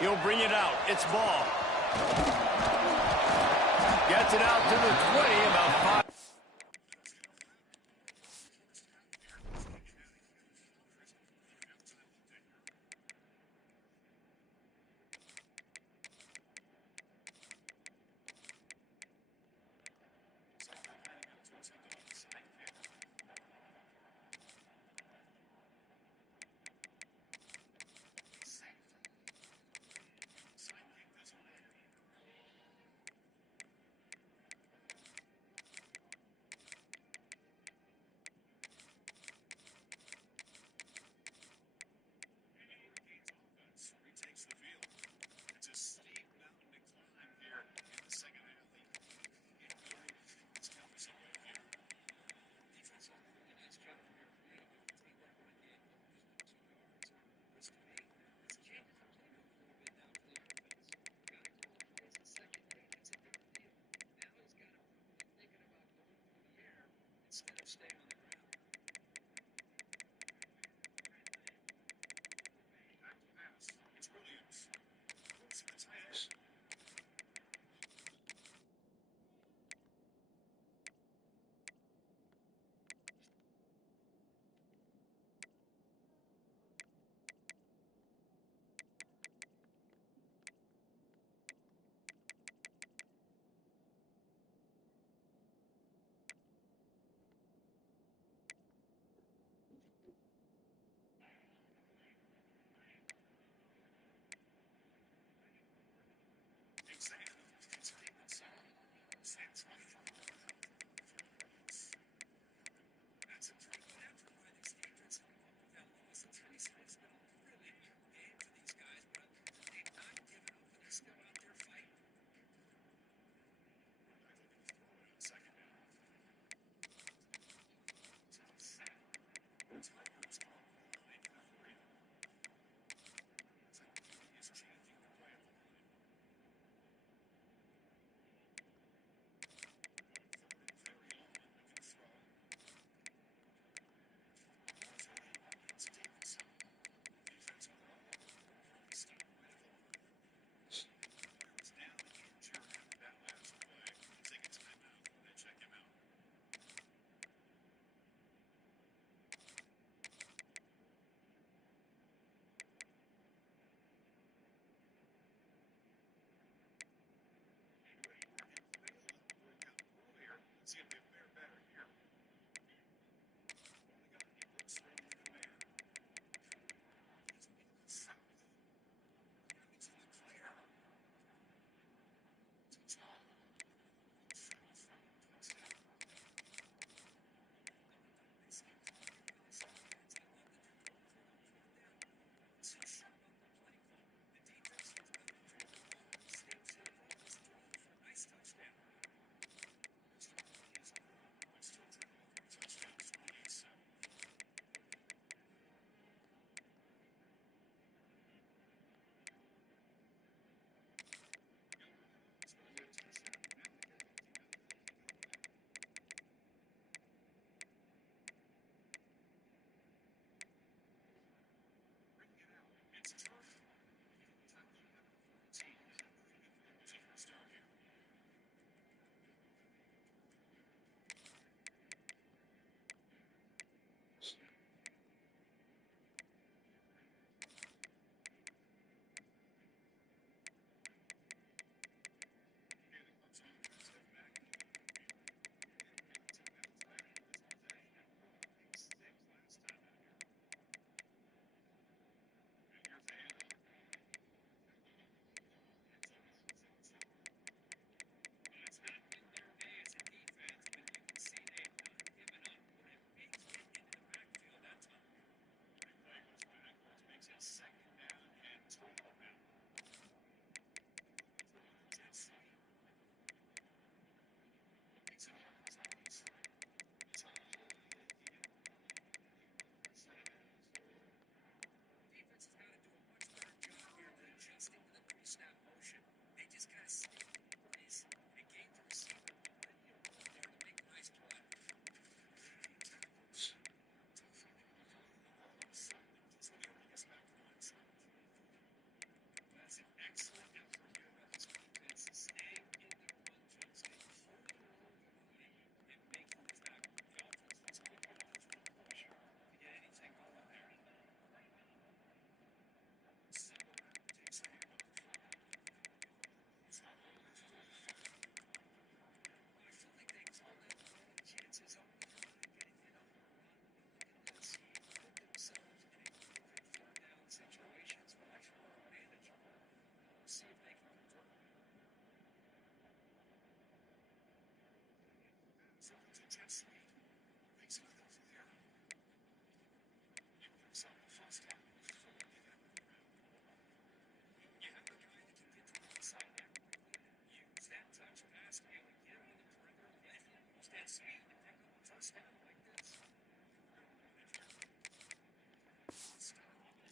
He'll bring it out. It's ball. Gets it out to the 20, about 5.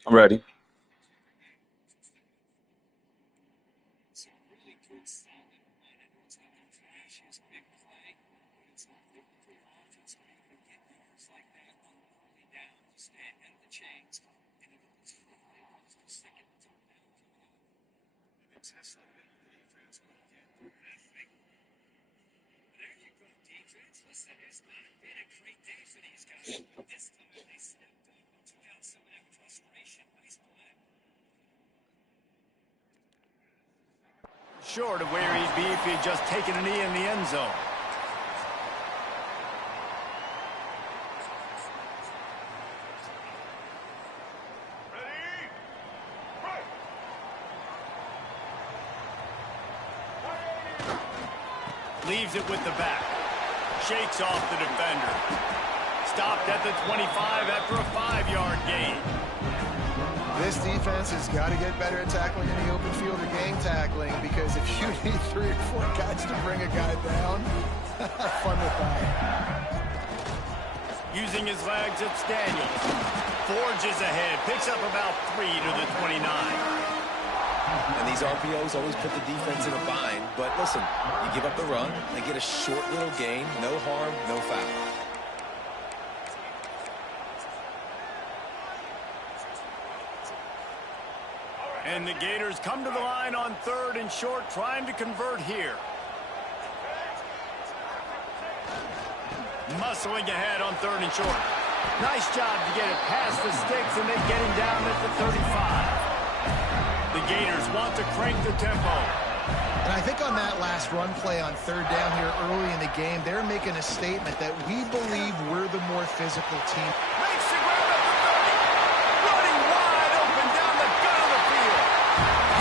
I'm ready. Short of where he'd be if he'd just taken a knee in the end zone. Leaves it with the back. Shakes off the defender. Stopped at the 25 after a 5-yard gain. This defense has got to get better at tackling in the open field or gang tackling, because if you need 3 or 4 guys to bring a guy down, have fun with that. Using his legs, it's Daniels. Forges ahead. Picks up about 3 to the 29. And these RPOs always put the defense in a bind. But listen, you give up the run, they get a short little gain. No harm, no foul. And the Gators come to the line on 3rd and short, trying to convert here. Muscling ahead on 3rd and short. Nice job to get it past the sticks, and they get him down at the 35. The Gators want to crank the tempo. And I think on that last run play on 3rd down here early in the game, they're making a statement that we believe we're the more physical team. Makes the grab at the 30. Running wide open down the gut of the field.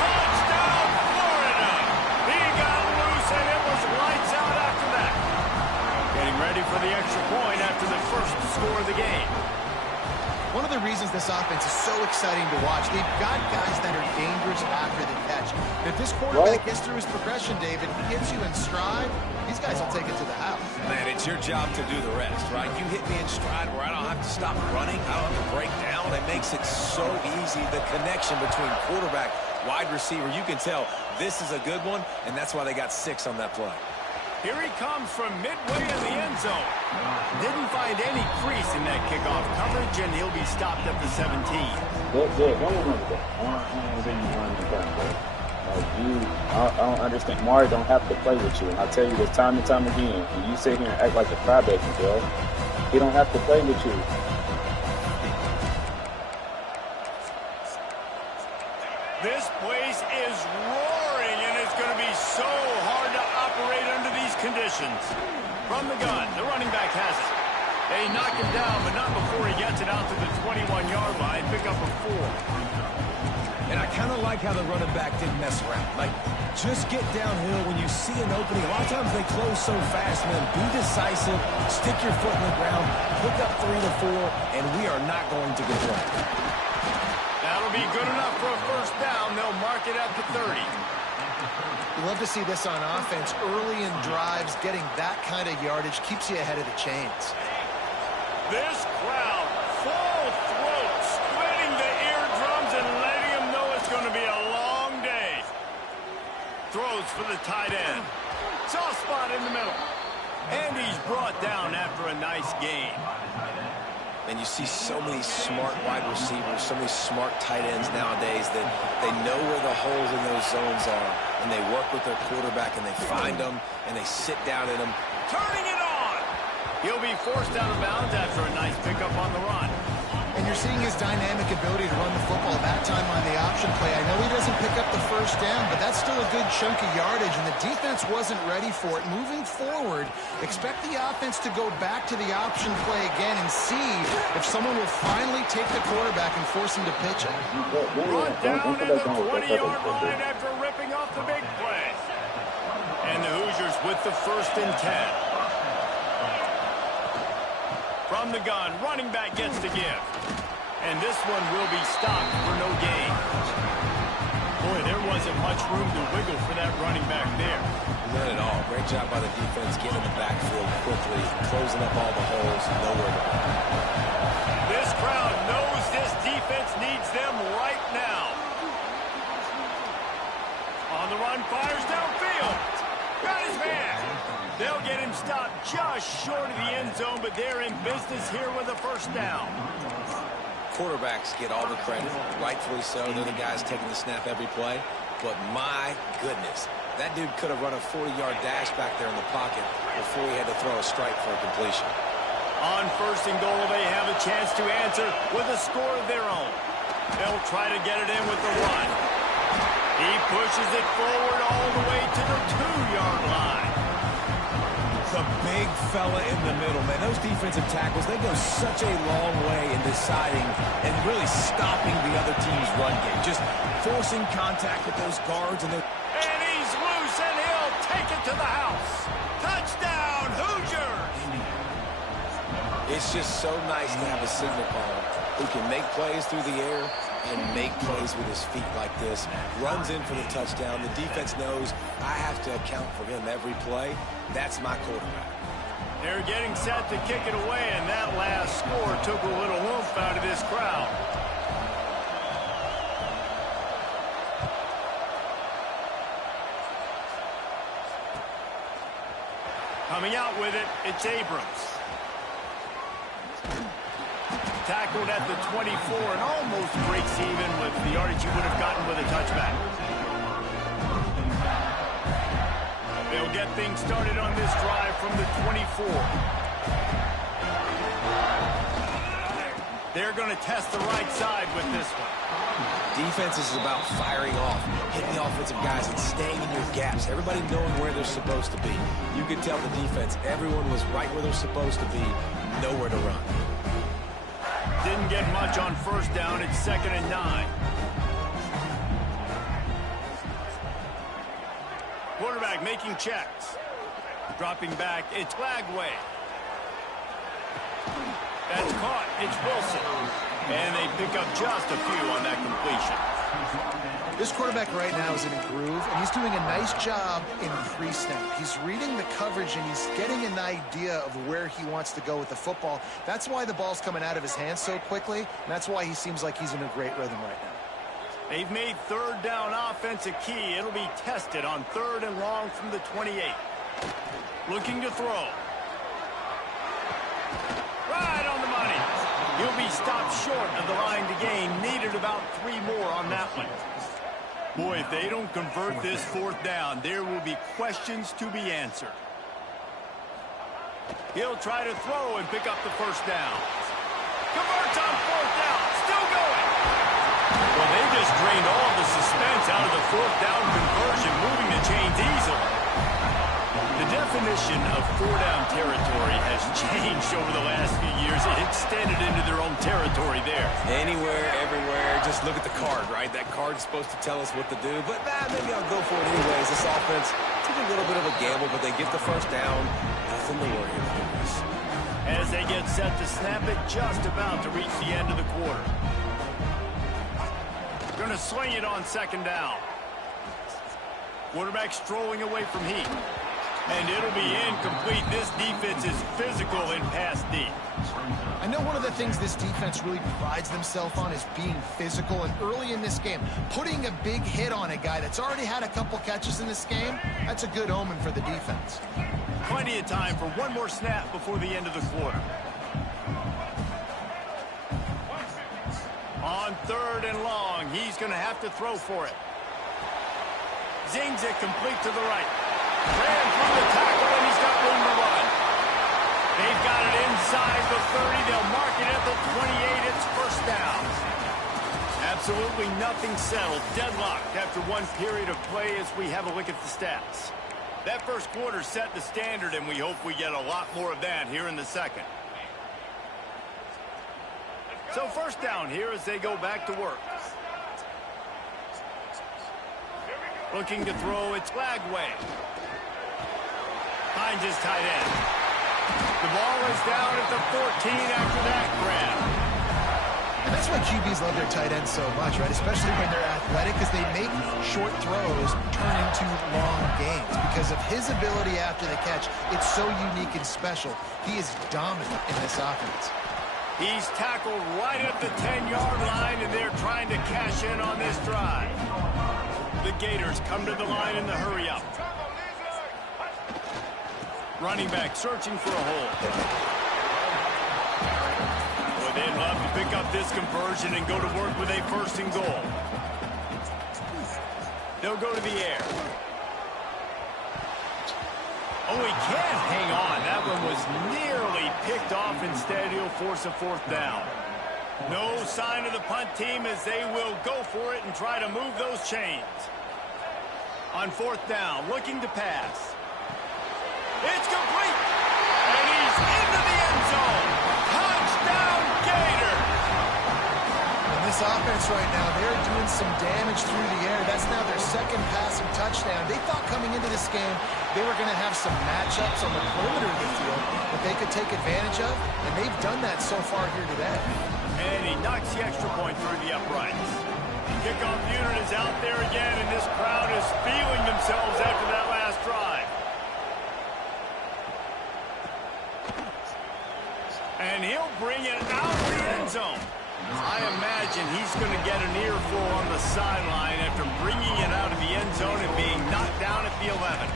Touchdown, Florida. He got loose, and it was lights out after that. Getting ready for the extra point after the first score of the game. One of the reasons this offense is so exciting to watch, they've got guys that are dangerous after the catch. If this quarterback gets through his progression, David, he gets you in stride, these guys will take it to the house. Man, it's your job to do the rest, right? You hit me in stride where I don't have to stop running. I don't have to break down. It makes it so easy. The connection between quarterback, wide receiver, you can tell this is a good one, and that's why they got 6 on that play. Here he comes from midway in the end zone. Didn't find any crease in that kickoff coverage, and he'll be stopped at the 17. I don't understand. Mari don't have to play with you. And I tell you this time and time again, and you sit here and act like a crybaby, bro. He don't have to play with you. This place is roaring, and it's going to be so hard to operate under these conditions. From the gun, the running back has it. They knock him down, but not before he gets it out to the 21-yard line. Pick up a 4. And I kind of like how the running back didn't mess around. Like, just get downhill when you see an opening. A lot of times they close so fast, man. Be decisive, stick your foot in the ground, pick up 3 to 4, and we are not going to complain. That'll be good enough for a first down. They'll mark it at the 30. You love to see this on offense. Early in drives, getting that kind of yardage keeps you ahead of the chains. This crowd, full throat, splitting the eardrums and letting them know it's going to be a long day. Throws for the tight end. Soft spot in the middle. And he's brought down after a nice gain. And you see so many smart wide receivers, so many smart tight ends nowadays that they know where the holes in those zones are, and they work with their quarterback, and they find them, and they sit down in them. Turning it on! He'll be forced out of bounds after a nice pickup on the run. And you're seeing his dynamic ability to run the football that time on the option play. I know he doesn't pick up the first down, but that's still a good chunk of yardage, and the defense wasn't ready for it. Moving forward, expect the offense to go back to the option play again and see if someone will finally take the quarterback and force him to pitch it. Brought down at the 20-yard line after ripping off the big play. And the Hoosiers with the 1st and 10. From the gun, running back gets to give. And this one will be stopped for no gain. Boy, there was wasn't much room to wiggle for that running back there. None at all. Great job by the defense getting in the backfield quickly, closing up all the holes, nowhere to go. This crowd knows this defense needs them right now. On the run, fires downfield. Got his man. They'll get him stopped just short of the end zone, but they're in business here with a first down. Quarterbacks get all the credit, rightfully so. They're the guys taking the snap every play. But my goodness, that dude could have run a 40-yard dash back there in the pocket before he had to throw a strike for a completion. On first and goal, they have a chance to answer with a score of their own. They'll try to get it in with the run. He pushes it forward all the way to the 2-yard line. The big fella in the middle, man. Those defensive tackles, they go such a long way in deciding and really stopping the other team's run game. Just forcing contact with those guards. And he's loose, and he'll take it to the house. Touchdown, Hoosiers! It's just so nice to have a signal caller who can make plays through the air and make plays with his feet like this. Runs in for the touchdown. The defense knows I have to account for him every play. That's my quarterback. They're getting set to kick it away, and that last score took a little oomph out of this crowd. Coming out with it, it's Abrams. Tackled at the 24 and almost breaks even with the yardage he would have gotten with a touchback. They'll get things started on this drive from the 24. They're going to test the right side with this one. Defense is about firing off, hitting the offensive guys, and staying in your gaps. Everybody knowing where they're supposed to be. You could tell the defense, everyone was right where they're supposed to be, nowhere to run. Didn't get much on first down. It's 2nd and 9. Quarterback making checks. Dropping back, it's Lagway. That's caught. It's Wilson. And they pick up just a few on that completion. This quarterback right now is in a groove, and he's doing a nice job in pre-snap. He's reading the coverage, and he's getting an idea of where he wants to go with the football. That's why the ball's coming out of his hands so quickly, and that's why he seems like he's in a great rhythm right now. They've made third down offense a key. It'll be tested on 3rd and long from the 28. Looking to throw. Right on the money. He'll be stopped short of the line to gain. Needed about 3 more on that one. Boy, if they don't convert this 4th down, there will be questions to be answered. He'll try to throw and pick up the 1st down. Converts on 4th down. Still going. Well, they just drained all the suspense out of the 4th down conversion, moving the chains easily. The definition of 4-down territory has changed over the last few years. It extended into their own territory there. Anywhere, everywhere, just look at the card, right? That card's supposed to tell us what to do, but maybe I'll go for it anyways. This offense took a little bit of a gamble, but they get the 1st down. Nothing to worry about. As they get set to snap it, just about to reach the end of the quarter. Going to swing it on 2nd down. Quarterback strolling away from heat. And it'll be incomplete. This defense is physical in pass deep. I know one of the things this defense really prides themselves on is being physical, and early in this game, putting a big hit on a guy that's already had a couple catches in this game, that's a good omen for the defense. Plenty of time for one more snap before the end of the quarter. On 3rd and long, he's going to have to throw for it. Zings it complete to the right. Ran through the tackle, and he's got room to run. They've got it inside the 30. They'll mark it at the 28. It's 1st down. Absolutely nothing settled. Deadlocked after one period of play as we have a look at the stats. That 1st quarter set the standard, and we hope we get a lot more of that here in the 2nd. So 1st down here as they go back to work. Looking to throw, it's Lagway. Finds his tight end. The ball is down at the 14 after that grab. And that's why QBs love their tight ends so much, right? Especially when they're athletic, because they make short throws turn into long gains. Because of his ability after the catch, it's so unique and special. He is dominant in this offense. He's tackled right at the 10-yard line, and they're trying to cash in on this drive. The Gators come to the line in the hurry-up. Running back searching for a hole. Boy, they'd love to pick up this conversion and go to work with a first and goal. They'll go to the air. Oh, he can't hang on. That one was nearly picked off. Instead, he'll force a fourth down. No sign of the punt team as they will go for it and try to move those chains. On fourth down, looking to pass. It's complete. And he's into the end zone. Touchdown, Gators. In this offense right now, they're doing some damage through the air. That's now their second passing touchdown. They thought coming into this game they were going to have some matchups on the perimeter of the field that they could take advantage of, and they've done that so far here today. And he knocks the extra point through the uprights. Kickoff unit is out there again, and this crowd is feeling themselves after that last drive. And he'll bring it out of the end zone. I imagine he's going to get an earful on the sideline after bringing it out of the end zone and being knocked down at the 11.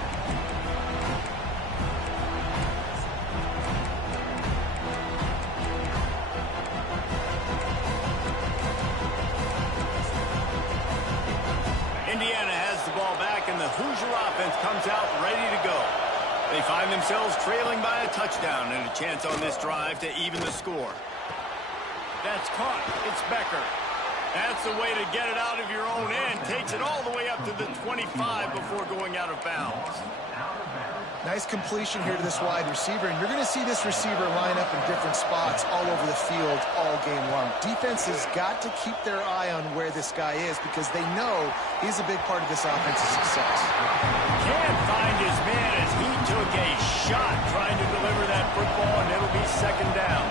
Indiana has the ball back, and the Hoosier offense comes out ready to go. They find themselves trailing by a touchdown and a chance on this drive to even the score. That's caught. It's Becker. That's the way to get it out of your own end. Takes it all the way up to the 25 before going out of bounds. Nice completion here to this wide receiver, and you're going to see this receiver line up in different spots all over the field all game long. Defense has got to keep their eye on where this guy is because they know he's a big part of this offense's success. Can't find his man as he took a shot trying to deliver that football, and it'll be second down.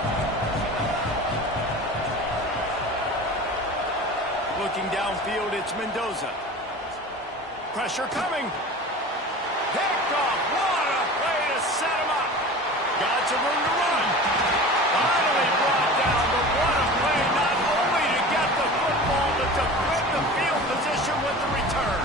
Looking downfield, it's Mendoza. Pressure coming. Picked off. What a play to set him up. Got some room to run. Finally brought down, but what a play not only to get the football, but to flip the field position with the return.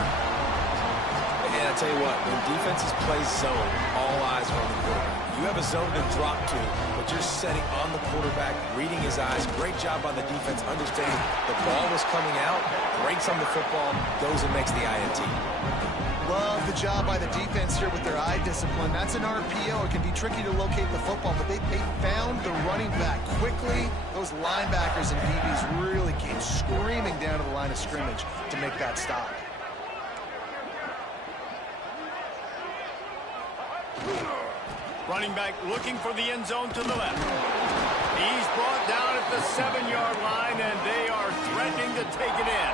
And I tell you what, when defenses play zone, all eyes are on the quarterback. You have a zone to drop to, but you're setting on the quarterback, reading his eyes. Great job by the defense, understanding the ball was coming out, breaks on the football, goes and makes the INT. Love the job by the defense here with their eye discipline. That's an RPO. It can be tricky to locate the football, but they found the running back quickly. Those linebackers and DBs really came screaming down to the line of scrimmage to make that stop. Running back looking for the end zone to the left. He's brought down at the 7-yard line, and they are threatening to take it in.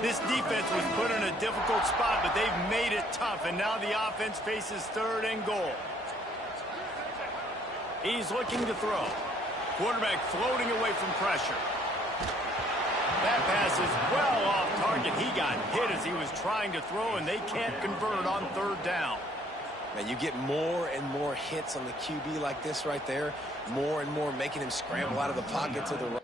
This defense was put in a difficult spot, but they've made it tough, and now the offense faces third and goal. He's looking to throw. Quarterback floating away from pressure. That pass is well off target. He got hit as he was trying to throw, and they can't convert on third down. Man, you get more and more hits on the QB like this right there, more and more making him scramble out of the pocket to the right.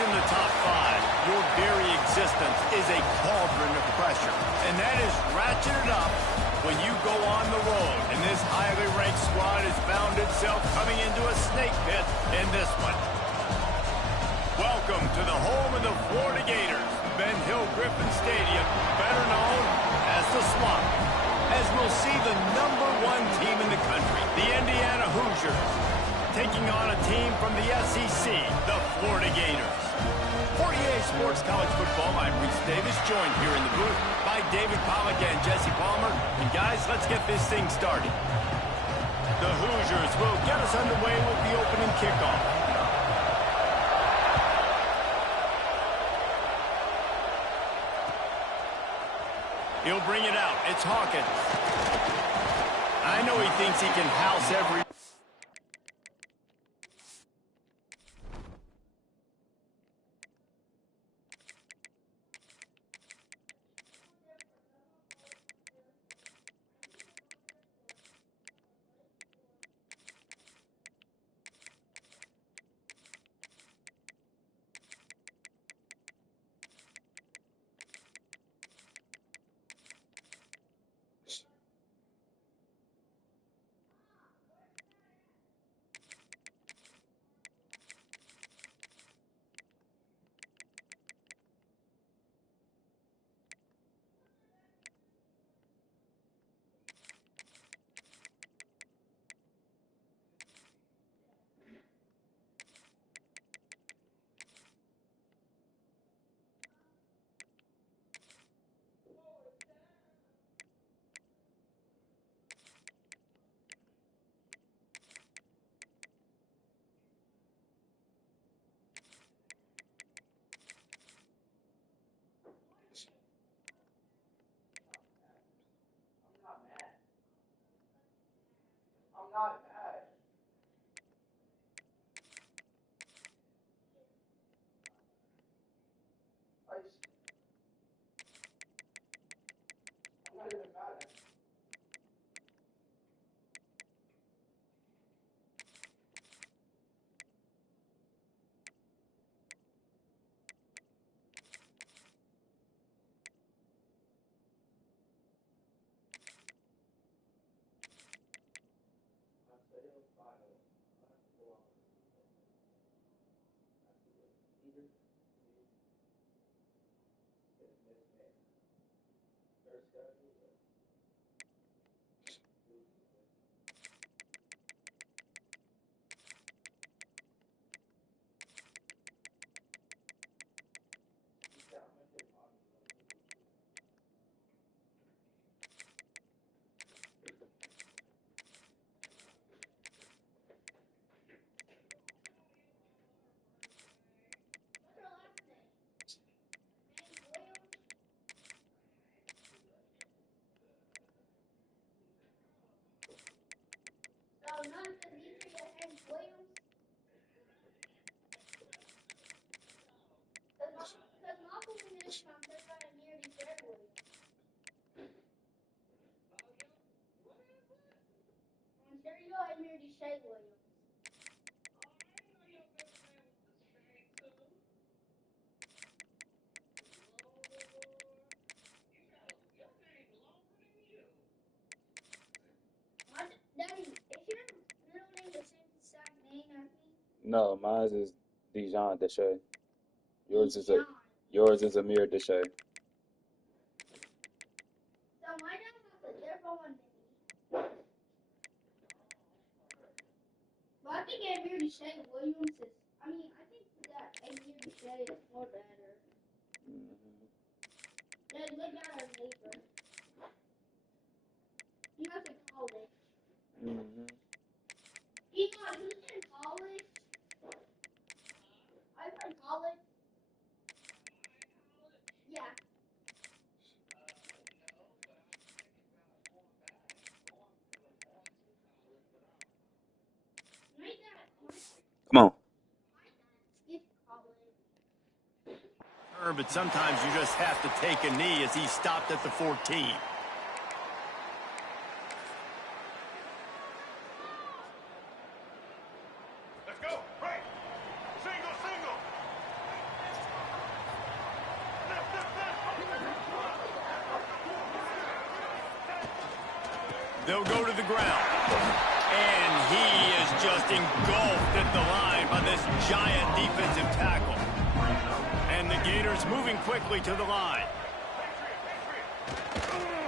in the top five, your very existence is a cauldron of pressure. And that is ratcheted up when you go on the road. And this highly ranked squad has found itself coming into a snake pit in this one. Welcome to the home of the Florida Gators, Ben Hill Griffin Stadium, better known as the Swamp. As we'll see the #1 team in the country, the Indiana Hoosiers, taking on a team from the SEC, the Florida Gators. For EA Sports College Football, I'm Reese Davis, joined here in the booth by David Pollack and Jesse Palmer. And guys, let's get this thing started. The Hoosiers will get us underway with the opening kickoff. He'll bring it out. It's Hawkins. I know he thinks he can house every... No, mine is Dijon Deshay. Yours is Amir Deshay. Mm-hmm. Come on. But sometimes you just have to take a knee as he stopped at the 14. Let's go. Right. Single, single. They'll go to the ground. And he is just engulfed at the line by this giant defensive tackle. And the Gators moving quickly to the line.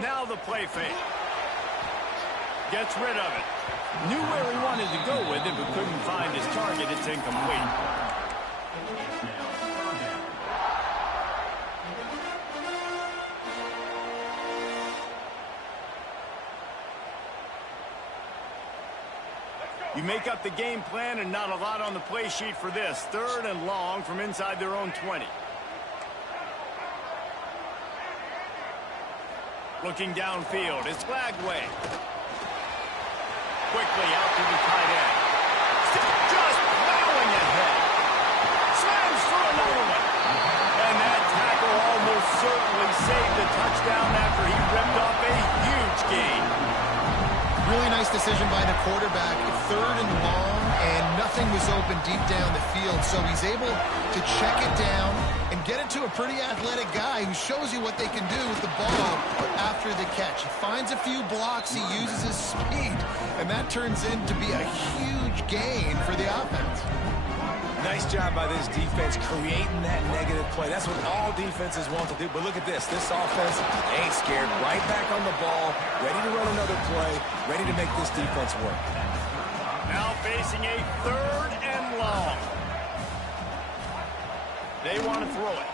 Now the play fake. Gets rid of it. Knew where he wanted to go with it, but couldn't find his target. It's incomplete. You make up the game plan and not a lot on the play sheet for this. 3rd and long from inside their own 20. Looking downfield, it's Lagway. Quickly out to the tight end. Just plowing ahead. Slams through another one. And that tackle almost certainly saved the touchdown after he ripped off a huge gain. Really nice decision by the quarterback. 3rd and long, and nothing was open deep down the field. So he's able to check it down and get it to a pretty athletic guy who shows you what they can do with the ball after the catch. He finds a few blocks, he uses his speed, and that turns into be a huge gain for the offense. Nice job by this defense creating that negative play. That's what all defenses want to do. But look at this. This offense ain't scared. Right back on the ball, ready to run another play, ready to make this defense work. Now facing a 3rd and long. They want to throw it.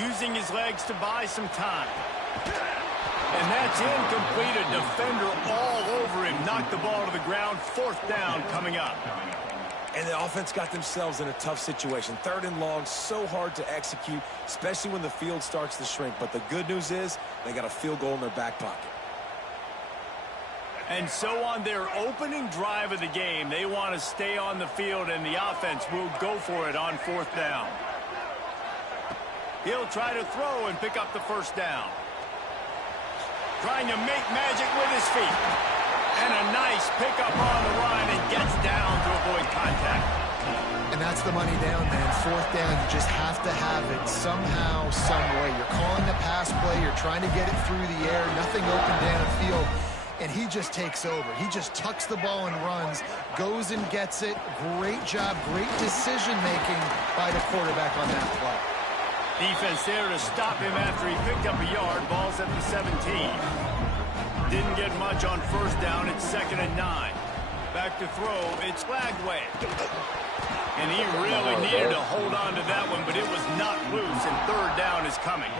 Using his legs to buy some time. And that's incomplete. A defender all over him. Knocked the ball to the ground. 4th down coming up. And the offense got themselves in a tough situation. 3rd and long, so hard to execute, especially when the field starts to shrink. But the good news is they got a field goal in their back pocket. And so on their opening drive of the game, they want to stay on the field, and the offense will go for it on 4th down. He'll try to throw and pick up the 1st down. Trying to make magic with his feet. And a nice pickup on the line and gets down to avoid contact. And that's the money down, man. 4th down, you just have to have it somehow, some way. You're calling a pass play, you're trying to get it through the air, nothing open downfield, and he just takes over. He just tucks the ball and runs, goes and gets it. Great job, great decision-making by the quarterback on that play. Defense there to stop him after he picked up a yard. Ball's at the 17. Didn't get much on 1st down. It's 2nd and 9. Back to throw. It's Lagway. And he really needed to hold on to that one, but it was not loose, and 3rd down is coming.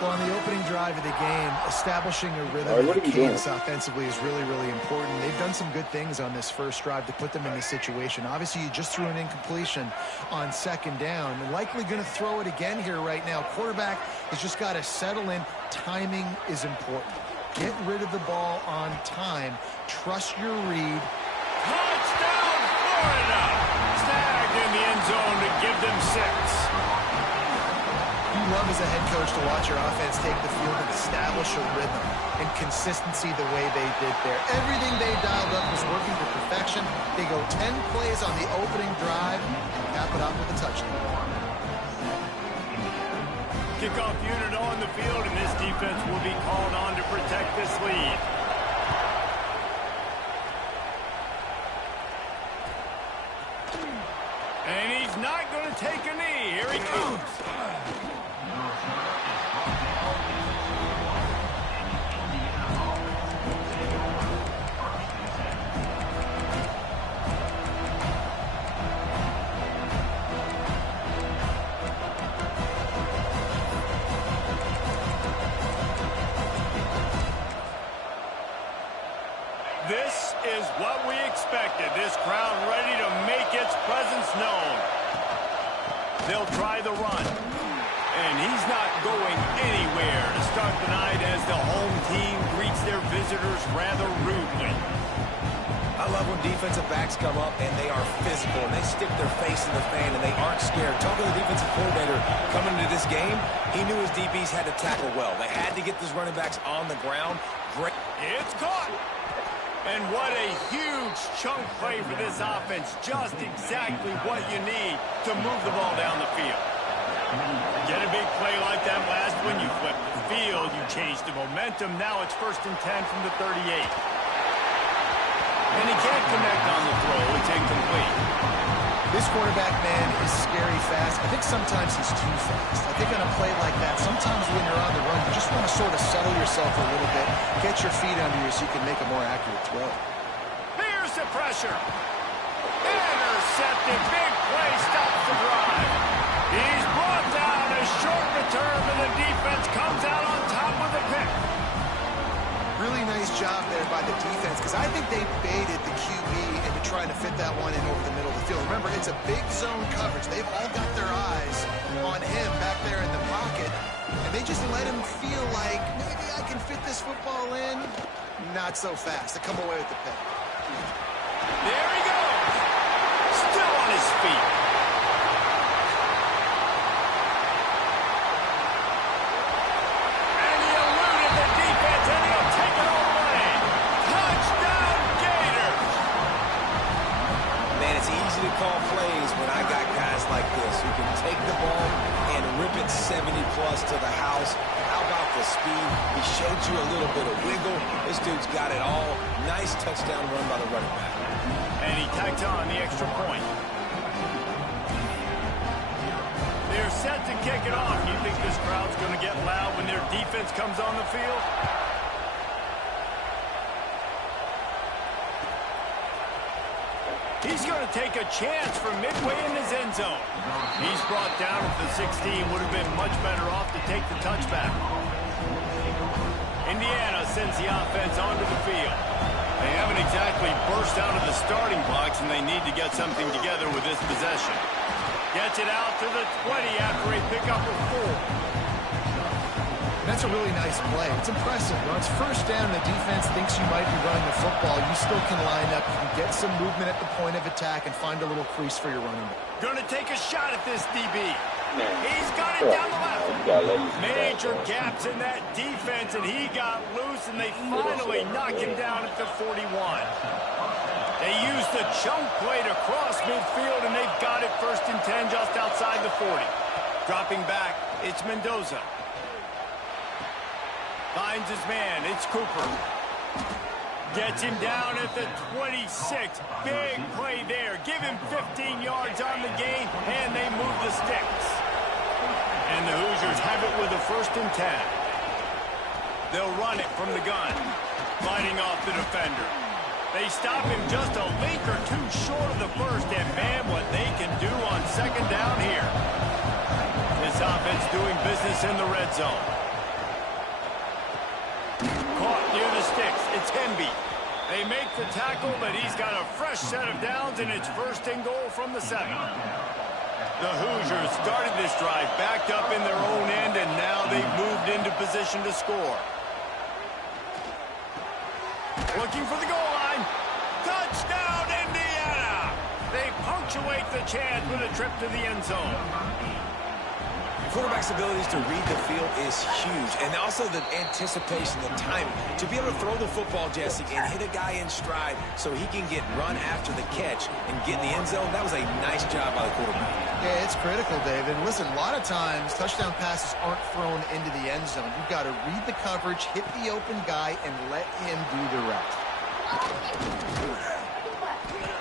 Well, on the opening drive of the game, establishing a rhythm and cadence offensively is really, really important. They've done some good things on this first drive to put them in this situation. Obviously, you just threw an incompletion on 2nd down. They're likely going to throw it again here right now. Quarterback has just got to settle in. Timing is important. Get rid of the ball on time. Trust your read. Touchdown, Florida! Snagged in the end zone to give them 6. You love as a head coach to watch your offense take the field and establish a rhythm and consistency the way they did there. Everything they dialed up was working to perfection. They go 10 plays on the opening drive and cap it off with a touchdown. Kickoff unit on the field, and this defense will be called on to protect this lead. And he's not going to take a knee. Here he comes. This is what we expected. This crowd ready to make its presence known. They'll try the run. And he's not going anywhere to start the night as the home team greets their visitors rather rudely. I love when defensive backs come up and they are physical and they stick their face in the fan and they aren't scared. Talking to the defensive coordinator coming into this game, he knew his DBs had to tackle well. They had to get these running backs on the ground. Great. It's caught. And what a huge chunk play for this offense. Just exactly what you need to move the ball down the field. Get it a big play like that last one, you flip the field, you change the momentum. Now it's 1st and 10 from the 38. And he can't connect on the throw. It's incomplete. This quarterback, man, is scary fast. I think sometimes he's too fast. I think on a play like that, sometimes when you're on the run, you just want to sort of settle yourself a little bit, get your feet under you so you can make a more accurate throw. Here's the pressure. Intercepted. Big play stops the drive. He's brought down. A short return, and the defense comes out on top with a pick. Really nice job there by the defense, because I think they baited the QB into trying to fit that one in over the middle of the field. Remember, it's a big zone coverage. They've all got their eyes on him back there in the pocket, and they just let him feel like, maybe I can fit this football in. Not so fast. They come away with the pick. There he goes. Still on his feet. And he eluded the defense, and he'll take it all away. Touchdown, Gators. Man, it's easy to call plays when I got guys like this who can take the ball and rip it 70-plus to the house. How about the speed? He showed you a little bit of wiggle. This dude's got it all. Nice touchdown run by the running back. And he tacked on the extra point. They're set to kick it off. You think this crowd's going to get loud when their defense comes on the field? He's going to take a chance from midway in his end zone. He's brought down at the 16. Would have been much better off to take the touchback. Indiana sends the offense onto the field. They haven't exactly burst out of the starting blocks, and they need to get something together with this possession. Gets it out to the 20 after a pickup of 4. That's a really nice play. It's impressive. When it's 1st down, the defense thinks you might be running the football. You still can line up. You can get some movement at the point of attack and find a little crease for your running back. Going to take a shot at this DB. Man. He's got it down the left. Major back, gaps in that defense, and he got loose, and they finally knock him down at the 41. They used the chunk play to cross midfield, and they've got it 1st and 10 just outside the 40. Dropping back, it's Mendoza. Finds his man, it's Cooper. Gets him down at the 26. Big play there. Give him 15 yards on the game, and they move the sticks. And the Hoosiers have it with a 1st and 10. They'll run it from the gun, fighting off the defender. They stop him just a link or two short of the first, and man, what they can do on 2nd down here. This offense doing business in the red zone. Caught near the sticks. It's Hemby. They make the tackle, but he's got a fresh set of downs, and it's 1st and goal from the 7. The Hoosiers started this drive backed up in their own end, and now they've moved into position to score. Looking for the goal line. Touchdown, Indiana! They punctuate the chance with a trip to the end zone. Quarterback's abilities to read the field is huge, and also the anticipation, the timing. To be able to throw the football, Jesse, and hit a guy in stride so he can get run after the catch and get in the end zone, that was a nice job by the quarterback. Yeah, it's critical, David. Listen, a lot of times touchdown passes aren't thrown into the end zone. You've got to read the coverage, hit the open guy, and let him do the rest.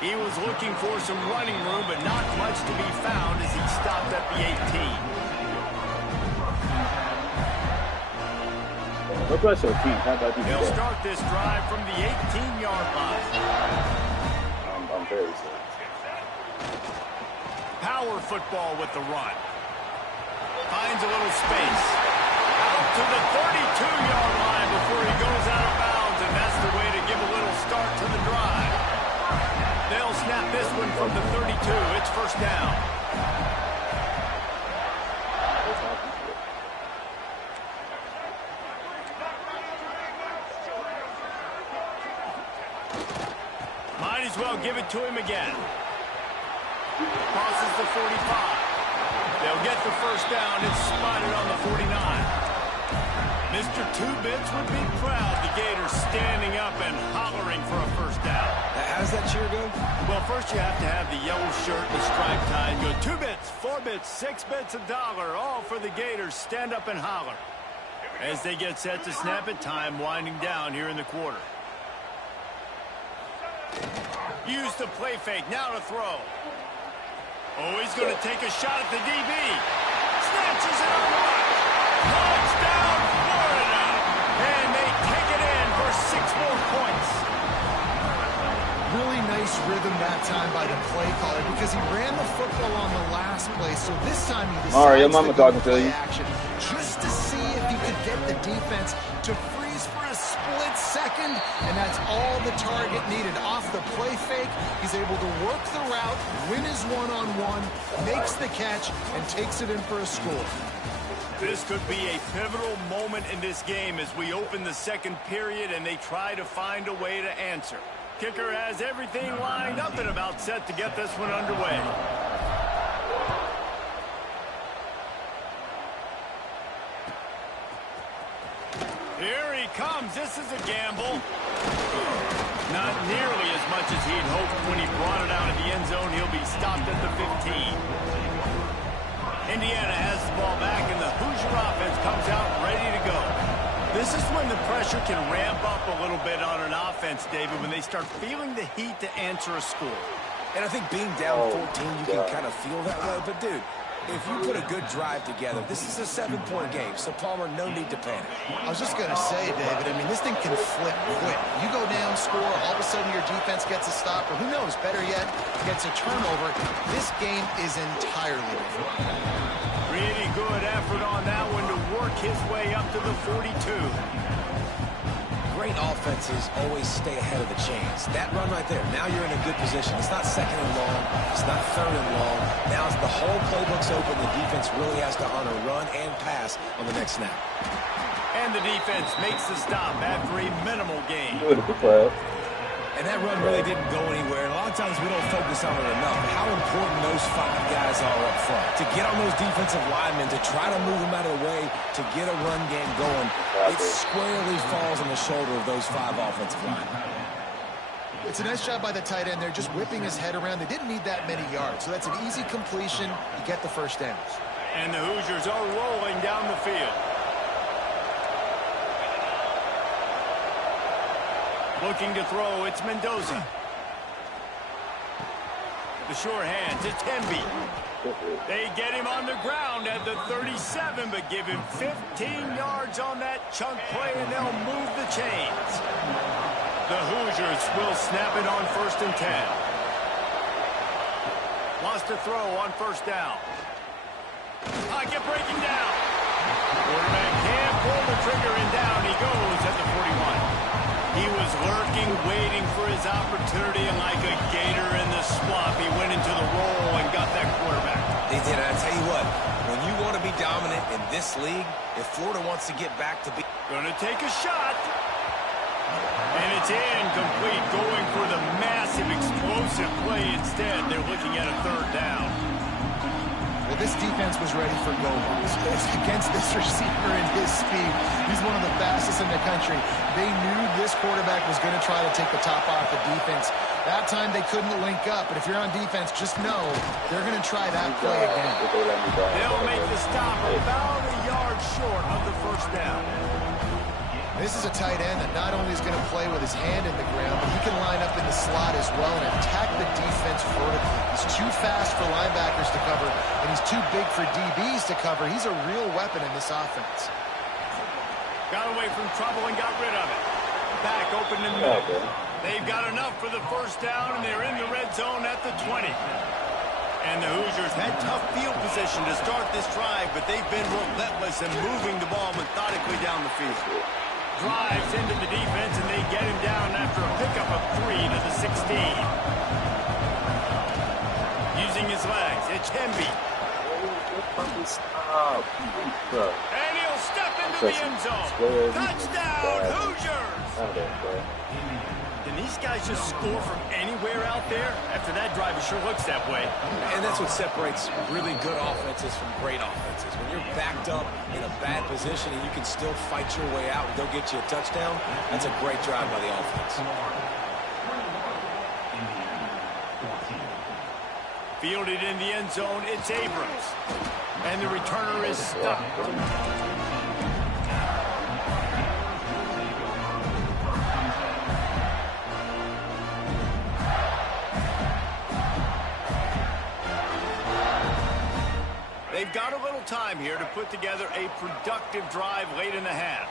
He was looking for some running room, but not much to be found as he stopped at the 18. Look at your feet. How about you? They'll start this drive from the 18-yard line. I'm very sorry. Power football with the run. Finds a little space. Out to the 32-yard line before he goes out of bounds, and that's the way to give a little start to the drive. They'll snap this one from the 32. It's 1st down. Might as well give it to him again. Crosses the 45. They'll get the 1st down. It's spotted on the 49. Mr. Two Bits would be proud. The Gators standing up and hollering for a first down. How does that cheer go? Well, first you have to have the yellow shirt and the stripe tie and go 2 bits, 4 bits, 6 bits, $1, all for the Gators. Stand up and holler. As they get set to snap it, time winding down here in the quarter. Use the play fake, now to throw. Oh, he's going to take a shot at the DB. Snatches it on one. Touchdown, Florida. And they take it in for 6 more points. Really nice rhythm that time by the play caller because he ran the football on the last play. So this time he decides your mama to go talking to play you. action just to see if he could get the defense to freeze for a split second. And that's all the target needed. Off the play fake, he's able to work the route, win his one-on-one, makes the catch, and takes it in for a score. This could be a pivotal moment in this game as we open the second period and they try to find a way to answer. Kicker has everything lined up and about set to get this one underway. Here he comes. This is a gamble. Not nearly as much as he'd hoped when he brought it out of the end zone. He'll be stopped at the 15. Indiana has the ball back, and the Hoosier offense comes out ready to go. This is when the pressure can ramp up a little bit on an offense, David, when they start feeling the heat to answer a score. And I think being down 14, you can kind of feel that way. But, dude, if you put a good drive together, this is a 7-point game. So, Palmer, no need to panic. I was just going to say, David, I mean, this thing can flip quick. You go down, score, all of a sudden your defense gets a stop, or who knows, better yet, gets a turnover. This game is entirely different. Really good effort on that one to work his way up to the 42. Great offenses always stay ahead of the chains. That run right there, now you're in a good position. It's not second and long. It's not third and long. Now as the whole playbook's open, the defense really has to honor run and pass on the next snap. And the defense makes the stop after a minimal gain. And that run really didn't go anywhere. And a lot of times we don't focus on it enough. How important those 5 guys are up front. To get on those defensive linemen, to try to move them out of the way, to get a run game going, it squarely falls on the shoulder of those 5 offensive linemen. It's a nice job by the tight end there, just whipping his head around. They didn't need that many yards, so that's an easy completion. You get the first down. And the Hoosiers are rolling down the field. Looking to throw, it's Mendoza. The sure hands, it's Hemby. They get him on the ground at the 37, but give him 15 yards on that chunk play, and they'll move the chains. The Hoosiers will snap it on 1st and 10. Wants to throw on 1st down. Pocket breaking down. Quarterback can't pull the trigger, and down he goes at the 41. He was lurking, waiting for his opportunity, and like a gator in the swamp, he went into the roll and got that quarterback. They did, and I tell you what, when you want to be dominant in this league, if Florida wants to get back to be... Gonna take a shot. And it's incomplete, going for the massive, explosive play instead. They're looking at a 3rd down. Well, this defense was ready for go-balls. Against this receiver and his speed, he's one of the fastest in the country. They knew this quarterback was going to try to take the top off the defense. That time they couldn't link up, but if you're on defense, just know they're going to try that play again. They'll make the stop about a yard short of the 1st down. This is a tight end that not only is going to play with his hand in the ground, but he can line up in the slot as well and attack the defense vertically. He's too fast for linebackers to cover, and he's too big for DBs to cover. He's a real weapon in this offense. Got away from trouble and got rid of it. Back open in the middle. They've got enough for the 1st down, and they're in the red zone at the 20. And the Hoosiers had tough field position to start this drive, but they've been relentless in moving the ball methodically down the field. Drives into the defense, and they get him down after a pickup of 3 to the 16. Using his legs, it's Hemby. And he'll They'll step into the end zone. Touchdown, Hoosiers! Can these guys just score from anywhere out there? After that drive, it sure looks that way. And that's what separates really good offenses from great offenses. When you're backed up in a bad position and you can still fight your way out and go get you a touchdown, that's a great drive by the offense. Fielded in the end zone, it's Abrams. And the returner is stopped. They've got a little time here to put together a productive drive late in the half.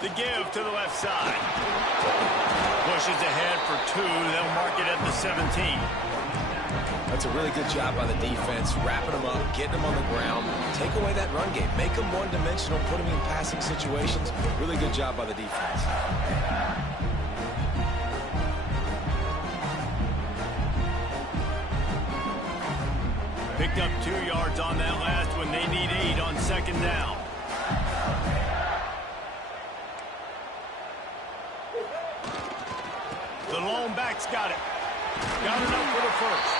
The give to the left side. Pushes ahead for 2. They'll mark it at the 17. That's a really good job by the defense, wrapping them up, getting them on the ground. Take away that run game. Make them one-dimensional, put them in passing situations. Really good job by the defense. Picked up 2 yards on that last one. They need 8 on second down. The lone back's got it. Got enough for the first.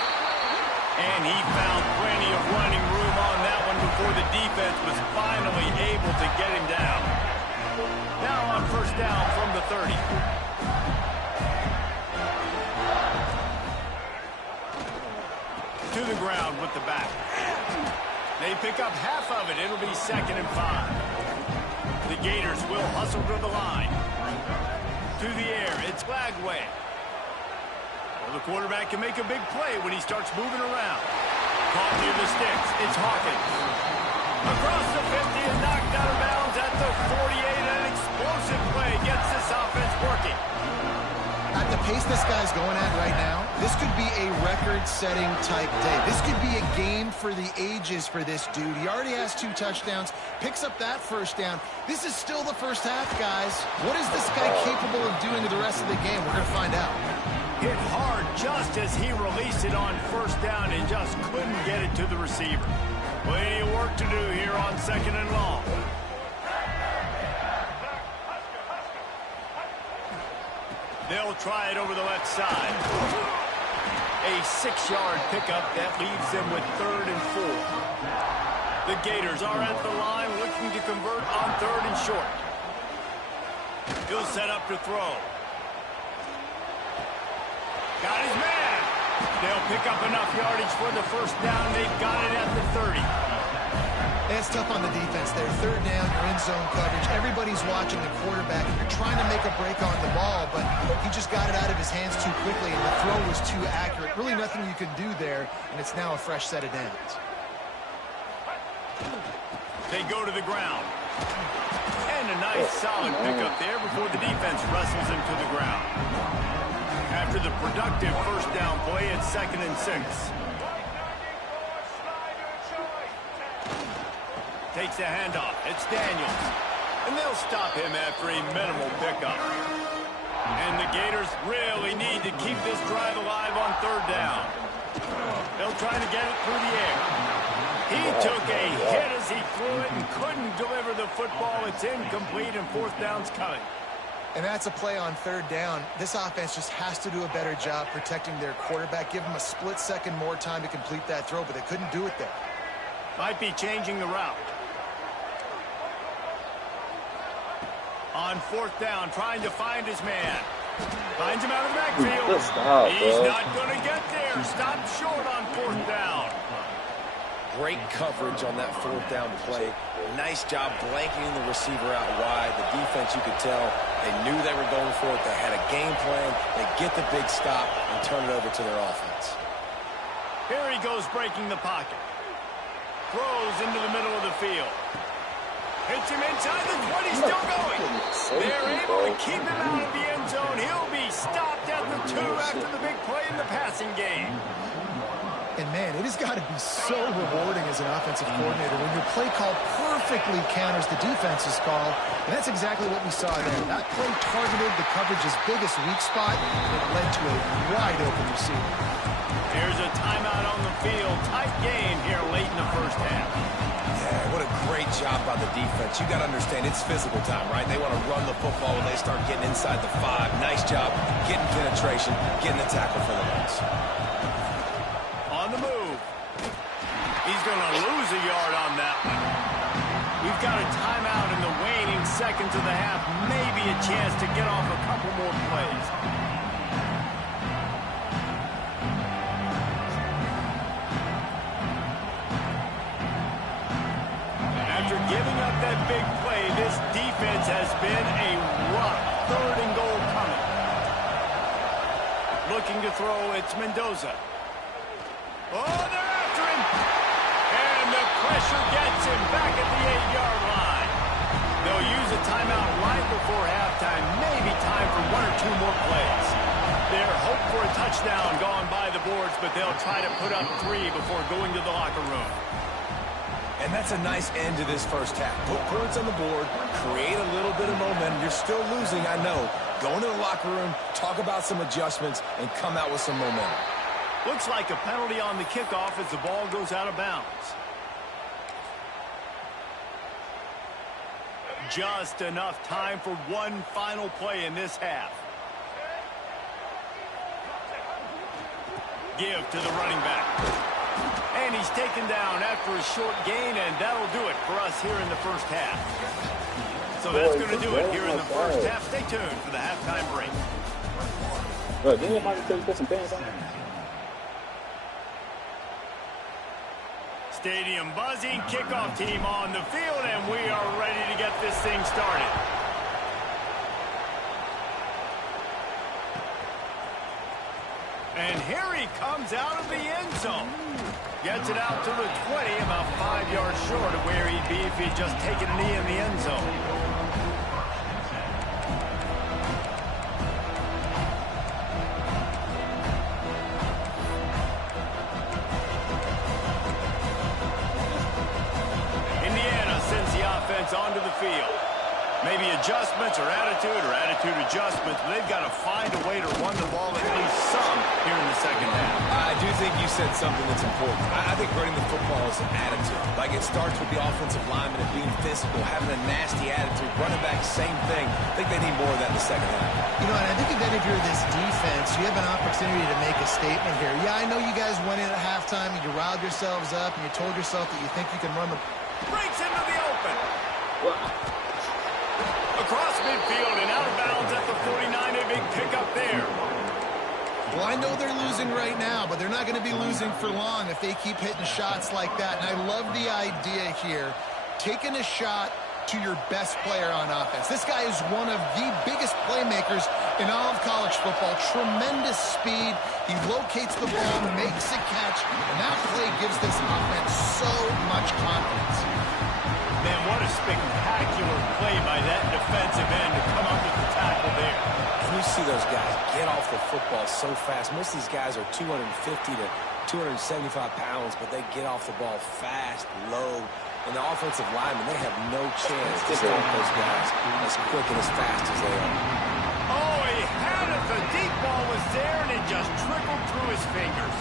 And he found plenty of running room on that one before the defense was finally able to get him down. Now on first down from the 30. To the ground with the back. They pick up half of it. It'll be 2nd and 5. The Gators will hustle to the line. To the air, it's Lagway. Well, the quarterback can make a big play when he starts moving around. Caught near the sticks, it's Hawkins. Across the 50 and knocked out of bounds at the 48. An explosive play gets this offense working. At the pace this guy's going at right now, this could be a record-setting type day. This could be a game for the ages for this dude. He already has 2 touchdowns, picks up that first down. This is still the first half, guys. What is this guy capable of doing to the rest of the game? We're going to find out. Hit hard just as he released it on first down and just couldn't get it to the receiver. Plenty of work to do here on 2nd and long. They'll try it over the left side. A 6-yard pickup that leaves them with 3rd and 4. The Gators are at the line looking to convert on 3rd and short. He'll set up to throw. Got his man. They'll pick up enough yardage for the first down. They've got it at the 30. It's tough on the defense there. 3rd down, you're in zone coverage. Everybody's watching the quarterback. You're trying to make a break on the ball, but he just got it out of his hands too quickly, and the throw was too accurate. Really nothing you can do there, and it's now a fresh set of downs. They go to the ground. And a nice solid pickup there before the defense wrestles him to the ground. After the productive first down play, it's 2nd and 6. Takes the handoff. It's Daniels. And they'll stop him after a minimal pickup. And the Gators really need to keep this drive alive on 3rd down. They'll try to get it through the air. He took a hit as he threw it and couldn't deliver the football. It's incomplete and 4th down's coming. And that's a play on 3rd down. This offense just has to do a better job protecting their quarterback. Give him a split second more time to complete that throw, but they couldn't do it there. Might be changing the route. On 4th down, trying to find his man. Finds him out of the backfield. He's not going to get there. Stopped short on 4th down. Great coverage on that 4th down play. Nice job blanketing the receiver out wide. The defense, you could tell, they knew they were going for it. They had a game plan. They get the big stop and turn it over to their offense. Here he goes breaking the pocket. Throws into the middle of the field. Hits him inside the 20, still going. They're able to keep him out of the end zone. He'll be stopped at the 2 after the big play in the passing game. And, man, it has got to be so rewarding as an offensive coordinator when your play call perfectly counters the defense's call. And that's exactly what we saw there. That play targeted exploited the coverage's biggest weak spot, and it led to a wide-open receiver. Here's a timeout on the field. Tight game here late in the first half. Yeah, what a great job by the defense. You got to understand, it's physical time, right? They want to run the football when they start getting inside the 5. Nice job getting penetration, getting the tackle for the loss. On the move. He's going to lose a yard on that one. We've got a timeout in the waning seconds of the half. Maybe a chance to get off a couple more plays. After giving up that big play, this defense has been a rough 3rd and goal coming. Looking to throw, it's Mendoza. Oh, they're after him. And the pressure gets him back at the 8-yard line. They'll use a timeout right before halftime. Maybe time for 1 or 2 more plays. Their hope for a touchdown gone by the boards, but they'll try to put up 3 before going to the locker room. And that's a nice end to this first half. Put points on the board, create a little bit of momentum. You're still losing, I know. Go into the locker room, talk about some adjustments, and come out with some momentum. Looks like a penalty on the kickoff as the ball goes out of bounds. Just enough time for one final play in this half. Give to the running back. And he's taken down after a short gain, and that'll do it for us here in the first half. So that's going to do it here in the first half. Stay tuned for the halftime break. Look, didn't Mike tell you to put some pants on? Stadium buzzing, kickoff team on the field, and we are ready to get this thing started. And here he comes out of the end zone. Gets it out to the 20, about 5 yards short of where he'd be if he'd just taken a knee in the end zone. Indiana sends the offense onto the field. Maybe adjustments or attitude adjustments. But they've got to find a way to run the ball at least some here in the second half. I do think you said something that's important. I think running the football is an attitude. Like, it starts with the offensive lineman and being physical, having a nasty attitude. Running back, same thing. I think they need more of that in the second half. You know, and I think if you're this defense, you have an opportunity to make a statement here. Yeah, I know you guys went in at halftime and you riled yourselves up and you told yourself that you think you can run the... Breaks into the open. Across midfield and out of bounds at the 49. A big pickup there. Well, I know they're losing right now, but they're not going to be losing for long if they keep hitting shots like that. And I love the idea here, taking a shot to your best player on offense. This guy is one of the biggest playmakers in all of college football. Tremendous speed. He locates the ball, makes a catch, and that play gives this offense so much confidence. Man, what a spectacular play by that defensive end to come up with the tackle there. And you see those guys get off the football so fast. Most of these guys are 250 to 275 pounds, but they get off the ball fast, low. And the offensive linemen, they have no chance to stop those guys as quick and as fast as they are. Oh, he had it. The deep ball was there, and it just trickled through his fingers.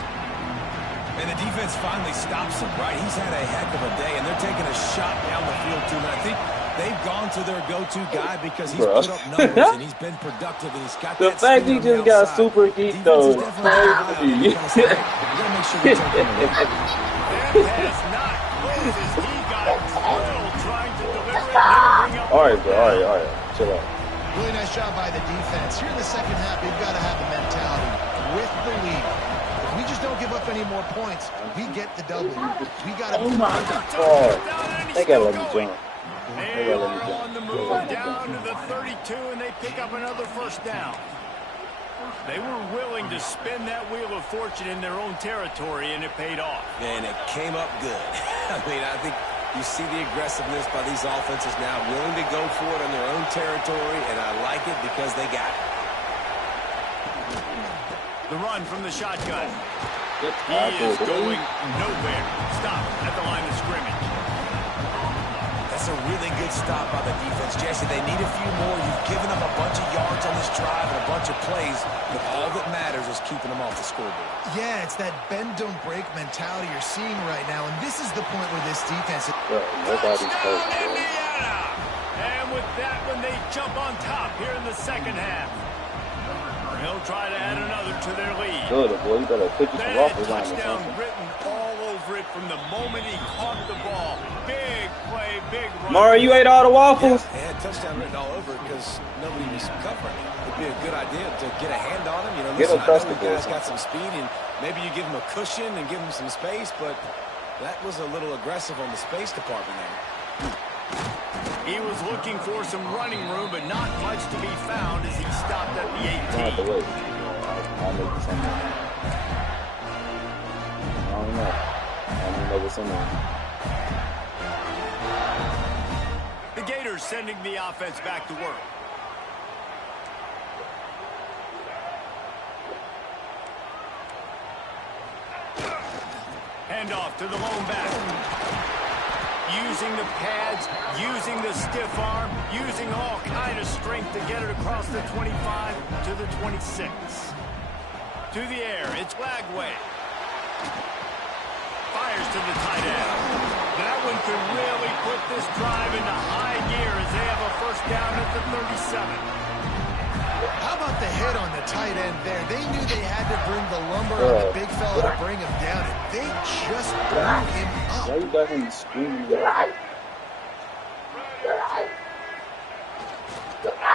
And the defense finally stops him, right? He's had a heck of a day, and they're taking a shot down the field, too. And I think they've gone to their go-to guy because he's put up numbers, and he's been productive, and he's got the that fact he just got super geek, though, is crazy. We got to make sure we take him away. That has not closed as he got drilled trying to deliver it. Bring up All right, bro. All right. Chill out. Really nice job by the defense. Here in the second half, we've got to have the mentality with the lead. If we just don't give up any more points, we get the W. We got to... Oh, my God. They got to let me jump. They are on the move down to the 32, and they pick up another first down. They were willing to spin that wheel of fortune in their own territory, and it paid off. And it came up good. I mean, I think you see the aggressiveness by these offenses now, willing to go for it in their own territory, and I like it because they got it. The run from the shotgun. He is going nowhere. Stop at the line of scrimmage. That's a really good stop by the defense, Jesse. They need a few more. You've given them a bunch of yards on the plays, but all that matters is keeping them off the scoreboard. Yeah, it's that bend don't break mentality you're seeing right now, and this is the point where this defense is. Nobody's close, bro. Indiana! And with that one, they jump on top here in the second half. He'll try to add another to their lead. Good, boy. You better put you some waffles on or Touchdown something. written all over it from the moment he caught the ball. Big play, big run. Mara, you ate all the waffles? Yeah, it had touchdown written all over it because nobody was covering it. It'd be a good idea to get a hand on him. You know, Get listen, a I know trusted the guy's ball. got some speed, and maybe you give him a cushion and give him some space, but that was a little aggressive on the space department there. He was looking for some running room, but not much to be found as he stopped at the 18. Not the way. I'll make you something. I don't know. I don't know what's in there. The Gators sending the offense back to work. Handoff to the lone back. Using the pads, using the stiff arm, using all kind of strength to get it across the 25 to the 26. To the air, it's Lagway. Fires to the tight end. That one could really put this drive into high gear as they have a first down at the 37. How about the hit on the tight end there? They knew they had to bring the lumber on the big fella to bring him down, and they just blew him up. Why you got him screaming?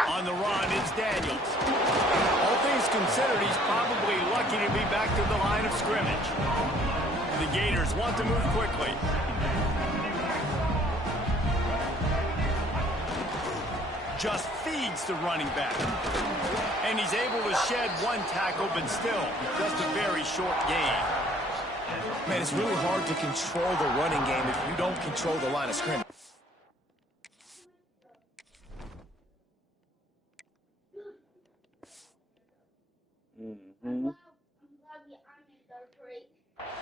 On the run, it's Daniels. All things considered, he's probably lucky to be back to the line of scrimmage. The Gators want to move quickly. Just feeds the running back. And he's able to shed one tackle, but still, just a very short gain. Man, it's really hard to control the running game if you don't control the line of scrimmage.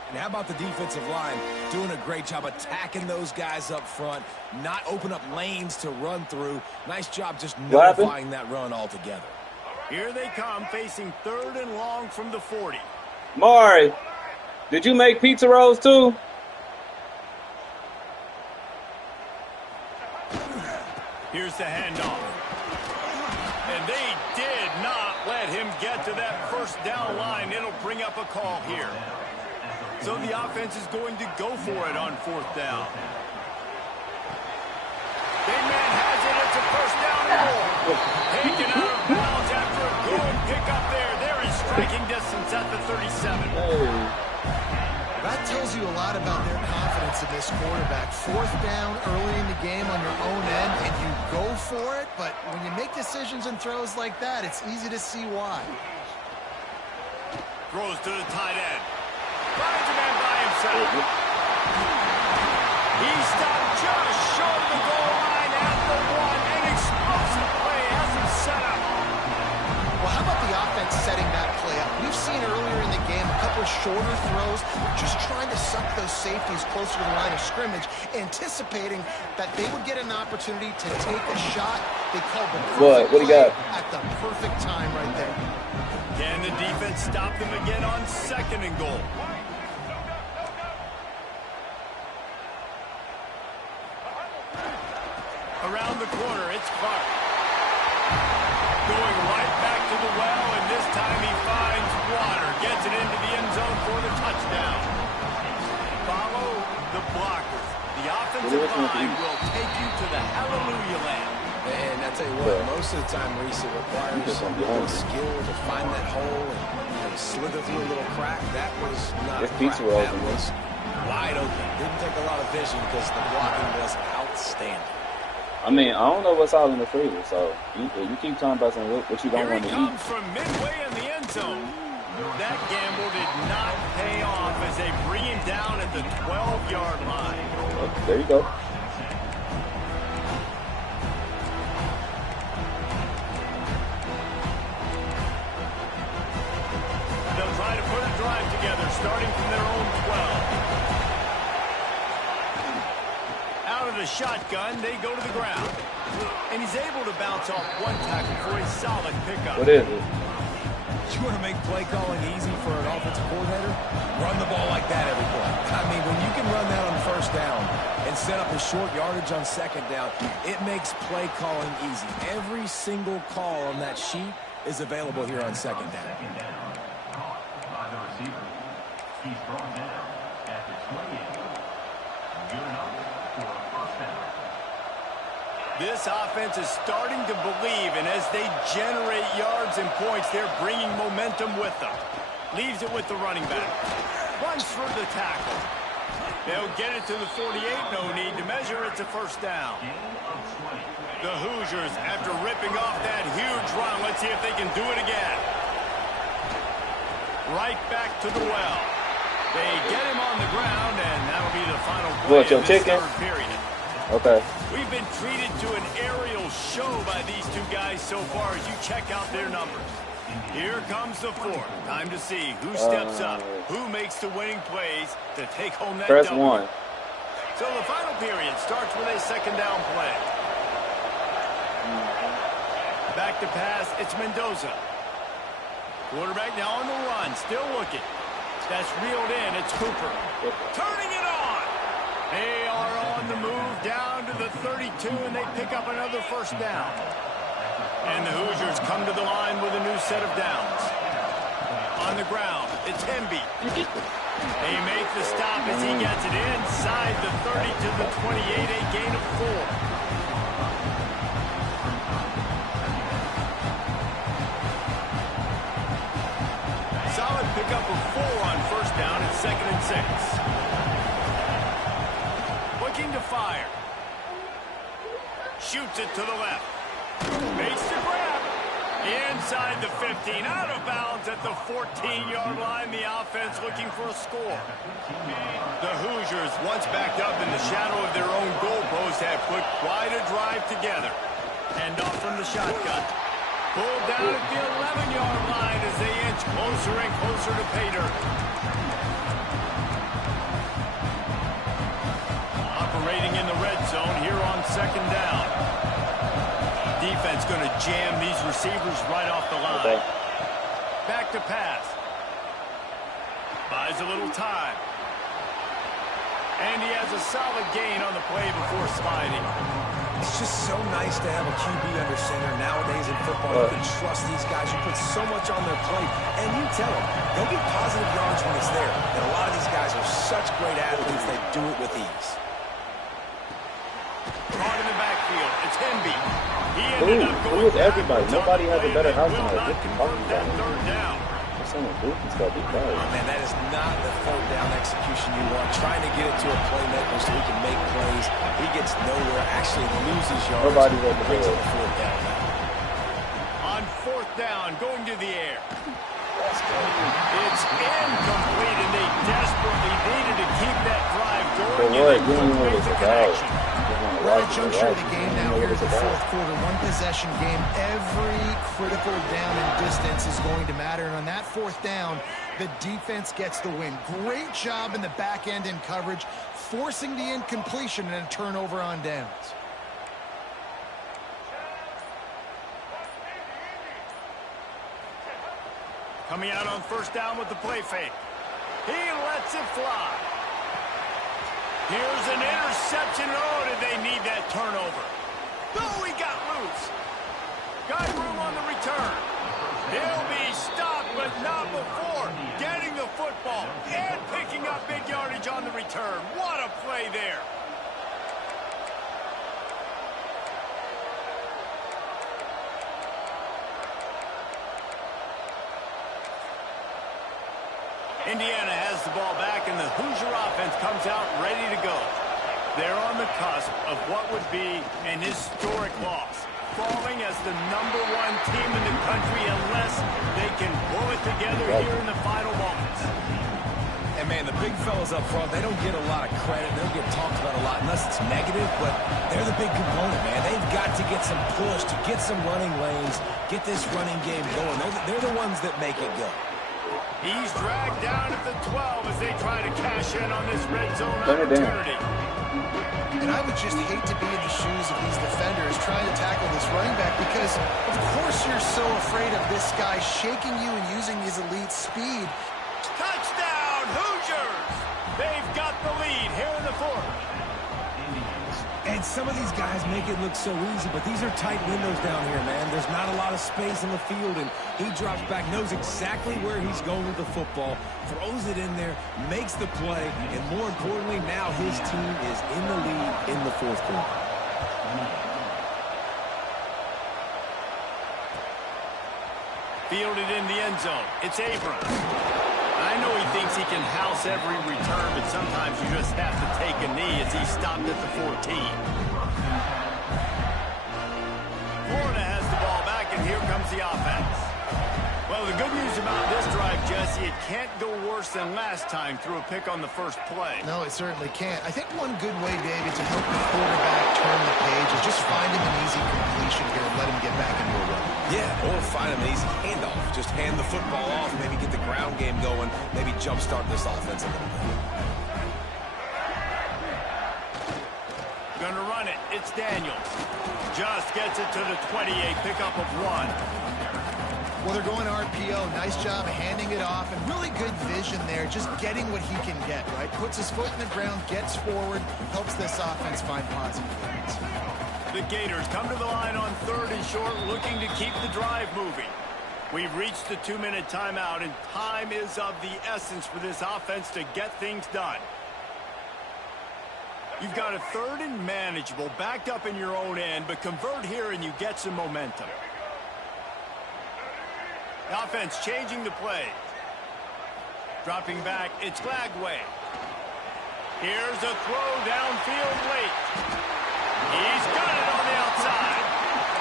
And how about the defensive line doing a great job attacking those guys up front, not open up lanes to run through. Nice job just nullifying that run altogether. Here they come, facing 3rd and long from the 40. Mari, did you make pizza rolls too? Here's the handoff. And they did not let him get to that first down line. It'll bring up a call here. So the offense is going to go for it on 4th down. Big man has it. It's a first down and more. Taken out of bounds after a good pickup there. They're in striking distance at the 37. That tells you a lot about their confidence in this quarterback. 4th down early in the game on your own end, and you go for it, but when you make decisions and throws like that, it's easy to see why. Throws to the tight end. Finds a man by himself. He stopped just short of the goal line at the 1. An explosive play has him set up. Well, how about the offense setting that play up? We've seen earlier in the game a couple of shorter throws, just trying to suck those safeties closer to the line of scrimmage, anticipating that they would get an opportunity to take a shot. They called the perfect What do you got? at the perfect time right there. Can the defense stop them again on 2nd and goal? Around the corner, it's Clark. Going right back to the well, and this time he finds water. Gets it into the end zone for the touchdown. Follow the blockers. The offensive line will take you to the hallelujah land. And I tell you what, most of the time, Reese, it requires a little skill to find that hole and slither through a little crack. That was not a crack. That was wide open. Didn't take a lot of vision because the blocking was outstanding. I mean, I don't know what's all in the freezer, so you keep talking about something what you don't want to eat. Here he comes from midway in the end zone. That gamble did not pay off as they bring him down at the 12-yard line. Well, there you go. They'll try to put a drive together, starting from their own 12. Out of the shotgun, they go to the ground. And he's able to bounce off one tackle for a solid pickup. What is it? You want to make play calling easy for an offensive coordinator? Run the ball like that every play. I mean, when you can run that on first down and set up a short yardage on second down, it makes play calling easy. Every single call on that sheet is available here on second down. By the receiver. He's brought down at the 28. Good enough for a first down. This offense is starting to believe, and as they generate yards and points, they're bringing momentum with them. Leaves it with the running back. Runs through the tackle. They'll get it to the 48. No need to measure. It's a first down. The Hoosiers, after ripping off that huge run, let's see if they can do it again. Right back to the well. They get him on the ground, and that'll be the final play of this third period. Okay. We've been treated to an aerial show by these two guys so far as you check out their numbers. Here comes the fourth. Time to see who steps up, who makes the winning plays to take home that Press W. one. So the final period starts with a second down play. Back to pass, it's Mendoza. Quarterback now on the run, still looking. That's reeled in, it's Cooper. Turning it on! They are on the move down to the 32, and they pick up another first down. And the Hoosiers come to the line with a new set of downs. On the ground, it's Hemby. They make the stop as he gets it inside the 30 to the 28, a gain of 4. Solid pickup of 4 on first down at 2nd and 6. Looking to fire. Shoots it to the left. Makes the grab. Inside the 15. Out of bounds at the 14-yard line. The offense looking for a score. The Hoosiers, once backed up in the shadow of their own goalpost, have put quite a drive together. Hand off from the shotgun. Pulled down at the 11-yard line as they inch closer and closer to pay dirt. Operating in the red zone here on second down. Defense going to jam these receivers right off the line. Okay. Back to pass. Buys a little time. And he has a solid gain on the play before sliding. It's just so nice to have a QB under center nowadays in football. You can trust these guys. You put so much on their plate. And you tell them, they'll get positive yards when it's there. And a lot of these guys are such great athletes, they do it with ease. Caught in the backfield. It's Hemby. He Who ended up going is everybody? Nobody has a better house than will us. not What you convert talking that about? third down. Some goofy stuff. He does. Man, that is not the third down execution you want. Trying to get it to a playmaker so he can make plays. He gets nowhere, actually loses yards. Nobody will do brings it. up a fourth down. On fourth down, going to the air. It's incomplete, and they desperately needed to keep that drive going. For what? You don't even know what it's about. We're at a juncture of the game now here in the fourth quarter. One possession game. Every critical down and distance is going to matter. And on that fourth down, the defense gets the win. Great job in the back end in coverage, forcing the incompletion and a turnover on downs. Coming out on first down with the play fake. He lets it fly. Here's an interception. Oh, did they need that turnover? Oh, he got loose. Got room on the return. He'll be stopped, but not before getting the football and picking up big yardage on the return. What a play there. Indiana has the ball back, and the Hoosier offense comes out ready to go. They're on the cusp of what would be an historic loss, falling as the #1 team in the country unless they can pull it together here in the final moments. And, man, the big fellas up front, they don't get a lot of credit. They don't get talked about a lot unless it's negative, but they're the big component, man. They've got to get some push, to get some running lanes, get this running game going. They're the ones that make it go. He's dragged down at the 12 as they try to cash in on this red zone Turn it down. opportunity. And I would just hate to be in the shoes of these defenders trying to tackle this running back because, of course, you're so afraid of this guy shaking you and using his elite speed. Touchdown, Hoosiers! They've got the lead here in the fourth. And some of these guys make it look so easy, but these are tight windows down here, man. There's not a lot of space in the field, and he drops back, knows exactly where he's going with the football, throws it in there, makes the play, and more importantly, now his team is in the lead in the fourth quarter. Fielded in the end zone. It's Abrams. I know he thinks he can house every return, but sometimes you just have to take a knee as he stopped at the 14. Florida has the ball back, and here comes the offense. Well, the good news about this drive, Jesse, it can't go worse than last time through a pick on the first play. No, it certainly can't. I think one good way, David, to help the quarterback turn the page is just find him an easy completion here and let him get back into a run. Yeah, or find him an easy handoff. Just hand the football off, maybe get the ground game going, maybe jumpstart this offense a little bit. Gonna run it. It's Daniels. Just gets it to the 28, pickup of 1. Well, they're going RPO. Nice job of handing it off, and really good vision there, just getting what he can get, right? Puts his foot in the ground, gets forward, helps this offense find positive points. The Gators come to the line on 3rd and short, looking to keep the drive moving. We've reached the 2-minute timeout, and time is of the essence for this offense to get things done. You've got a 3rd and manageable, backed up in your own end, but convert here and you get some momentum. The offense changing the play. Dropping back, it's Glagway. Here's a throw downfield late. He's got it on the outside.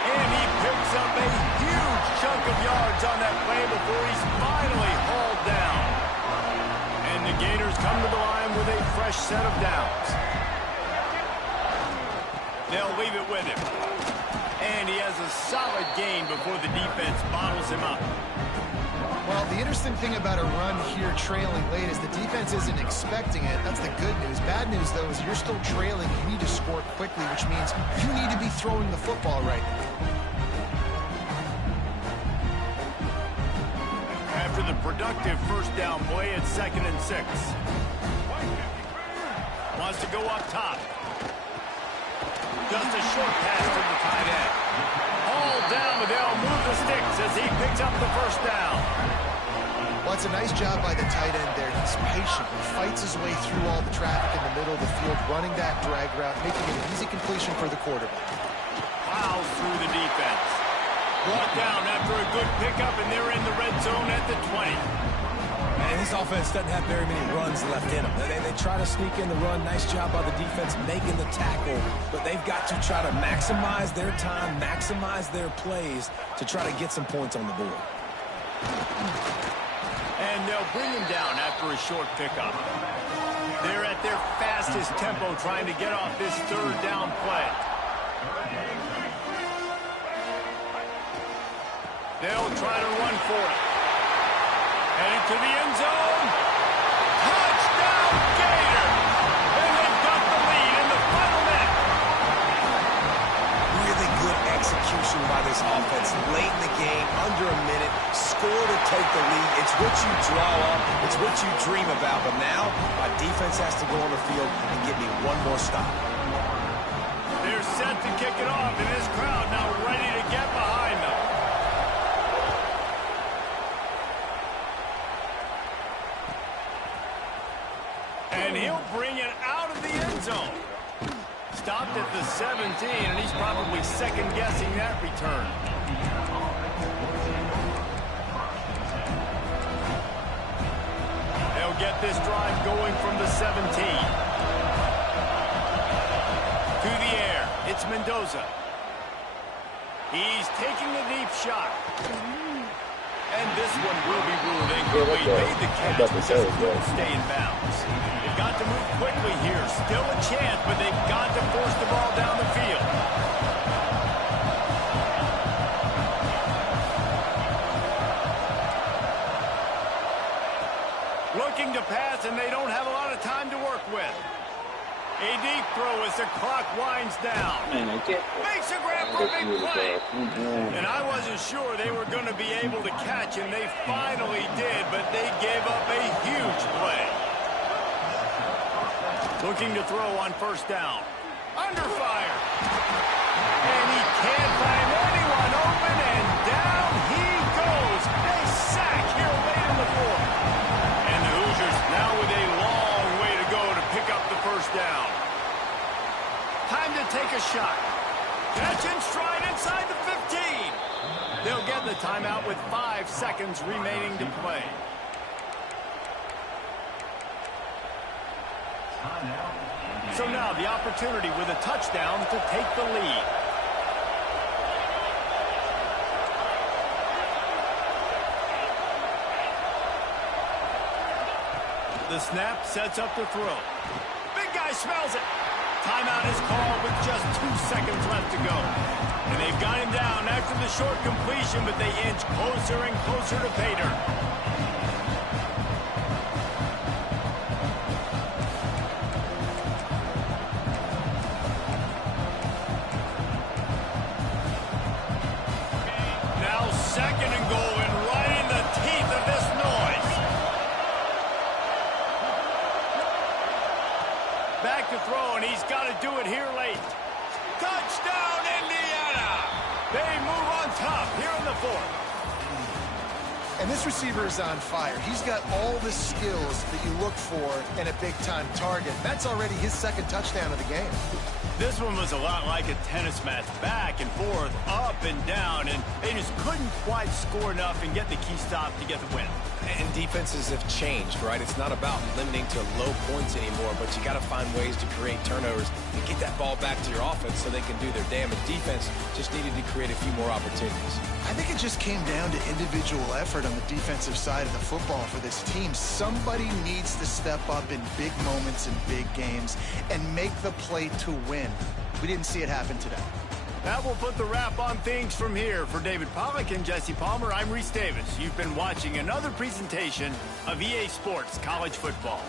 And he picks up a huge chunk of yards on that play before he's finally hauled down. And the Gators come to the line with a fresh set of downs. They'll leave it with him. And he has a solid gain before the defense bottles him up. Well, the interesting thing about a run here trailing late is the defense isn't expecting it. That's the good news. Bad news, though, is you're still trailing. You need to score quickly, which means you need to be throwing the football right now. After the productive first down play, it's 2nd and 6. Wants to go up top. Just a short pass to the tight end. Hauled down, but they'll move the sticks as he picks up the first down. Well, it's a nice job by the tight end there. He's patient. He fights his way through all the traffic in the middle of the field, running that drag route, making it an easy completion for the quarterback. Plows through the defense. Brought down after a good pickup, and they're in the red zone at the 20. And this offense doesn't have very many runs left in them. They try to sneak in the run. Nice job by the defense making the tackle. But they've got to try to maximize their time, maximize their plays to try to get some points on the board. And they'll bring him down after a short pickup. They're at their fastest tempo trying to get off this 3rd down play. They'll try to run for it. Headed to the end zone. Touchdown, Gator! And they've got the lead in the final minute. Really good execution by this offense. Late in the game, under a minute, score to take the lead. It's what you draw up. It's what you dream about. But now, my defense has to go on the field and give me one more stop. They're set to kick it off, and this crowd now ready to get behind them. And he'll bring it out of the end zone. Stopped at the 17, and he's probably second-guessing that return. They'll get this drive going from the 17. To the air, it's Mendoza. He's taking a deep shot. And this one will be ruled incomplete. Made the catch, but just couldn't stay in bounds. They've got to move quickly here. Still a chance, but they've got to force the ball down the field. Looking to pass, and they don't have a lot of time to work with. A deep throw as the clock winds down. Man, they can't. Makes a grab for a big play. And I wasn't sure they were going to be able to catch him. They finally did, but they gave up a huge play. Looking to throw on first down. Under fire. And he can't find anyone open, and down he goes. A sack here late in the fourth. And the Hoosiers now with a long way to go to pick up the first down. Time to take a shot. Catch in stride inside the 15. They'll get the timeout with 5 seconds remaining to play. So now the opportunity with a touchdown to take the lead. The snap sets up the throw. Big guy smells it. Timeout is called with just 2 seconds left to go. And they've got him down after the short completion, but they inch closer and closer to pay dirt. Second and goal, and right in the teeth of this noise. Back to throw, and he's got to do it here late. Touchdown, Indiana! They move on top here in the fourth. And this receiver is on fire. He's got all the skills that you look for in a big-time target. That's already his second touchdown of the game. This one was a lot like a tennis match, back and forth, up and down, and they just couldn't quite score enough and get the key stop to get the win. And defenses have changed, right? It's not about limiting to low points anymore, but you got to find ways to create turnovers and get that ball back to your offense so they can do their damage. Defense just needed to create a few more opportunities. I think it just came down to individual effort on the defensive side of the football for this team. Somebody needs to step up in big moments in big games and make the play to win. We didn't see it happen today. That will put the wrap on things from here. For David Pollack and Jesse Palmer, I'm Reese Davis. You've been watching another presentation of EA Sports College Football.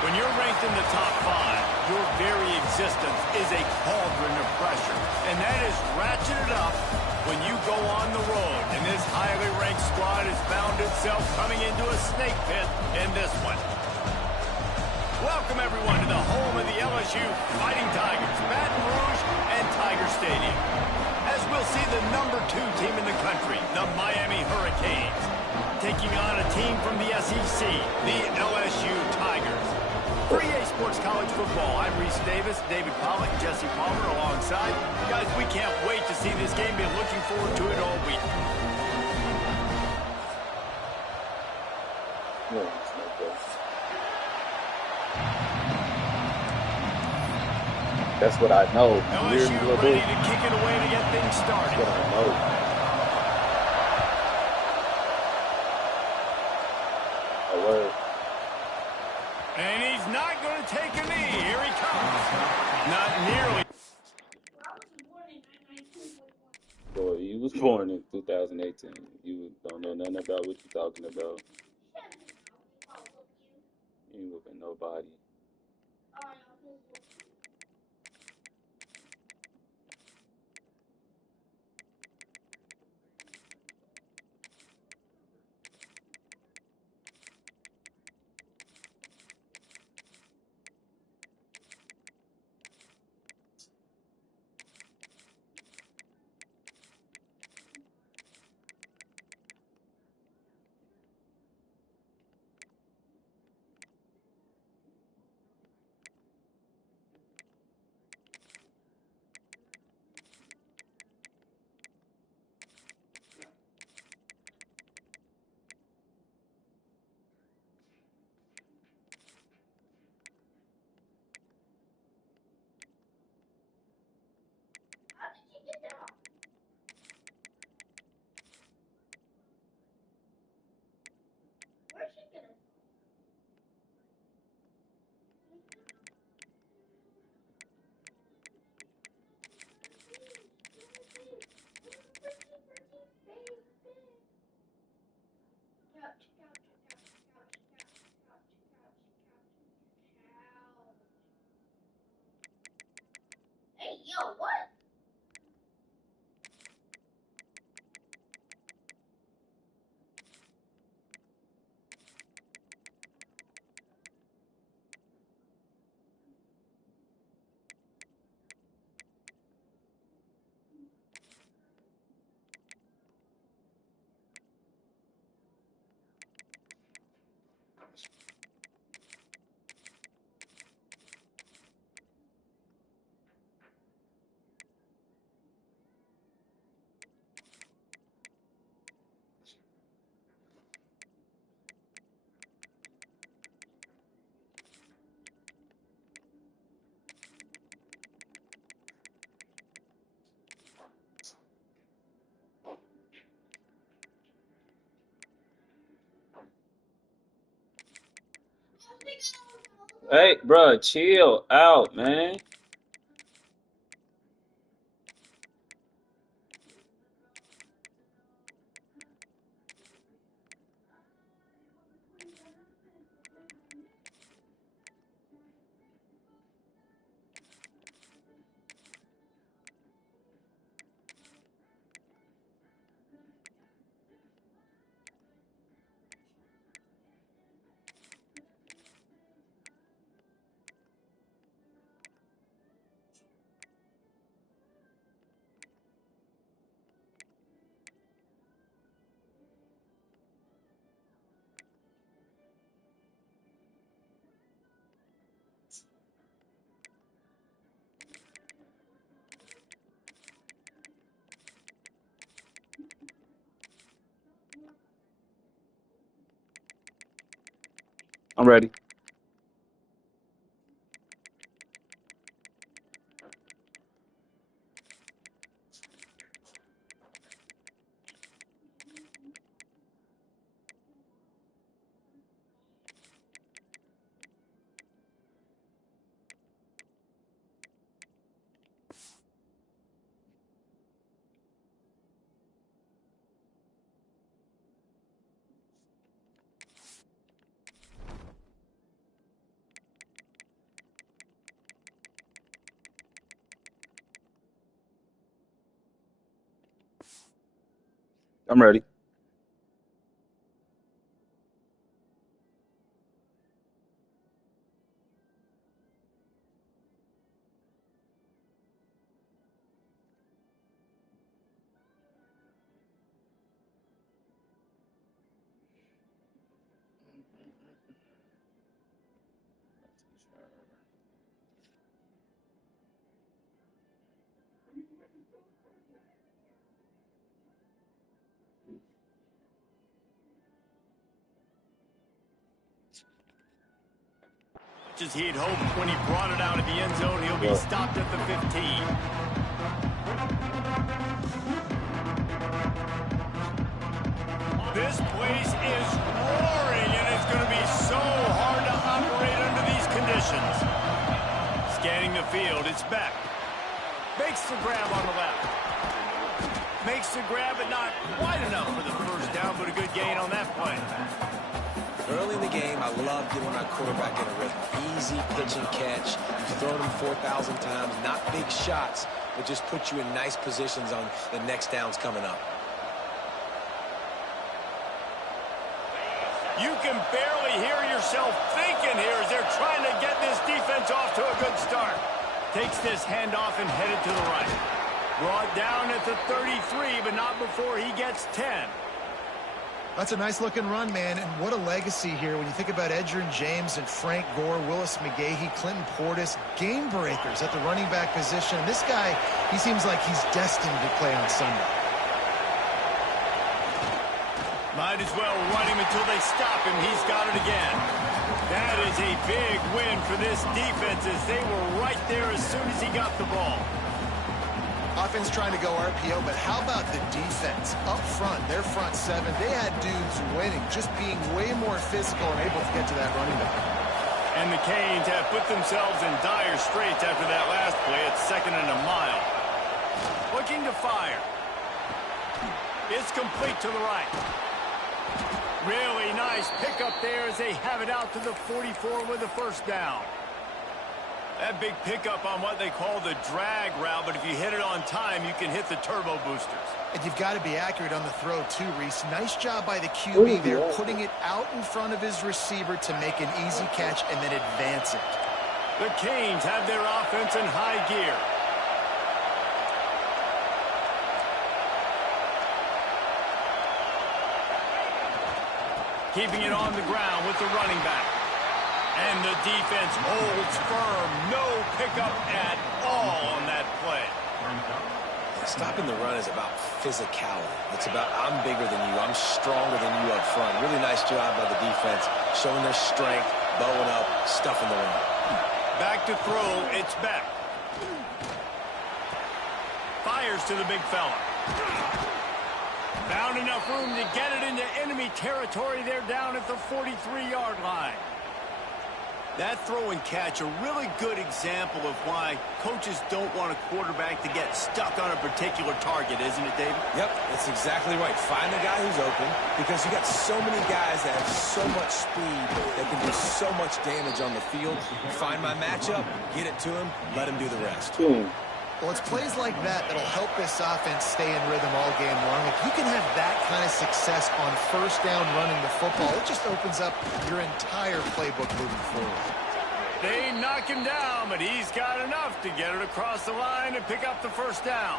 When you're ranked in the top 5, your very existence is a cauldron of pressure. And that is ratcheted up When you go on the road and this highly ranked squad has found itself coming into a snake pit in this one. Welcome, everyone, to the home of the LSU Fighting Tigers, Baton Rouge and Tiger Stadium. As we'll see the #2 team in the country, the Miami Hurricanes, taking on a team from the SEC, the LSU Tigers. For EA Sports College Football, I'm Reese Davis, David Pollack, Jesse Palmer alongside. Guys, we can't wait to see this game. Been looking forward to it all week. That's what I know. LSU ready to kick it away to get things started. That's what I know. And he's not going to take a knee. Here he comes. Not nearly. Boy, you was born in 2018. You don't know nothing about what you're talking about. You ain't whooping nobody. Hey, bro, chill out, man. I'm ready. I'm ready. As he'd hoped when he brought it out of the end zone, he'll be stopped at the 15. This place is roaring, and it's going to be so hard to operate under these conditions. Scanning the field, it's Beck. Makes the grab on the left. Makes the grab, but not quite enough for the first down, but a good gain on that play. Early in the game, I love getting my quarterback in a rhythm. Easy pitch and catch. You've thrown him 4,000 times. Not big shots, but just put you in nice positions on the next downs coming up. You can barely hear yourself thinking here as they're trying to get this defense off to a good start. Takes this handoff and headed to the right. Brought down at the 33, but not before he gets 10. That's a nice-looking run, man, and what a legacy here when you think about Edgerrin James and Frank Gore, Willis McGahee, Clinton Portis, game breakers at the running back position. And this guy, he seems like he's destined to play on Sunday. Might as well run him until they stop him. He's got it again. That is a big win for this defense as they were right there as soon as he got the ball. Offense trying to go RPO, but how about the defense? Up front, their front seven, they had dudes winning, just being way more physical and able to get to that running back. And the Canes have put themselves in dire straits after that last play. It's 2nd and a mile. Looking to fire. It's complete to the right. Really nice pickup there as they have it out to the 44 with a first down. That big pickup on what they call the drag route, but if you hit it on time, you can hit the turbo boosters. And you've got to be accurate on the throw, too, Reese. Nice job by the QB there, putting it out in front of his receiver to make an easy catch and then advance it. The Canes have their offense in high gear. Keeping it on the ground with the running back. And the defense holds firm. No pickup at all on that play. Stopping the run is about physicality. It's about I'm bigger than you. I'm stronger than you up front. Really nice job by the defense, showing their strength, bowing up, stuffing the run. Back to throw. It's Beck. Fires to the big fella. Found enough room to get it into enemy territory. They're down at the 43-yard line. That throw and catch, a really good example of why coaches don't want a quarterback to get stuck on a particular target, isn't it, David? Yep, that's exactly right. Find the guy who's open because you got so many guys that have so much speed that can do so much damage on the field. Find my matchup, get it to him, let him do the rest. Well, it's plays like that that'll help this offense stay in rhythm all game long. If you can have that kind of success on first down running the football, it just opens up your entire playbook moving forward. They knock him down, but he's got enough to get it across the line and pick up the first down.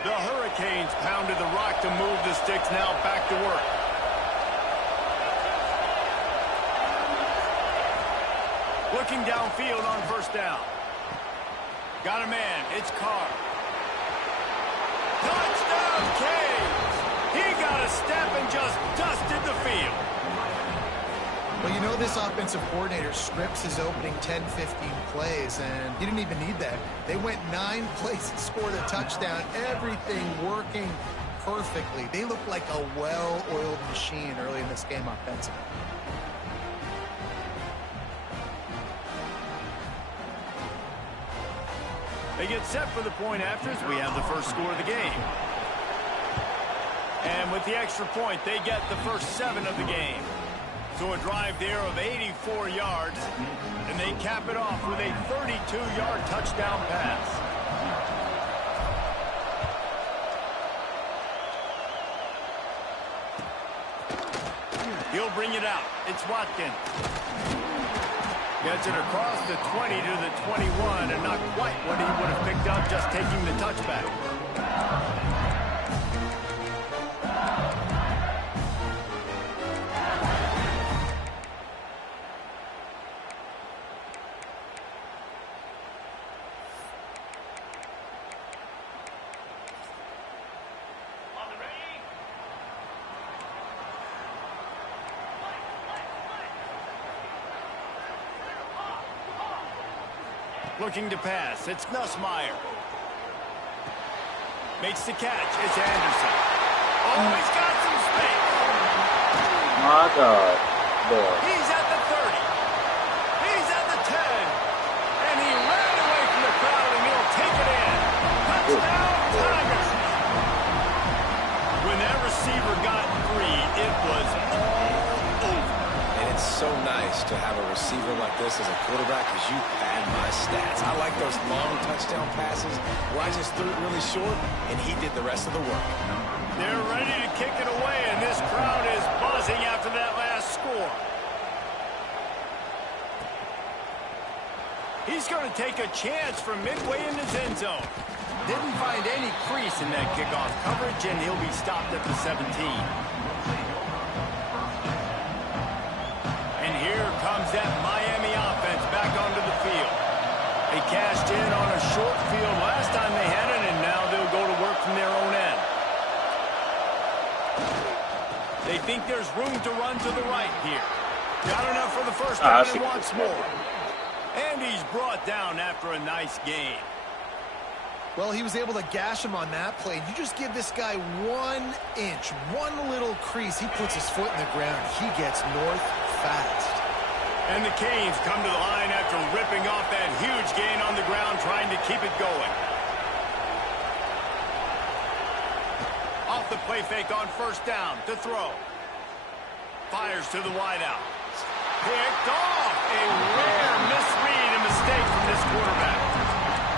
The Hurricanes pounded the rock to move the sticks, now back to work. Looking downfield on first down. Got a man. It's Carr. Touchdown, Canes! He got a step and just dusted the field. Well, you know this offensive coordinator scripts his opening 10, 15 plays, and he didn't even need that. They went 9 plays and scored a touchdown. Everything working perfectly. They look like a well-oiled machine early in this game offensively. They get set for the point afters. We have the first score of the game. And with the extra point, they get the first 7 of the game. So a drive there of 84 yards, and they cap it off with a 32-yard touchdown pass. He'll bring it out. It's Watkins. Gets it across the 20 to the 21, and not quite what he would have picked up just taking the touchback. Looking to pass. It's Nussmeier. Makes the catch. It's Anderson. Oh, he's got some space. My God. Boy. He's at the 30. He's at the 10. And he ran away from the crowd, and he'll take it in. Touchdown, Tigers. When that receiver got free, it was all over. And it's so nice to have a receiver like this as a quarterback, because you pad my stats. I like those long touchdown passes where I just threw it really short, and he did the rest of the work. They're ready to kick it away, and this crowd is buzzing after that last score. He's going to take a chance from midway in his end zone. Didn't find any crease in that kickoff coverage, and he'll be stopped at the 17. And here comes that Miami offense back onto the field. They cashed in on a short field last time they had it, and now they'll go to work from their own end. They think there's room to run to the right here. Got enough for the first down and wants more. And he's brought down after a nice gain. Well, he was able to gash him on that play. You just give this guy 1 inch, one little crease. He puts his foot in the ground. He gets north fast. And the Canes come to the line after ripping off that huge gain on the ground, trying to keep it going. Off the play fake on first down to throw. Fires to the wideout. Picked off. A rare misread and mistake from this quarterback.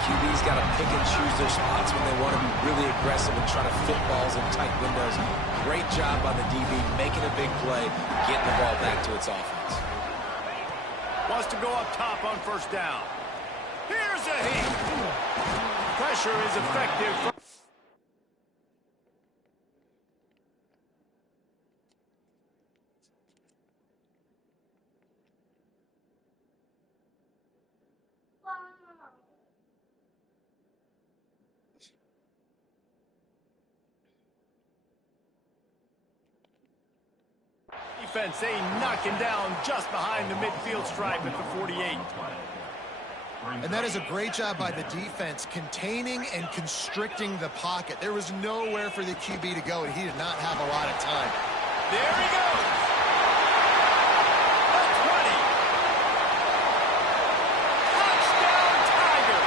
QB's got to pick and choose their spots when they want to be really aggressive and try to fit balls in tight windows. Great job by the DB, making a big play, getting the ball back to its offense. Wants to go up top on first down. Here's a hit. Pressure is effective. Defense, they knock him down just behind the midfield stripe at the 48. And that is a great job by the defense, containing and constricting the pocket. There was nowhere for the QB to go, and he did not have a lot of time. There he goes. The 20. Touchdown, Tiger.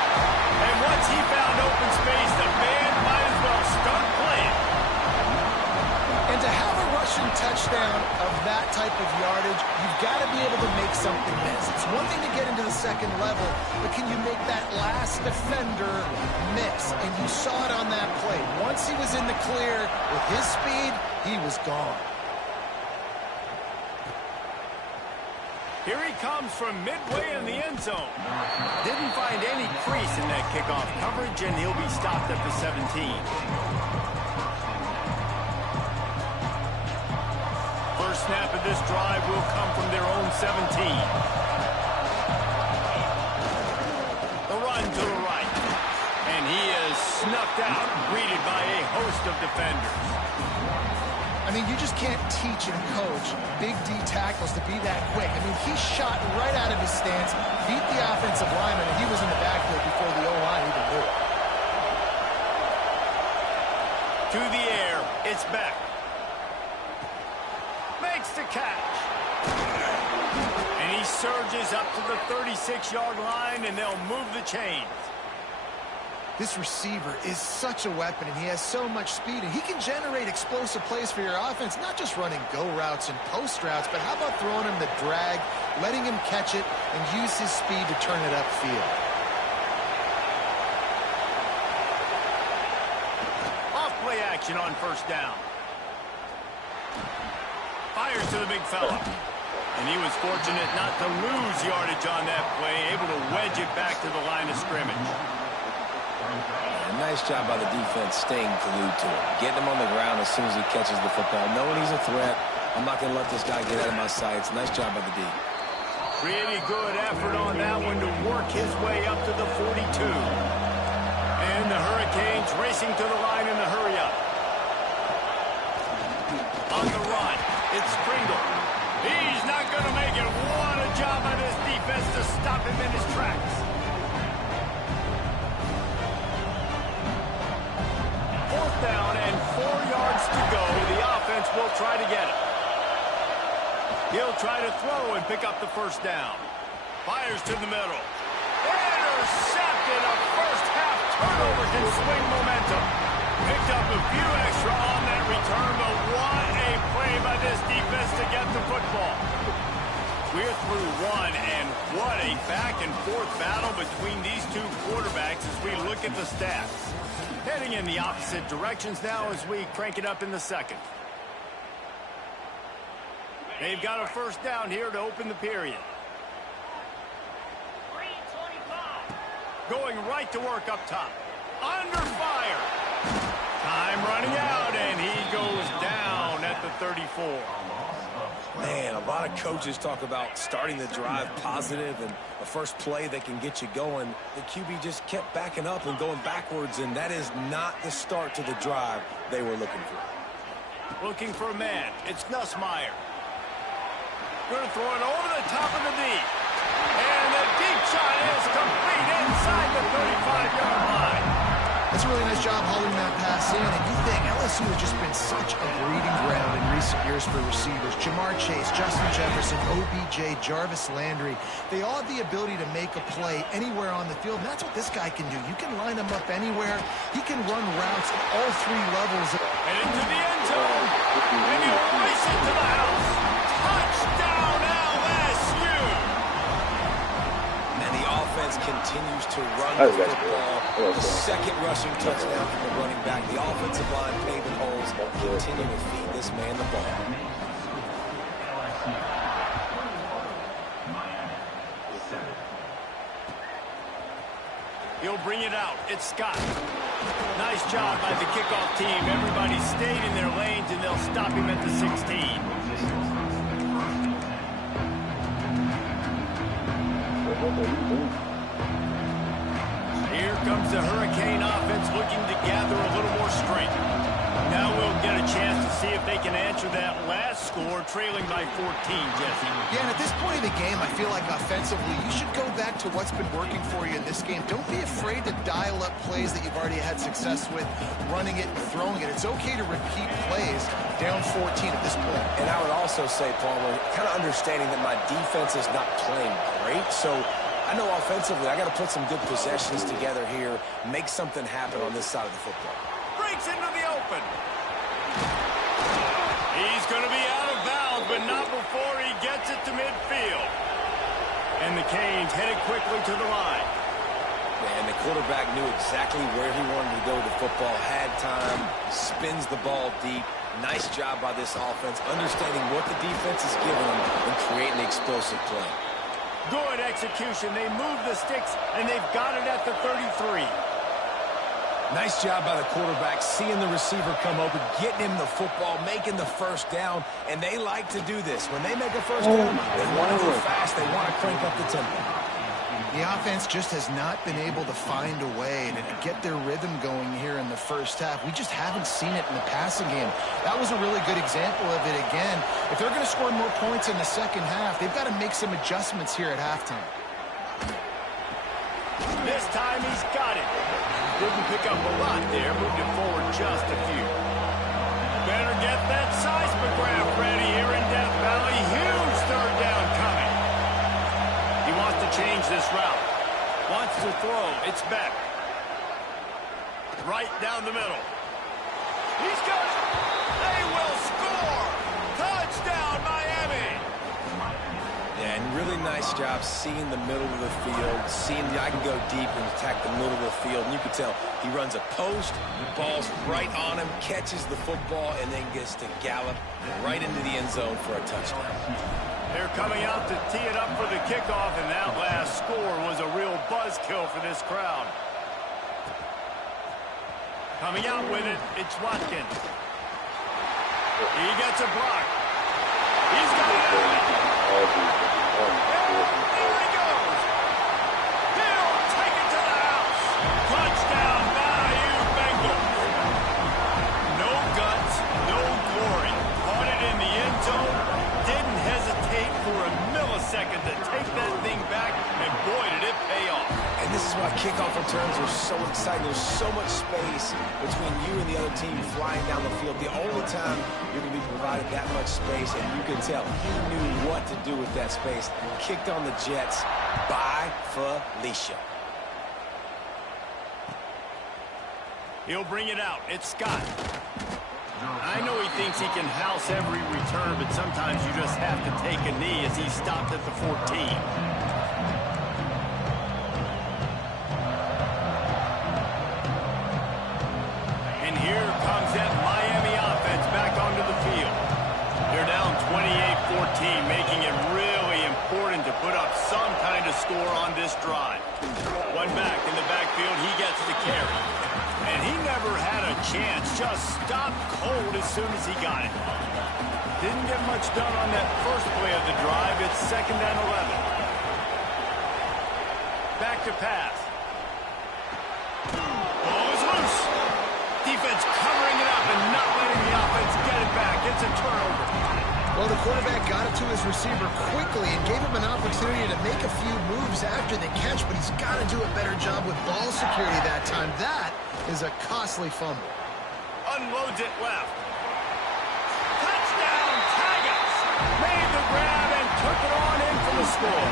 And once he found open space, the band might as well start playing. And to have a rushing touchdown of that type of yardage, you've got to be able to make something miss. It's one thing to get into the second level, but can you make that last defender miss? And you saw it on that play. Once he was in the clear with his speed, he was gone. Here he comes from midway in the end zone. Didn't find any crease in that kickoff coverage, and he'll be stopped at the 17. First snap of this drive will come from their own 17. The run to the right. And he is snuffed out, greeted by a host of defenders. I mean, you just can't teach and coach big D tackles to be that quick. I mean, he shot right out of his stance, beat the offensive lineman, and he was in the backfield before the O-line even knew it. To the air, it's back. Makes the catch. And he surges up to the 36-yard line, and they'll move the chains. This receiver is such a weapon, and he has so much speed, and he can generate explosive plays for your offense, not just running go routes and post routes, but how about throwing him the drag, letting him catch it, and use his speed to turn it upfield. Off play action on first down. Fires to the big fella. And he was fortunate not to lose yardage on that play, able to wedge it back to the line of scrimmage. Nice job by the defense staying glued to him. Getting him on the ground as soon as he catches the football. Knowing he's a threat, I'm not going to let this guy get out of my sights. Nice job by the D. Really good effort on that one to work his way up to the 42. And the Hurricanes racing to the line in the hurry-up. On the run, it's Pringle. He's not going to make it. What a job by this defense to stop him in his tracks. Fourth down and 4 yards to go. The offense will try to get it. He'll try to throw and pick up the first down. Fires to the middle. Intercepted. A first-half turnover can swing momentum. Picked up a few extra on that return, but what a play by this defense to get the football. We're through one, and what a back-and-forth battle between these two quarterbacks as we look at the stats. Heading in the opposite directions now as we crank it up in the second. They've got a first down here to open the period. Going right to work up top. Under fire. Time running out, and he goes down at the 34. Man, a lot of coaches talk about starting the drive positive and a first play that can get you going. The QB just kept backing up and going backwards, and that is not the start to the drive they were looking for. Looking for a man. It's Nussmeier. Going to throw it over the top of the deep. And the deep shot is complete inside the 35-yard line. That's a really nice job hauling that pass in. And you think LSU has just been such a breeding ground in recent years for receivers. Jamar Chase, Justin Jefferson, OBJ, Jarvis Landry. They all have the ability to make a play anywhere on the field. And that's what this guy can do. You can line him up anywhere. He can run routes at all 3 levels. And into the end zone. And he'll race into the house. Touchdown LSU. And the offense continues to run the football. The second rushing touchdown from the running back. The offensive line paving holes. Continue to feed this man the ball. He'll bring it out. It's Scott. Nice job by the kickoff team. Everybody stayed in their lanes, and they'll stop him at the 16. Here comes the Hurricane offense looking to gather a little more strength. Now we'll get a chance to see if they can answer that last score, trailing by 14, Jesse. Yeah, and at this point in the game, I feel like offensively, you should go back to what's been working for you in this game. Don't be afraid to dial up plays that you've already had success with, running it and throwing it. It's okay to repeat plays down 14 at this point. And I would also say, Palmer, kind of understanding that my defense is not playing great, so I know offensively I got to put some good possessions together here, make something happen on this side of the football. Breaks into the open. He's going to be out of bounds, but not before he gets it to midfield. And the Canes headed quickly to the line. And the quarterback knew exactly where he wanted to go with the football, had time, spins the ball deep. Nice job by this offense, understanding what the defense is giving them and creating the explosive play. Good execution. They move the sticks, and they've got it at the 33. Nice job by the quarterback, seeing the receiver come open, getting him the football, making the first down, and they like to do this. When they make a first down, they want to go fast, they want to crank up the tempo. The offense just has not been able to find a way to get their rhythm going here in the first half. We just haven't seen it in the passing game. That was a really good example of it again. If they're going to score more points in the second half, they've got to make some adjustments here at halftime. This time he's got it. Didn't pick up a lot there, moved it forward just a few. Better get that seismograph ready here in Death Valley. Huge third down coming. He wants to change this route. Wants to throw. It's Beck. Right down the middle. He's got it. They will score. Touchdown, Miami. Yeah, and really nice job seeing the middle of the field, seeing I can go deep and attack the middle of the field. And you can tell he runs a post, ball's right on him, catches the football, and then gets to gallop right into the end zone for a touchdown. They're coming out to tee it up for the kickoff, and that last score was a real buzzkill for this crowd. Coming out with it, it's Watkins. He gets a block. He's got it out. There he goes. He'll take it to the house. Touchdown, Bayou Bengals. No guts, no glory. Caught it in the end zone. Didn't hesitate for a millisecond to take that thing back, and boy, did it pay off. And this is why kickoff returns are so exciting. There's so much space between you and the other team flying down the field. The only time you're going to be provided that much space, and you can tell he knew what to do with that space. Kicked on the Jets by Felicia. He'll bring it out. It's Scott. I know he thinks he can house every return, but sometimes you just have to take a knee as he stopped at the 14. Here comes that Miami offense back onto the field. They're down 28-14, making it really important to put up some kind of score on this drive. One back in the backfield, he gets the carry. And he never had a chance, just stopped cold as soon as he got it. Didn't get much done on that first play of the drive. It's 2nd and 11. Back to pass. Ball is loose. Defense covering it up and not letting the offense get it back. It's a turnover. Well, the quarterback got it to his receiver quickly and gave him an opportunity to make a few moves after the catch, but he's got to do a better job with ball security that time. That is a costly fumble. Unloads it left. Touchdown, Tigers! Made the grab and took it on in for the score.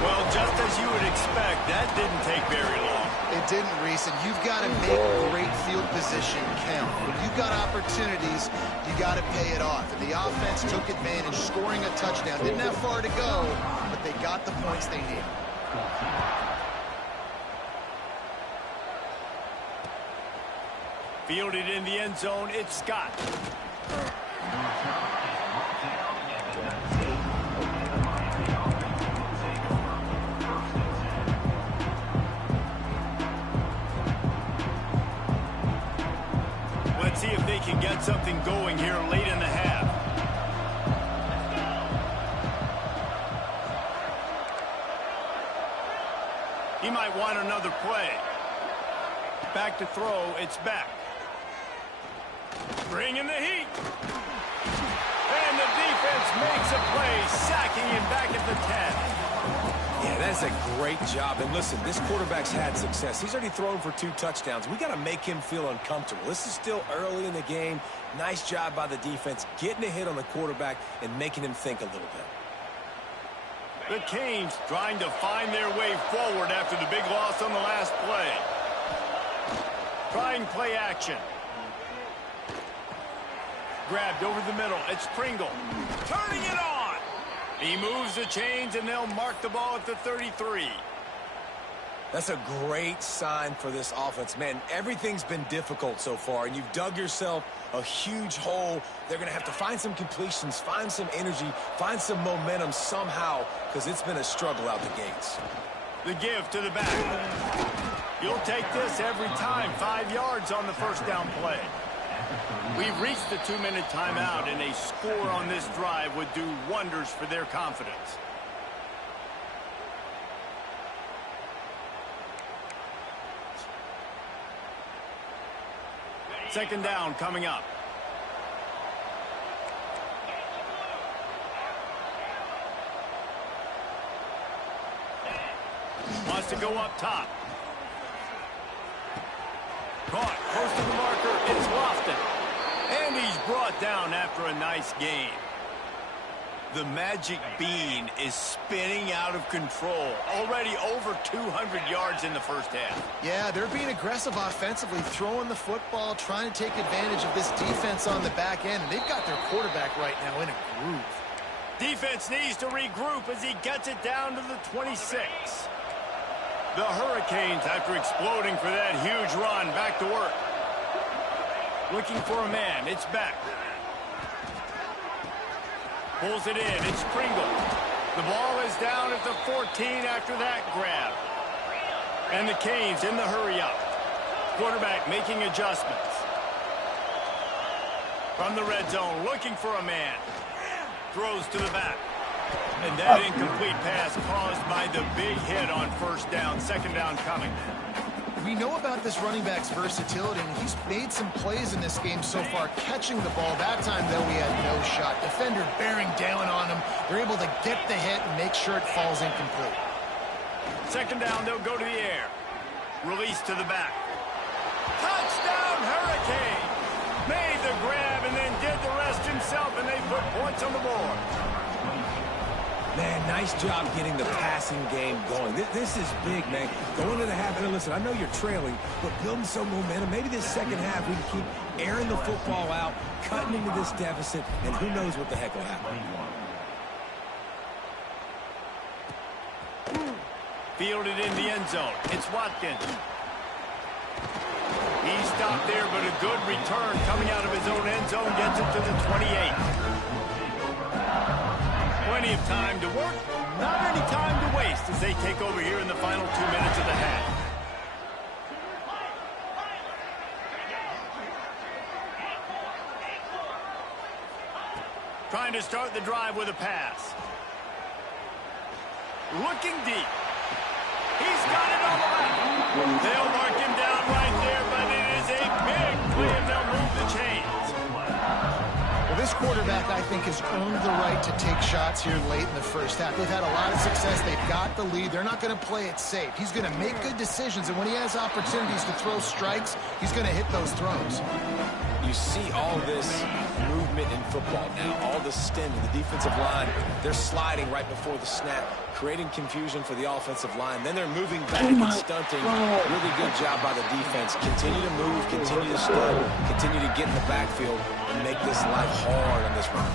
Well, just as you would expect, that didn't take very long. It didn't, Reese, and you've got to make great field position count. When you've got opportunities, you got to pay it off. And the offense took advantage, scoring a touchdown. Didn't have far to go, but they got the points they needed. Fielded in the end zone, it's Scott. Let's see if they can get something going here late in the half. He might want another play. Back to throw, it's back. Bringing the heat. And the defense makes a play, sacking him back at the 10. Yeah, that's a great job. And listen, this quarterback's had success. He's already thrown for 2 touchdowns. We got to make him feel uncomfortable. This is still early in the game. Nice job by the defense, getting a hit on the quarterback and making him think a little bit. The Canes trying to find their way forward after the big loss on the last play. Trying play action. Grabbed over the middle. It's Pringle. Turning it on. He moves the chains, and they'll mark the ball at the 33. That's a great sign for this offense. Man, everything's been difficult so far, and you've dug yourself a huge hole. They're going to have to find some completions, find some energy, find some momentum somehow, because it's been a struggle out the gates. The give to the back. You'll take this every time. 5 yards on the first down play. We've reached the 2-minute timeout, and a score on this drive would do wonders for their confidence. Second down coming up. Wants to go up top. Caught close to the marker. It's Lofton. And he's brought down after a nice game. The magic bean is spinning out of control. Already over 200 yards in the first half. Yeah, they're being aggressive offensively, throwing the football, trying to take advantage of this defense on the back end. And they've got their quarterback right now in a groove. Defense needs to regroup as he gets it down to the 26. The Hurricanes, after exploding for that huge run, back to work. Looking for a man. It's Beck. Pulls it in. It's Pringle. The ball is down at the 14 after that grab. And the Canes in the hurry-up. Quarterback making adjustments. From the red zone, looking for a man. Throws to the back. And that incomplete pass caused by the big hit on first down. Second down coming. We know about this running back's versatility, and he's made some plays in this game so far, catching the ball. That time, though, he had no shot. Defender bearing down on him. They're able to get the hit and make sure it falls incomplete. Second down, they'll go to the air. Release to the back. Touchdown, Hurricane! Made the grab and then did the rest himself, and they put points on the board. Man, nice job getting the passing game going. This is big, man. Going to the half, and listen, I know you're trailing, but building some momentum. Maybe this second half we can keep airing the football out, cutting into this deficit, and who knows what the heck will happen. Fielded in the end zone. It's Watkins. He stopped there, but a good return coming out of his own end zone gets it to the 28. Plenty of time to work, not any time to waste as they take over here in the final 2 minutes of the half. Trying to start the drive with a pass. Looking deep. He's got it on the left. They'll mark him down right there, but it is a big play, and they'll move the chains. Well, this quarterback, I think, has earned the right to take shots here late in the first half. They've had a lot of success. They've got the lead. They're not going to play it safe. He's going to make good decisions, and when he has opportunities to throw strikes, he's going to hit those throws. You see all this movement in football now, all the stint of the defensive line. They're sliding right before the snap, creating confusion for the offensive line. Then they're moving back and stunting. Really good job by the defense. Continue to move, continue to stunt, continue to get in the backfield and make this life hard on this run.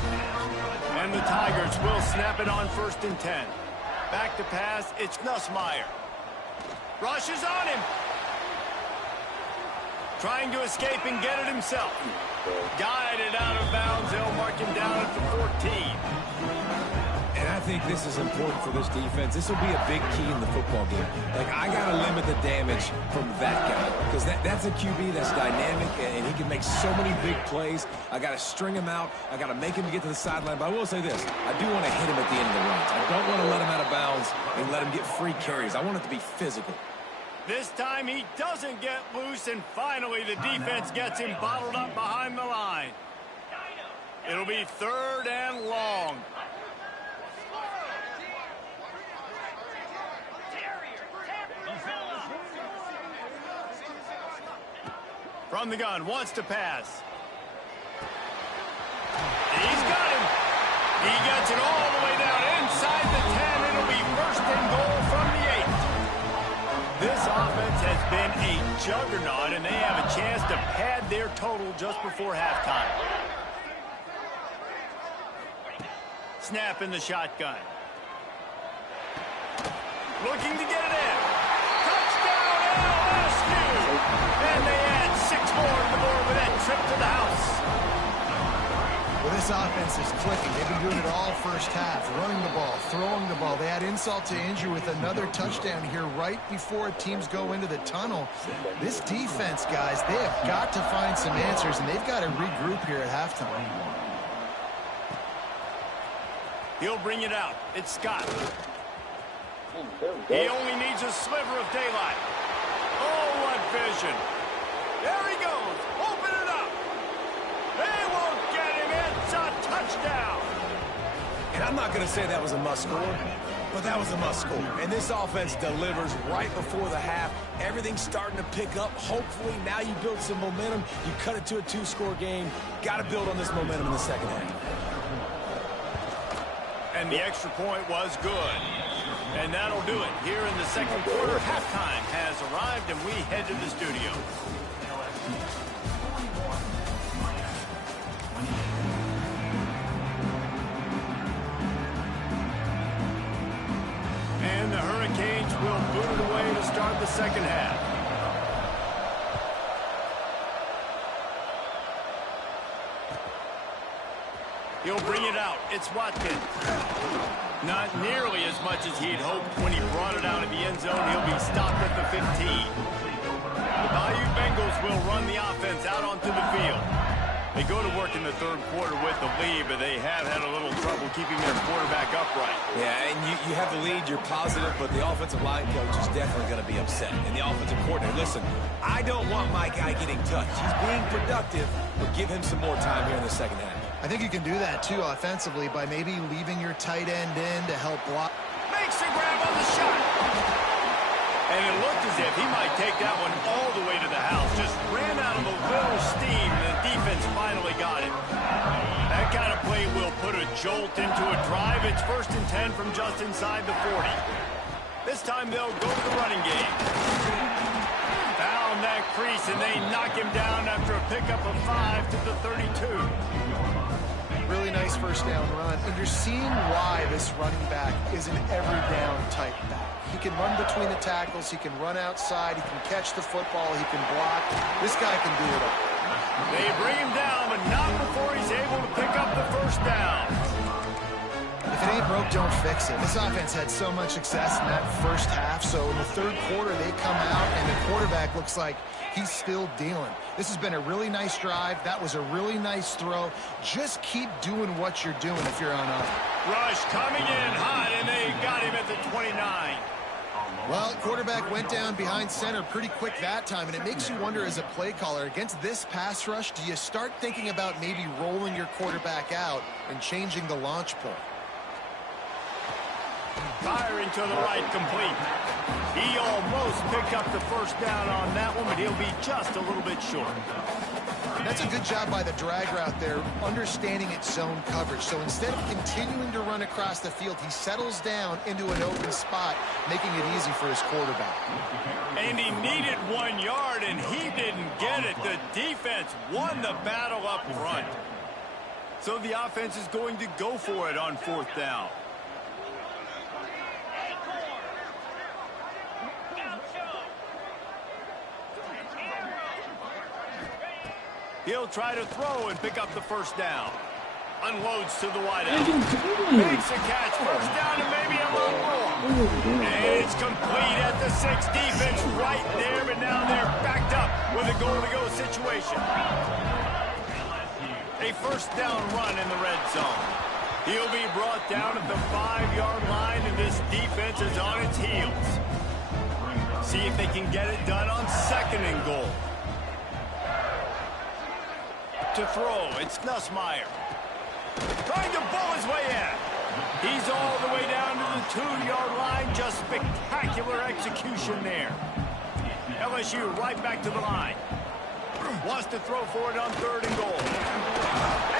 And the Tigers will snap it on 1st and 10. Back to pass, it's Nussmeier. Rushes on him. Trying to escape and get it himself. Guided out of bounds. They'll mark him down at the 14. And I think this is important for this defense. This will be a big key in the football game. Like, I got to limit the damage from that guy because that's a QB that's dynamic, and he can make so many big plays. I got to string him out. I got to make him get to the sideline. But I will say this. I do want to hit him at the end of the runs. I don't want to let him out of bounds and let him get free carries. I want it to be physical. This time he doesn't get loose, and finally the defense gets him bottled up behind the line. It'll be 3rd and long. From the gun, wants to pass. He's got him. He gets it all the way down inside the 10. It'll be 1st and goal from the 8. This offense has been a juggernaut, and they have a chance to pad their total just before halftime. Snap in the shotgun. Looking to get it in. Touchdown, LSU! And they add 6 more to the board with that trip to the house. Well, this offense is clicking. They've been doing it all first half, running the ball, throwing the ball. They add insult to injury with another touchdown here right before teams go into the tunnel. This defense, guys, they have got to find some answers, and they've got to regroup here at halftime. He'll bring it out. It's Scott. He only needs a sliver of daylight. Oh, what vision. There he goes. Open it up. They won't get him. It's a touchdown. And I'm not going to say that was a must-score, but that was a must-score. And this offense delivers right before the half. Everything's starting to pick up. Hopefully, now you build some momentum. You cut it to a 2-score game. Got to build on this momentum in the second half. And the extra point was good. And that'll do it. Here in the second quarter, halftime has arrived, and we head to the studio. Saints will boot it away to start the second half. He'll bring it out. It's Watkins. Not nearly as much as he'd hoped when he brought it out of the end zone. He'll be stopped at the 15. The Bayou Bengals will run the offense out onto the field. They go to work in the third quarter with the lead, but they have had a little trouble keeping their quarterback upright. Yeah, and you have the lead, you're positive, but the offensive line coach is definitely going to be upset. And the offensive coordinator, listen, I don't want my guy getting touched. He's being productive, but give him some more time here in the second half. I think you can do that, too, offensively, by maybe leaving your tight end in to help block. Makes a grab on the shot. And it looked as if he might take that one all the way to the house. Just ran out of a little steam, and the defense finally got it. That kind of play will put a jolt into a drive. It's 1st and 10 from just inside the 40. This time they'll go to the running game. Found that crease, and they knock him down after a pickup of 5 to the 32. Really nice first down run. And you're seeing why this running back is an every down type back. He can run between the tackles. He can run outside. He can catch the football. He can block. This guy can do it all. They bring him down, but not before he's able to pick up the first down. If it ain't broke, don't fix it. This offense had so much success in that first half, so in the third quarter they come out and the quarterback looks like he's still dealing. This has been a really nice drive. That was a really nice throw. Just keep doing what you're doing if you're on offense. Rush coming in hot, and they got him at the 29. Well, quarterback went down behind center pretty quick that time, and it makes you wonder as a play caller, against this pass rush, do you start thinking about maybe rolling your quarterback out and changing the launch point? Firing to the right, complete. He almost picked up the first down on that one, but he'll be just a little bit short. That's a good job by the drag route there, understanding its zone coverage. So instead of continuing to run across the field, he settles down into an open spot, making it easy for his quarterback. And he needed 1 yard, and he didn't get it. The defense won the battle up front. So the offense is going to go for it on 4th down. He'll try to throw and pick up the first down. Unloads to the wideout. Makes a catch. First down and maybe a long roll. And it's complete at the 6. Defense right there, but now they're backed up with a goal-to-go situation. A first down run in the red zone. He'll be brought down at the 5-yard line, and this defense is on its heels. See if they can get it done on 2nd and goal. To throw, it's Nussmeier. Trying to bull his way in. He's all the way down to the 2-yard line. Just spectacular execution there. LSU right back to the line. Wants to throw for it on 3rd and goal.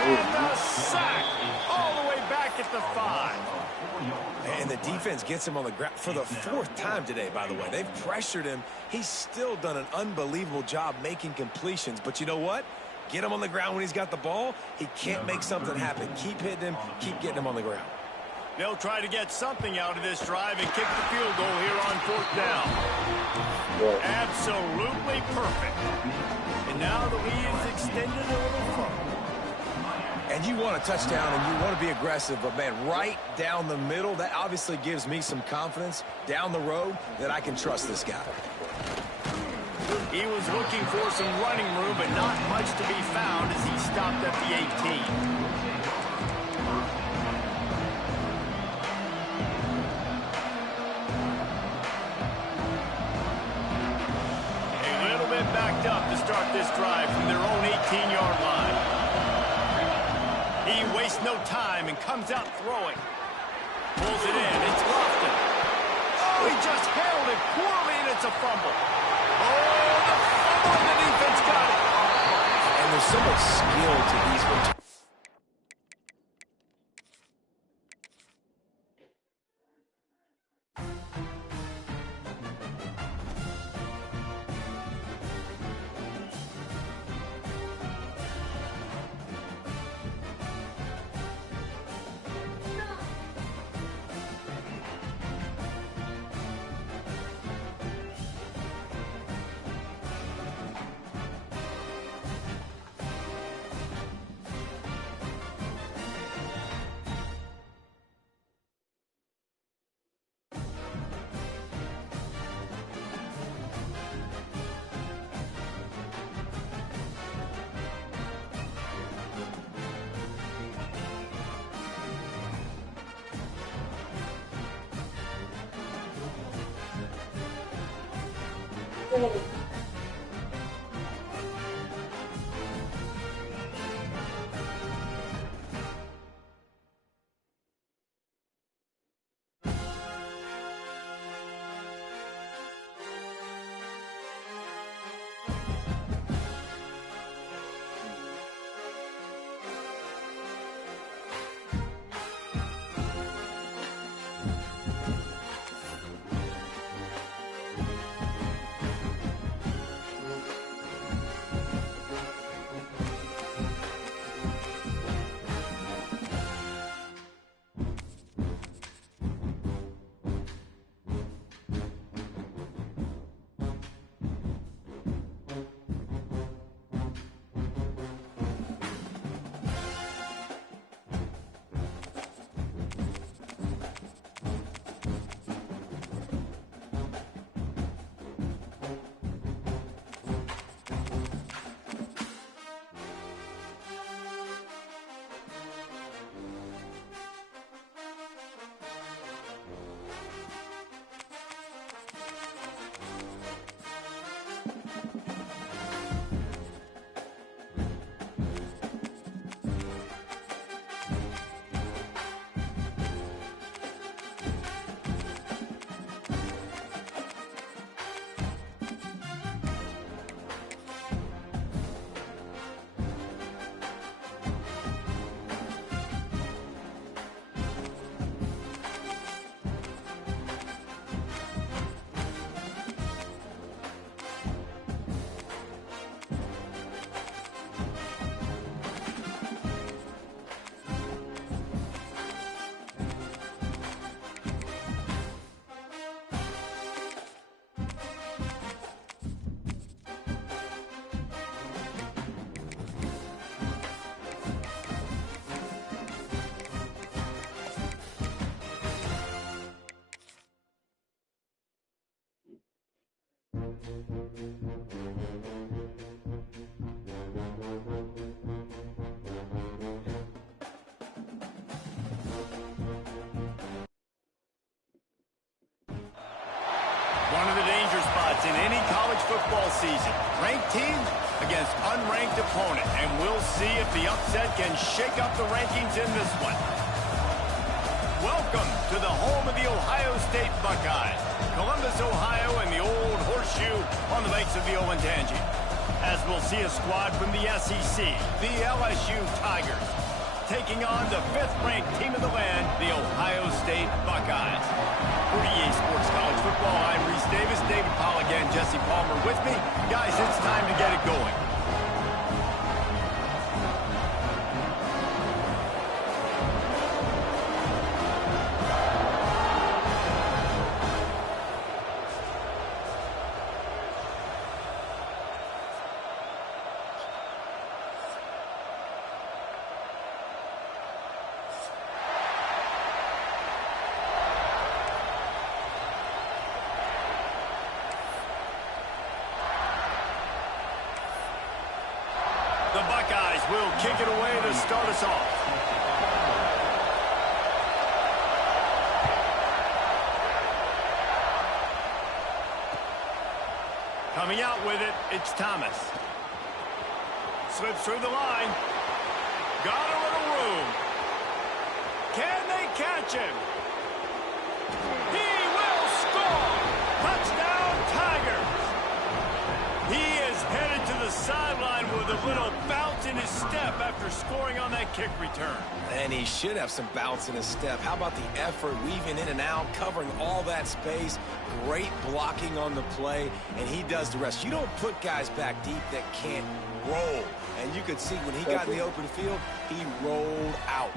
And the sack all the way back at the 5. And the defense gets him on the ground for the 4th time today, by the way. They've pressured him. He's still done an unbelievable job making completions. But you know what? Get him on the ground when he's got the ball. He can't make something happen. Keep hitting him. Keep getting him on the ground. They'll try to get something out of this drive and kick the field goal here on 4th down. Absolutely perfect. And now the lead is extended a little further. And you want a touchdown and you want to be aggressive, but, man, right down the middle, that obviously gives me some confidence down the road that I can trust this guy. He was looking for some running room, but not much to be found as he stopped at the 18. A little bit backed up to start this drive from their own 18-yard line. He wastes no time and comes out throwing. Pulls it in. It's Lofton. Oh, he just held it poorly, and it's a fumble. Oh, the fumble, and the defense got it. And there's so much skill to these returns. One of the danger spots in any college football season. Ranked team against unranked opponent. And we'll see if the upset can shake up the rankings in this one. Welcome to the home of the Ohio State Buckeyes. Columbus, Ohio, and the old horseshoe on the banks of the Olentangy. As we'll see a squad from the SEC, the LSU Tigers, taking on the 5th-ranked team of the land, the Ohio State Buckeyes. For EA Sports College Football, I'm Reese Davis, David Paul again, Jesse Palmer with me. Guys, it's time to get it going. The Buckeyes will kick it away to start us off. Coming out with it, it's Thomas. Slips through the line. Got a little room. Can they catch him? He will score! Touchdown, Tigers! He is headed to the sideline with a little bounce in his step after scoring on that kick return. And he should have some bounce in his step. How about the effort, weaving in and out, covering all that space, great blocking on the play, and he does the rest. You don't put guys back deep that can't roll. And you could see when he got in the open field, he rolled out.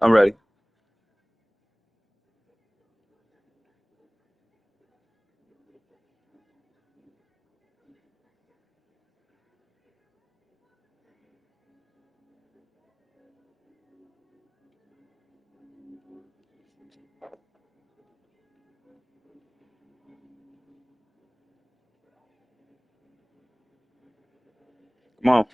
I'm ready. Come on.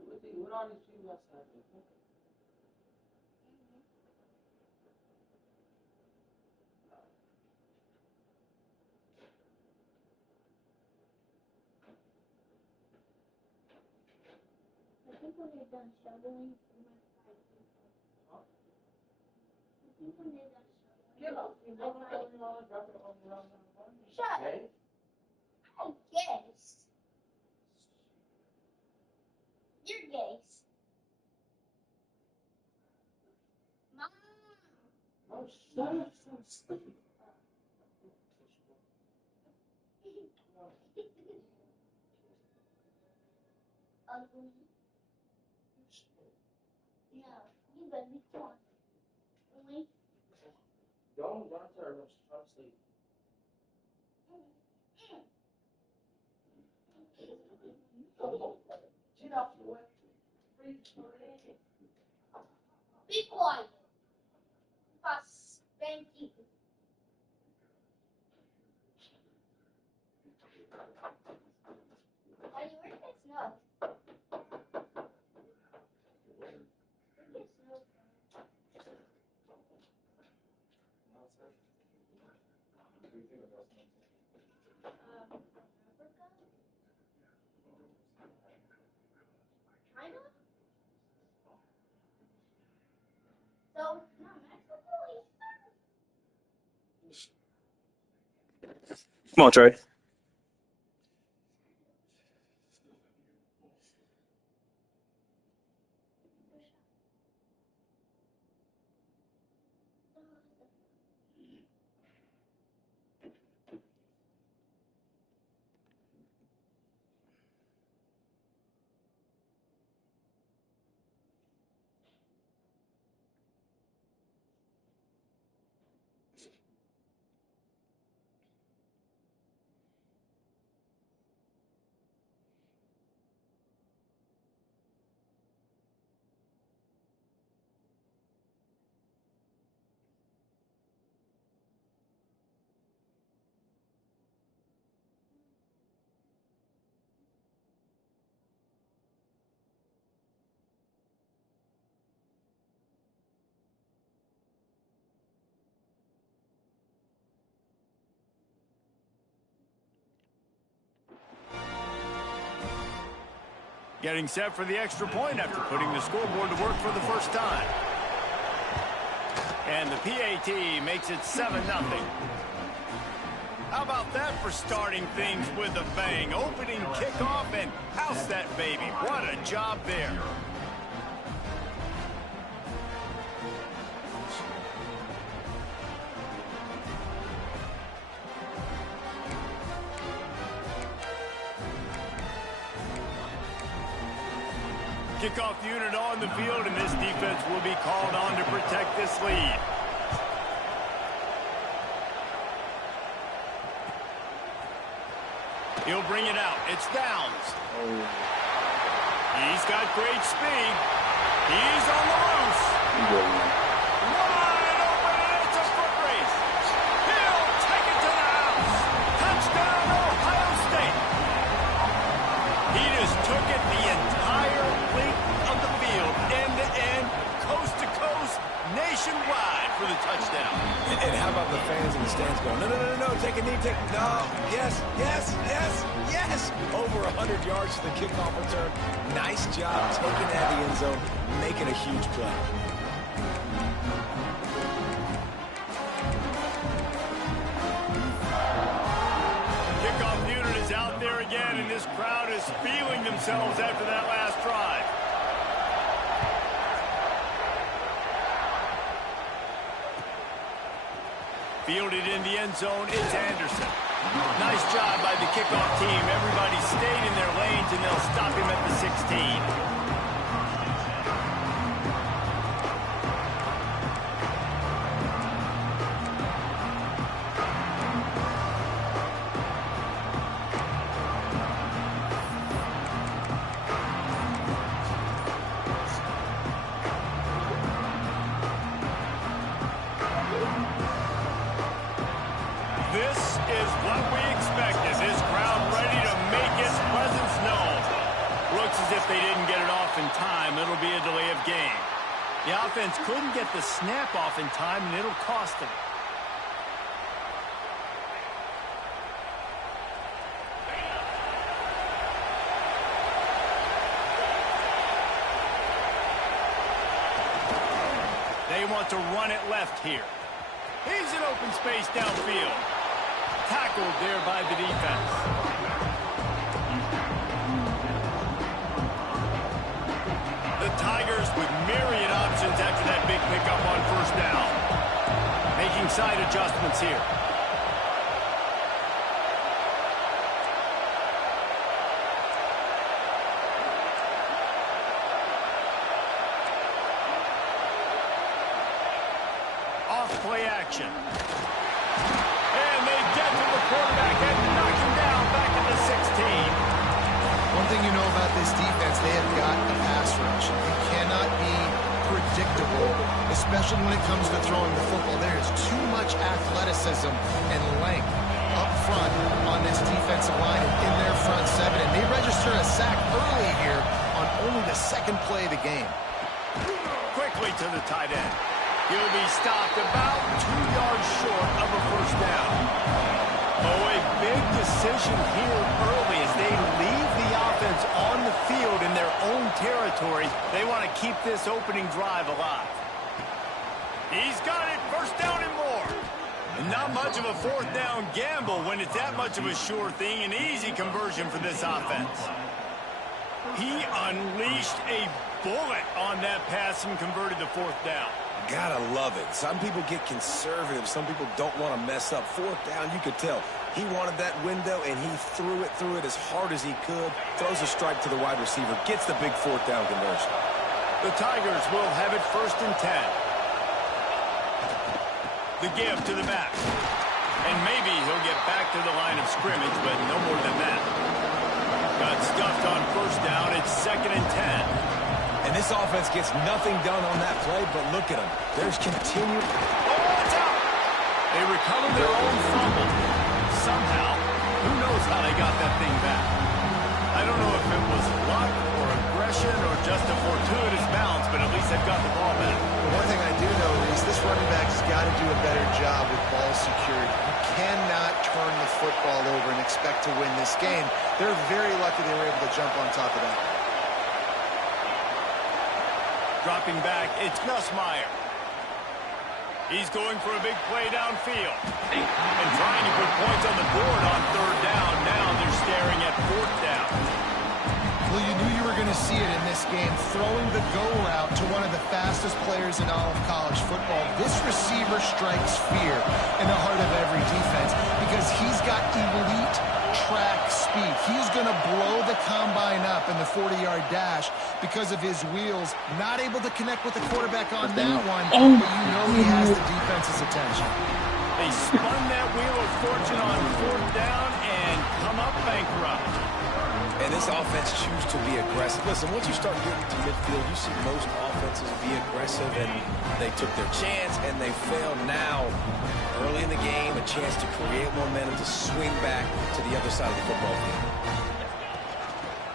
What all these people outside? I think when they're done shoveling, we might find people. Huh? I think when they're done shoveling. Get up. You drop it on your own, drop it on your own. Shut up. Okay. I guess. You're gay. Mom. Oh, shut up. So sleepy. Ugly. No, you better be quiet. Really? Don't tell her. I'm trying to sleep. Get off the way. Be quiet. If I spank you. Are you ready to snow? Where gets snow from? Africa? China? So, not Mexico either? Come on, Trey. Getting set for the extra point after putting the scoreboard to work for the first time. And the PAT makes it 7-0. How about that for starting things with a bang? Opening kickoff and house that baby. What a job there. Kickoff unit on the field, and this defense will be called on to protect this lead. He'll bring it out. It's Downs. He's got great speed. He's on the loose. Wide open, and it's a foot race. He'll take it to the house. Touchdown, Ohio State. He just took it the entire length of the field, end-to-end, coast-to-coast, nationwide for the touchdown. And how about the fans in the stands going, no, take a knee, no, yes. Over 100 yards to the kickoff return. Nice job taking it out of the end zone, making a huge play. Kickoff unit is out there again, and this crowd is feeling themselves after that last drive. Fielded in the end zone, it's Anderson. Nice job by the kickoff team. Everybody stayed in their lanes, and they'll stop him at the 16. This is what we expected. This crowd ready to make its presence known. looks as if they didn't get it off in time. It'll be a delay of game. The offense couldn't get the snap off in time, and it'll cost them. They want to run it left here. Here's an open space downfield. Tackled there by the defense. The Tigers with myriad options after that big pickup on first down. Making side adjustments here. Off-play action. And they get to the quarterback and knock him down back at the 16. One thing you know about this defense, they have got a pass rush. It cannot be predictable, especially when it comes to throwing the football. There is too much athleticism and length up front on this defensive line and in their front seven. And they register a sack early here on only the second play of the game. Quickly to the tight end. He'll be stopped about 2 yards short of a first down. Oh, a big decision here early as they leave the offense on the field in their own territory. They want to keep this opening drive alive. He's got it, first down and more. And not much of a fourth down gamble when it's that much of a sure thing. An easy conversion for this offense. He unleashed a bullet on that pass and converted the fourth down. Gotta love it. Some people get conservative. Some people don't want to mess up. Fourth down, you could tell. He wanted that window, and he threw it as hard as he could. Throws a strike to the wide receiver. Gets the big fourth down conversion. The Tigers will have it 1st and 10. The give to the back. And maybe he'll get back to the line of scrimmage, but no more than that. Got stuffed on first down. It's 2nd and 10. And this offense gets nothing done on that play, but look at them. There's continued... Oh, watch out! They recovered their own fumble. Somehow, who knows how they got that thing back. I don't know if it was luck or aggression or just a fortuitous bounce, but at least they've got the ball back. The one thing I do know is this running back has got to do a better job with ball security. You cannot turn the football over and expect to win this game. They're very lucky they were able to jump on top of that. Dropping back, it's Gus Meyer. He's going for a big play downfield. And trying to put points on the board on 3rd down. Now they're staring at 4th down. Well, you knew you were going to see it in this game. Throwing the go route to one of the fastest players in all of college football. This receiver strikes fear in the heart of every defense because he's got elite track speed. He's going to blow the combine up in the 40-yard dash because of his wheels. Not able to connect with the quarterback on that one, but you know he has the defense's attention. They spun that wheel of fortune on 4th down and come up bankrupt. And this offense chooses to be aggressive. Listen, once you start getting to midfield, you see most offenses be aggressive, and they took their chance, and they failed. Now, early in the game, a chance to create momentum, to swing back to the other side of the football field.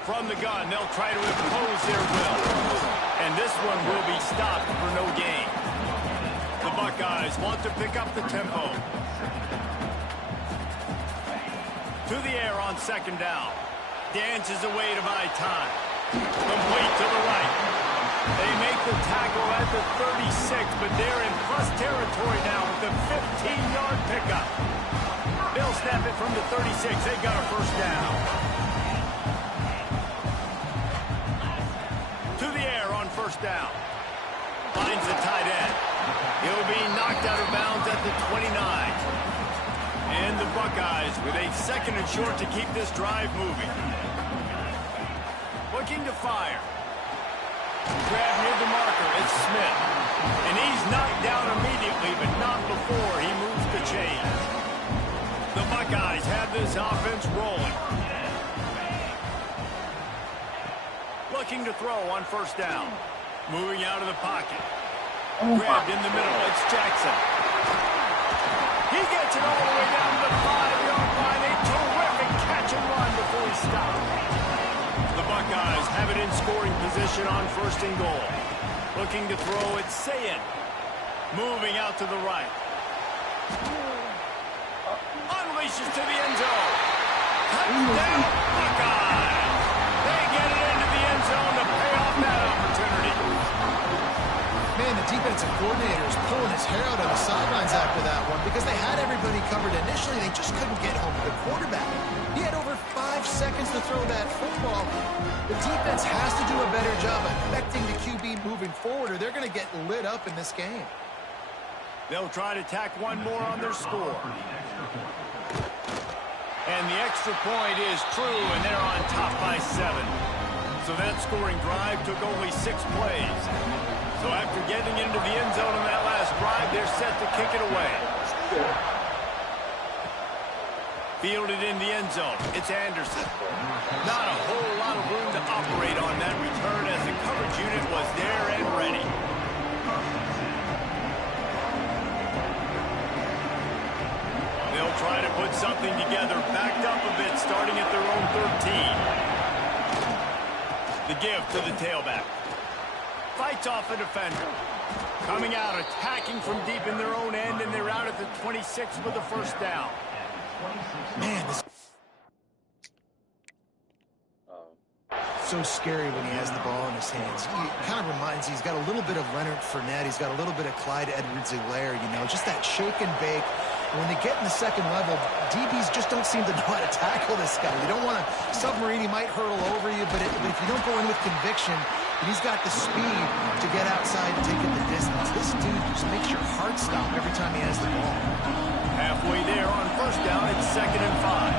From the gun, they'll try to impose their will. And this one will be stopped for no gain. The Buckeyes want to pick up the tempo. To the air on 2nd down. Dances away to buy time. Complete to the right. They make the tackle at the 36, but they're in plus territory now with a 15-yard pickup. They'll snap it from the 36. They got a first down. To the air on 1st down. Finds the tight end. He'll be knocked out of bounds at the 29. And the Buckeyes with a 2nd and short to keep this drive moving. Looking to fire. Grab near the marker, it's Smith. And he's knocked down immediately, but not before he moves the chains. The Buckeyes have this offense rolling. Looking to throw on 1st down. Moving out of the pocket. Grabbed in the middle, it's Jackson. He gets it all the way down to the 5-yard line. A terrific catch and run before he stopped. The Buckeyes Have it in scoring position on 1st and goal. Looking to throw it, Sayin. Moving out to the right. Unleashes to the end zone. Touchdown, Buckeyes! They get it into the end zone to pay off that opportunity. Man, the defensive coordinator is pulling his hair out on the sidelines after that one because they had everybody covered initially. They just couldn't get home to the quarterback. He had over 5 seconds to throw that football. The defense has to do a better job affecting the QB moving forward or they're going to get lit up in this game. They'll try to tack one more on their score. And the extra point is true, and they're on top by 7. So that scoring drive took only 6 plays. So after getting into the end zone on that last drive, they're set to kick it away. Fielded in the end zone. It's Anderson. Not a whole lot of room to operate on that return as the coverage unit was there and ready. They'll try to put something together, backed up a bit, starting at their own 13. The give to the tailback. Fights off a defender. Coming out, attacking from deep in their own end, and they're out at the 26 with a 1st down. Man, this so scary when he has the ball in his hands. He kind of reminds you, he's got a little bit of Leonard Fournette. He's got a little bit of Clyde Edwards-Helaire, you know, just that shake and bake. When they get in the second level, DBs just don't seem to know how to tackle this guy. You don't want to submarine. He might hurtle over you, but if you don't go in with conviction, he's got the speed to get outside and take it the distance. This dude just makes your heart stop every time he has the ball. Halfway there on 1st down, it's 2nd and 5.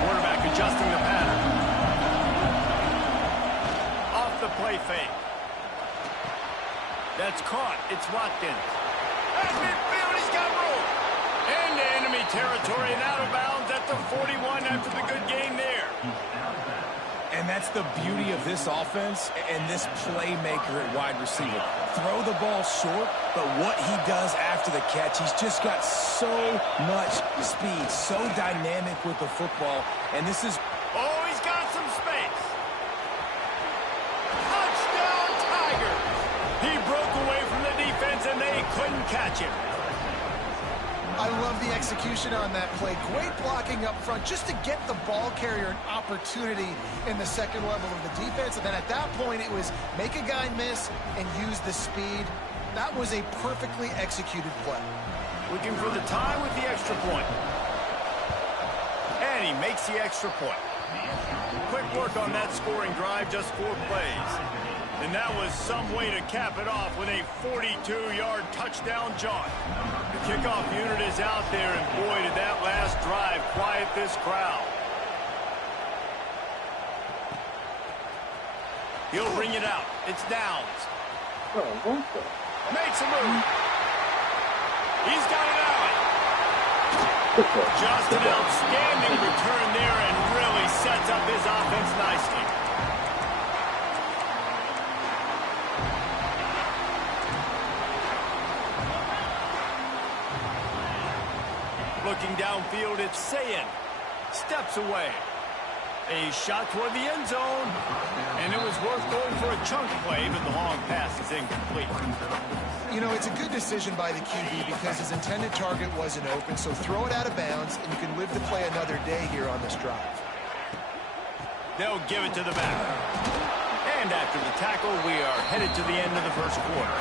Quarterback adjusting the pattern. Off the play fake. That's caught. It's Watkins. At midfield, he's got room. Into enemy territory and out of bounds at the 41 after the good gain there. And that's the beauty of this offense and this playmaker at wide receiver. Throw the ball short, but what he does after the catch, he's just got so much speed, so dynamic with the football. And this is... Oh, he's got some space. Touchdown, Tigers. He broke away from the defense, and they couldn't catch him. I love the execution on that play. Great blocking up front just to get the ball carrier an opportunity in the second level of the defense. And then at that point, it was make a guy miss and use the speed. That was a perfectly executed play. Looking for the tie with the extra point. And he makes the extra point. Quick work on that scoring drive, just 4 plays. And that was some way to cap it off with a 42-yard touchdown jaunt. The kickoff unit is out there, and boy, did that last drive quiet this crowd. He'll bring it out. It's Downs. Makes a move. He's got it out. Just an outstanding return there and really sets up his offense nicely. Looking downfield, it's Sayin. Steps away. A shot toward the end zone. And it was worth going for a chunk play, but the long pass is incomplete. You know, it's a good decision by the QB because his intended target wasn't open, so throw it out of bounds, and you can live to play another day here on this drive. They'll give it to the back. And after the tackle, we are headed to the end of the first quarter.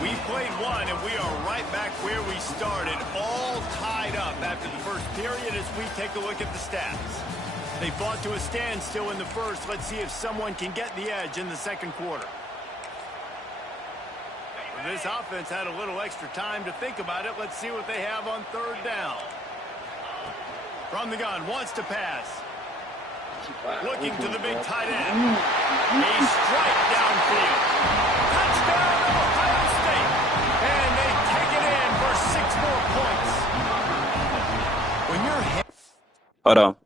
We played one, and we are right back where we started, all tied up after the first period as we take a look at the stats. They fought to a standstill in the first. Let's see if someone can get the edge in the second quarter. This offense had a little extra time to think about it. Let's see what they have on 3rd down. From the gun, wants to pass. Looking to the big tight end. A strike downfield. Touchdown, Ohio State. And they take it in for 6 more points. When you're... Hold on.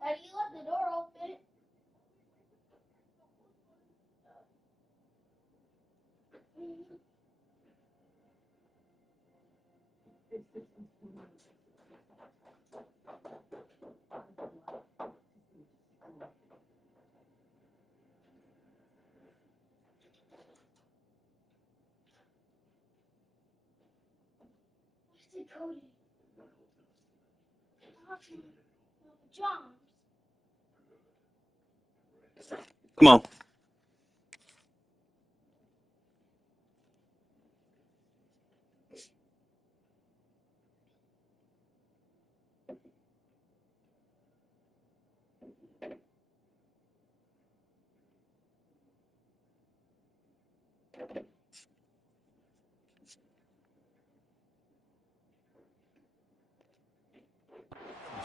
Daddy, you left the door open. Where's it Cody? John. Come on.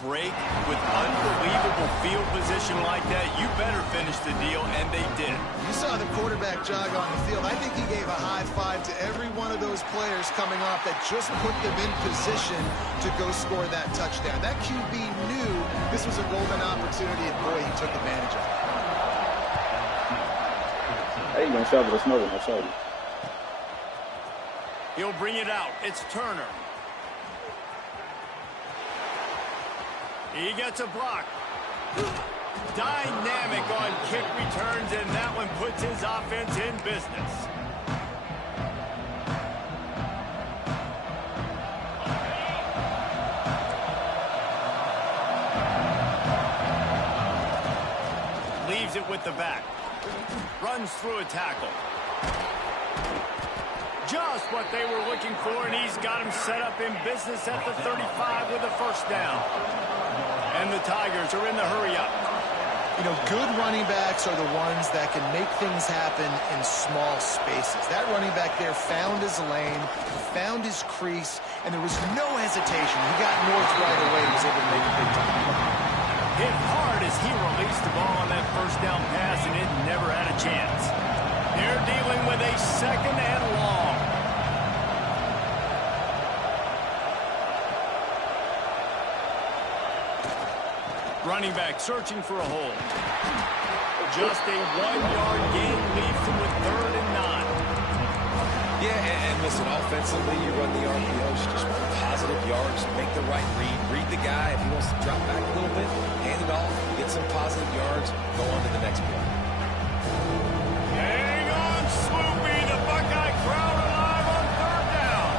Break with unbelievable field position like that, you better finish the deal, and they did. You saw the quarterback jog on the field. I think he gave a high five to every one of those players coming off that just put them in position to go score that touchdown. That QB knew this was a golden opportunity, and boy, he took advantage of it. Hey, you gonna shovel the snow in the shoulder. He'll bring it out. It's Turner. He gets a block. Dynamic on kick returns, and that one puts his offense in business. Leaves it with the back. Runs through a tackle. Just what they were looking for, and he's got him set up in business at the 35 with a first down. And the Tigers are in the hurry-up. You know, good running backs are the ones that can make things happen in small spaces. That running back there found his lane, found his crease, and there was no hesitation. He got north right away. He was able to make a big time. Hit hard as he released the ball on that first down pass, and it never had a chance. They're dealing with a second and long. Running back searching for a hole. Just a 1-yard gain leaves him with 3rd and 9. Yeah, and listen, offensively, you run the RPOs, you just want positive yards, make the right read the guy. If he wants to drop back a little bit, hand it off, get some positive yards, go on to the next play. Hang on, Swoopy, the Buckeye crowd alive on 3rd down.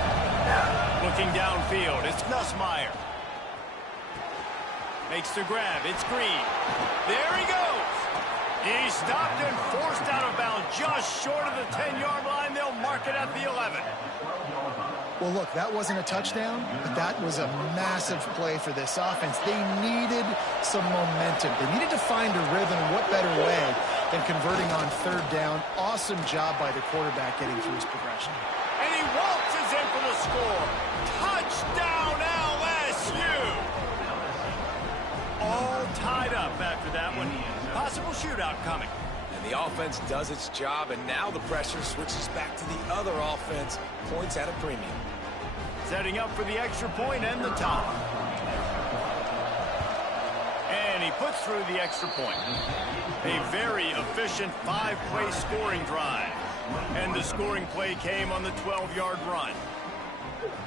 Looking downfield, it's Nussmeier. Makes the grab. It's Green. There he goes. He stopped and forced out of bounds just short of the 10-yard line. They'll mark it at the 11. Well, look, that wasn't a touchdown, but that was a massive play for this offense. They needed some momentum. They needed to find a rhythm, and what better way than converting on 3rd down. Awesome job by the quarterback getting through his progression. And he waltzes in for the score. Touchdown, LSU. All tied up after that one. Possible shootout coming. And the offense does its job, and now the pressure switches back to the other offense. Points at a premium. Setting up for the extra point and the top. And he puts through the extra point. A very efficient 5-play scoring drive. And the scoring play came on the 12-yard run.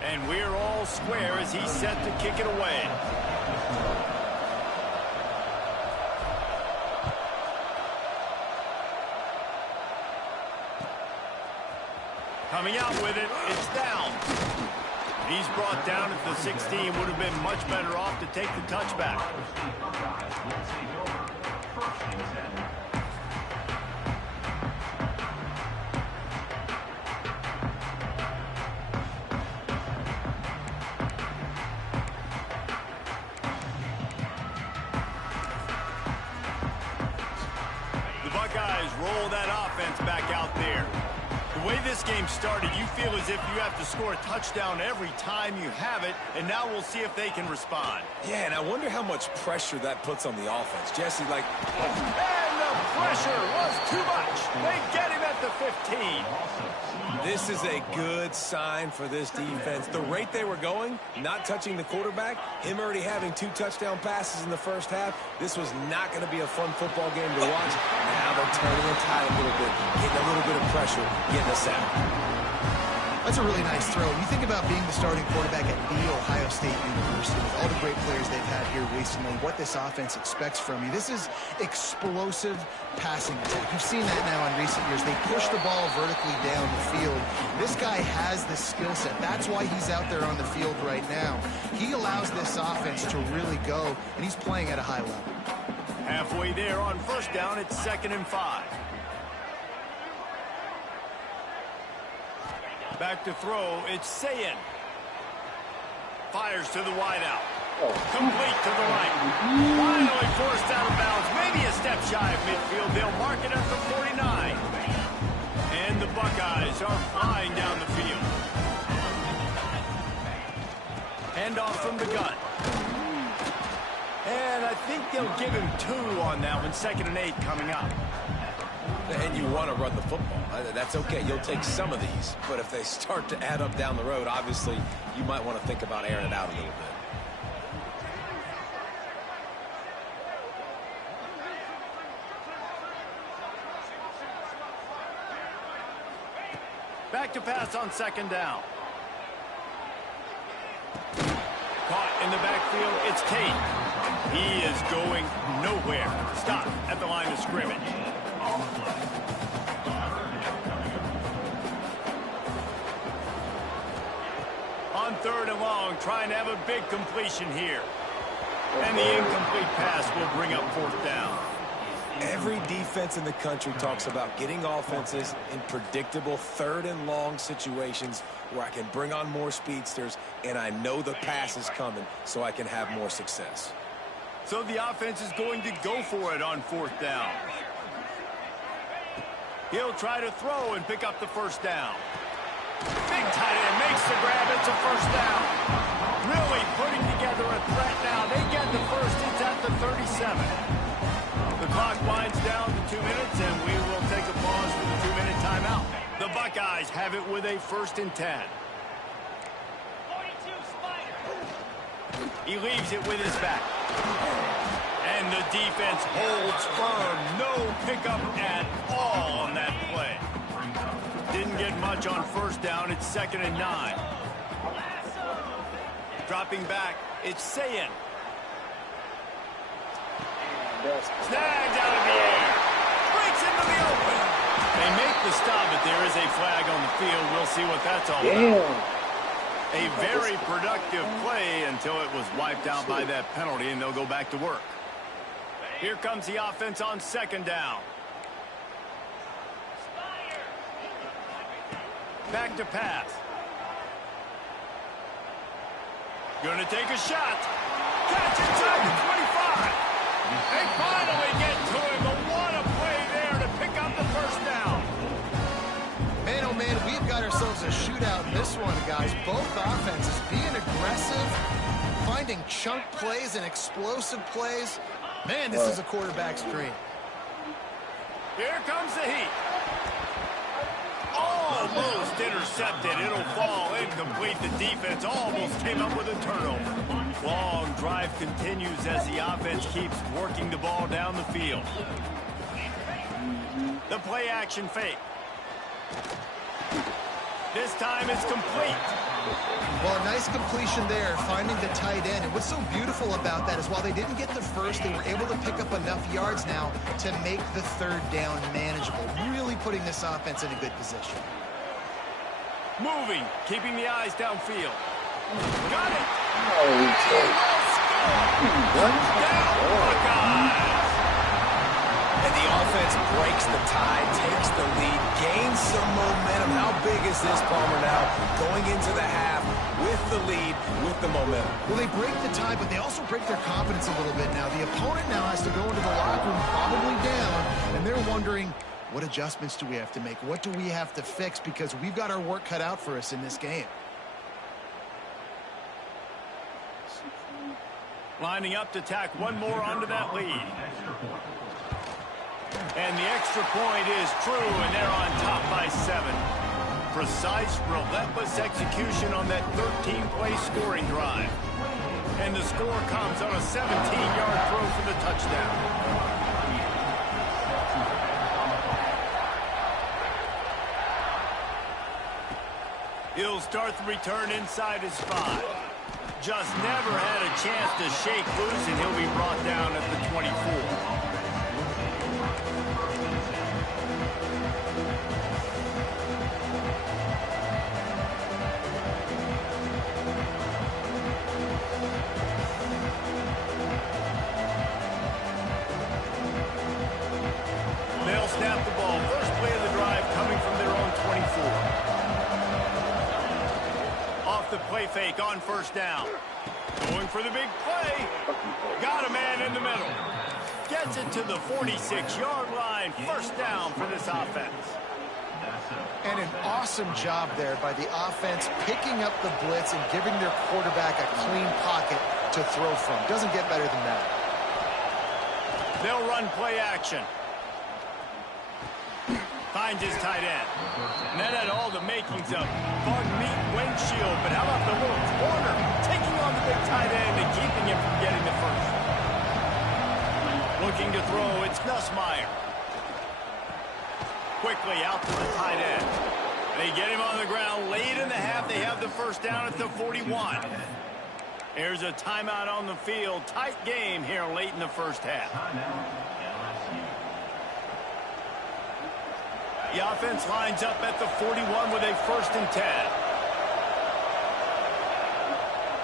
And we're all square as he's set to kick it away. Coming out with it, it's down. He's brought down at the 16. Would have been much better off to take the touchback. The Buckeyes roll that offense back out there. The way this game started, you feel as if you have to score a touchdown every time you have it, and now we'll see if they can respond. Yeah, and I wonder how much pressure that puts on the offense. Jesse, like... And the pressure was too much. They get him at the 15. This is a good sign for this defense. The rate they were going, not touching the quarterback, him already having 2 touchdown passes in the first half, this was not going to be a fun football game to watch. Now they're turning the tide a little bit, getting a little bit of pressure, getting us out. That's a really nice throw. You think about being the starting quarterback at The Ohio State University with all the great players they've had here recently, what this offense expects from you. This is explosive passing attack. You've seen that now in recent years. They push the ball vertically down the field. This guy has the skill set. That's why he's out there on the field right now. He allows this offense to really go, and he's playing at a high level. Halfway there on first down, it's 2nd and 5. Back to throw, it's Sayin. Fires to the wideout. Complete to the right. Finally forced out of bounds. Maybe a step shy of midfield. They'll mark it at the 49. And the Buckeyes are flying down the field. Handoff from the gun. And I think they'll give him 2 on that one. 2nd and 8 coming up. And you want to run the football. That's okay. You'll take some of these. But if they start to add up down the road, obviously, you might want to think about airing it out a little bit. Back to pass on 2nd down. Caught in the backfield, it's Tate. He is going nowhere. Stop at the line of scrimmage. On 3rd and long, trying to have a big completion here. And the incomplete pass will bring up 4th down. Every defense in the country talks about getting offenses in predictable 3rd and long situations where I can bring on more speedsters and I know the pass is coming so I can have more success. So the offense is going to go for it on 4th down. He'll try to throw and pick up the 1st down. Big tight end makes the grab. It's a 1st down. Really putting together a threat now. They get the first. It's at the 37. The clock winds down to 2 minutes, and we will take a pause for the 2-minute timeout. The Buckeyes have it with a 1st and 10. He leaves it with his back. And the defense holds firm. No pickup at all on that play. Didn't get much on 1st down. It's 2nd and 9. Dropping back, it's Sayin. Snagged out of the air. Breaks into the open. They make the stop, but there is a flag on the field. We'll see what that's all about. A very productive play until it was wiped out by that penalty, and they'll go back to work. Here comes the offense on 2nd down. Back to pass. Going to take a shot. Catch inside the 25. They finally get to him. But what a play there to pick up the 1st down. Man, oh man, we've got ourselves a shootout in this one, guys. Both offenses being aggressive, finding chunk plays and explosive plays. Man, this is a quarterback's dream. Here comes the heat. Almost intercepted. It'll fall incomplete. The defense almost came up with a turnover. Long drive continues as the offense keeps working the ball down the field. The play action fake. This time it's complete. Well, a nice completion there, finding the tight end. And what's so beautiful about that is while they didn't get the first, they were able to pick up enough yards now to make the 3rd down manageable. Really putting this offense in a good position. Moving, keeping the eyes downfield. Got it. And the offense breaks the tie, takes the lead, gains some momentum. How big is this, Palmer, now? Going into the half with the lead, with the momentum. Well, they break the tie, but they also break their confidence a little bit now. The opponent now has to go into the locker room probably down, and they're wondering, What adjustments do we have to make? What do we have to fix? Because we've got our work cut out for us in this game. Lining up to tack one more onto that lead. And the extra point is true, and they're on top by 7. Precise, relentless execution on that 13-play scoring drive. And the score comes on a 17-yard throw for the touchdown. He'll start the return inside his 5. Just never had a chance to shake loose, and he'll be brought down at the 24. They'll snap the ball. First play of the drive coming from their own 24. Off the play fake on first down. Going for the big play. Got a man in the middle. Gets it to the 46-yard line. First down for this offense. And an awesome job there by the offense picking up the blitz and giving their quarterback a clean pocket to throw from. Doesn't get better than that. They'll run play action. Finds his tight end. And that had all the makings of bug meat windshield. But how about the little corner taking on the big tight end and keeping him from getting the first? Looking to throw, it's Nussmeier. Quickly out to the tight end. They get him on the ground late in the half. They have the first down at the 41. Here's a timeout on the field. Tight game here late in the first half. The offense lines up at the 41 with a 1st and 10.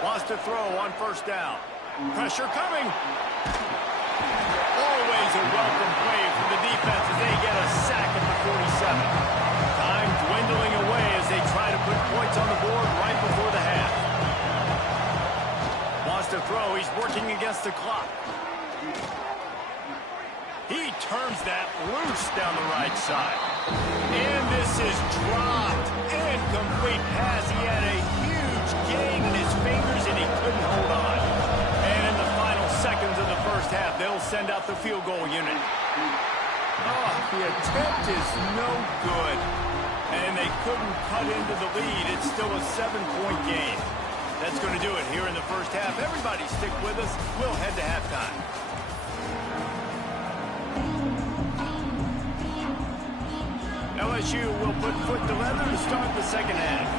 Wants to throw on first down. Pressure coming. Always a welcome play from the defense as they get a sack at the 47. Time dwindling away as they try to put points on the board right before the half. Wants to throw. He's working against the clock. He turns that loose down the right side. And this is dropped. Incomplete pass. He had a huge gain in his fingers and he couldn't hold on. And in the final seconds of the first half, they'll send out the field goal unit. Oh, the attempt is no good. And they couldn't cut into the lead. It's still a 7-point game. That's going to do it here in the first half. Everybody stick with us. We'll head to halftime. LSU will put foot to leather to start the second half.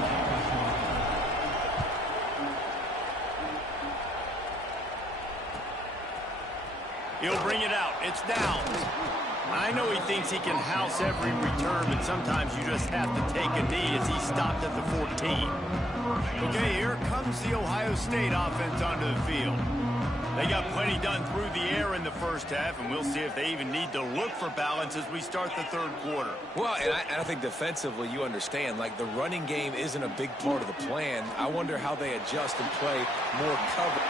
He'll bring it out. It's down. I know he thinks he can house every return, but sometimes you just have to take a knee as he stopped at the 14. Okay, here comes the Ohio State offense onto the field. They got plenty done through the air in the first half, and we'll see if they even need to look for balance as we start the third quarter. Well, and I think defensively, you understand, like the running game isn't a big part of the plan. I wonder how they adjust and play more cover.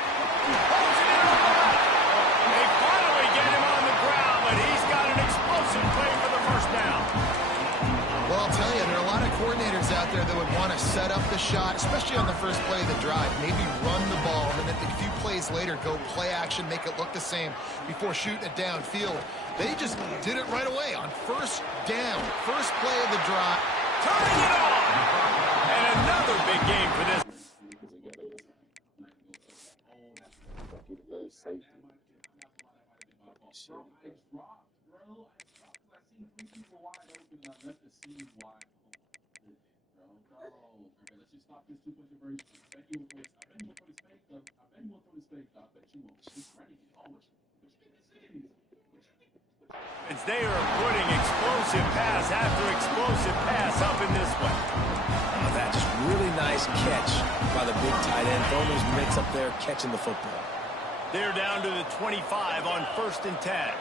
They finally get him on the ground, but he's got an explosive play for the first down. Well, I'll tell you, there are a lot of coordinators out there that would want to set up the shot, especially on the first play of the drive, maybe run the ball, and then a few plays later go play action, make it look the same before shooting it downfield. They just did it right away on first down, first play of the drive. Turning it on! And another big game for this. They are putting explosive pass after explosive pass up in this one. Oh, that's just really nice catch by the big tight end. Throwing those mitts up there, catching the football. They're down to the 25 on 1st and 10.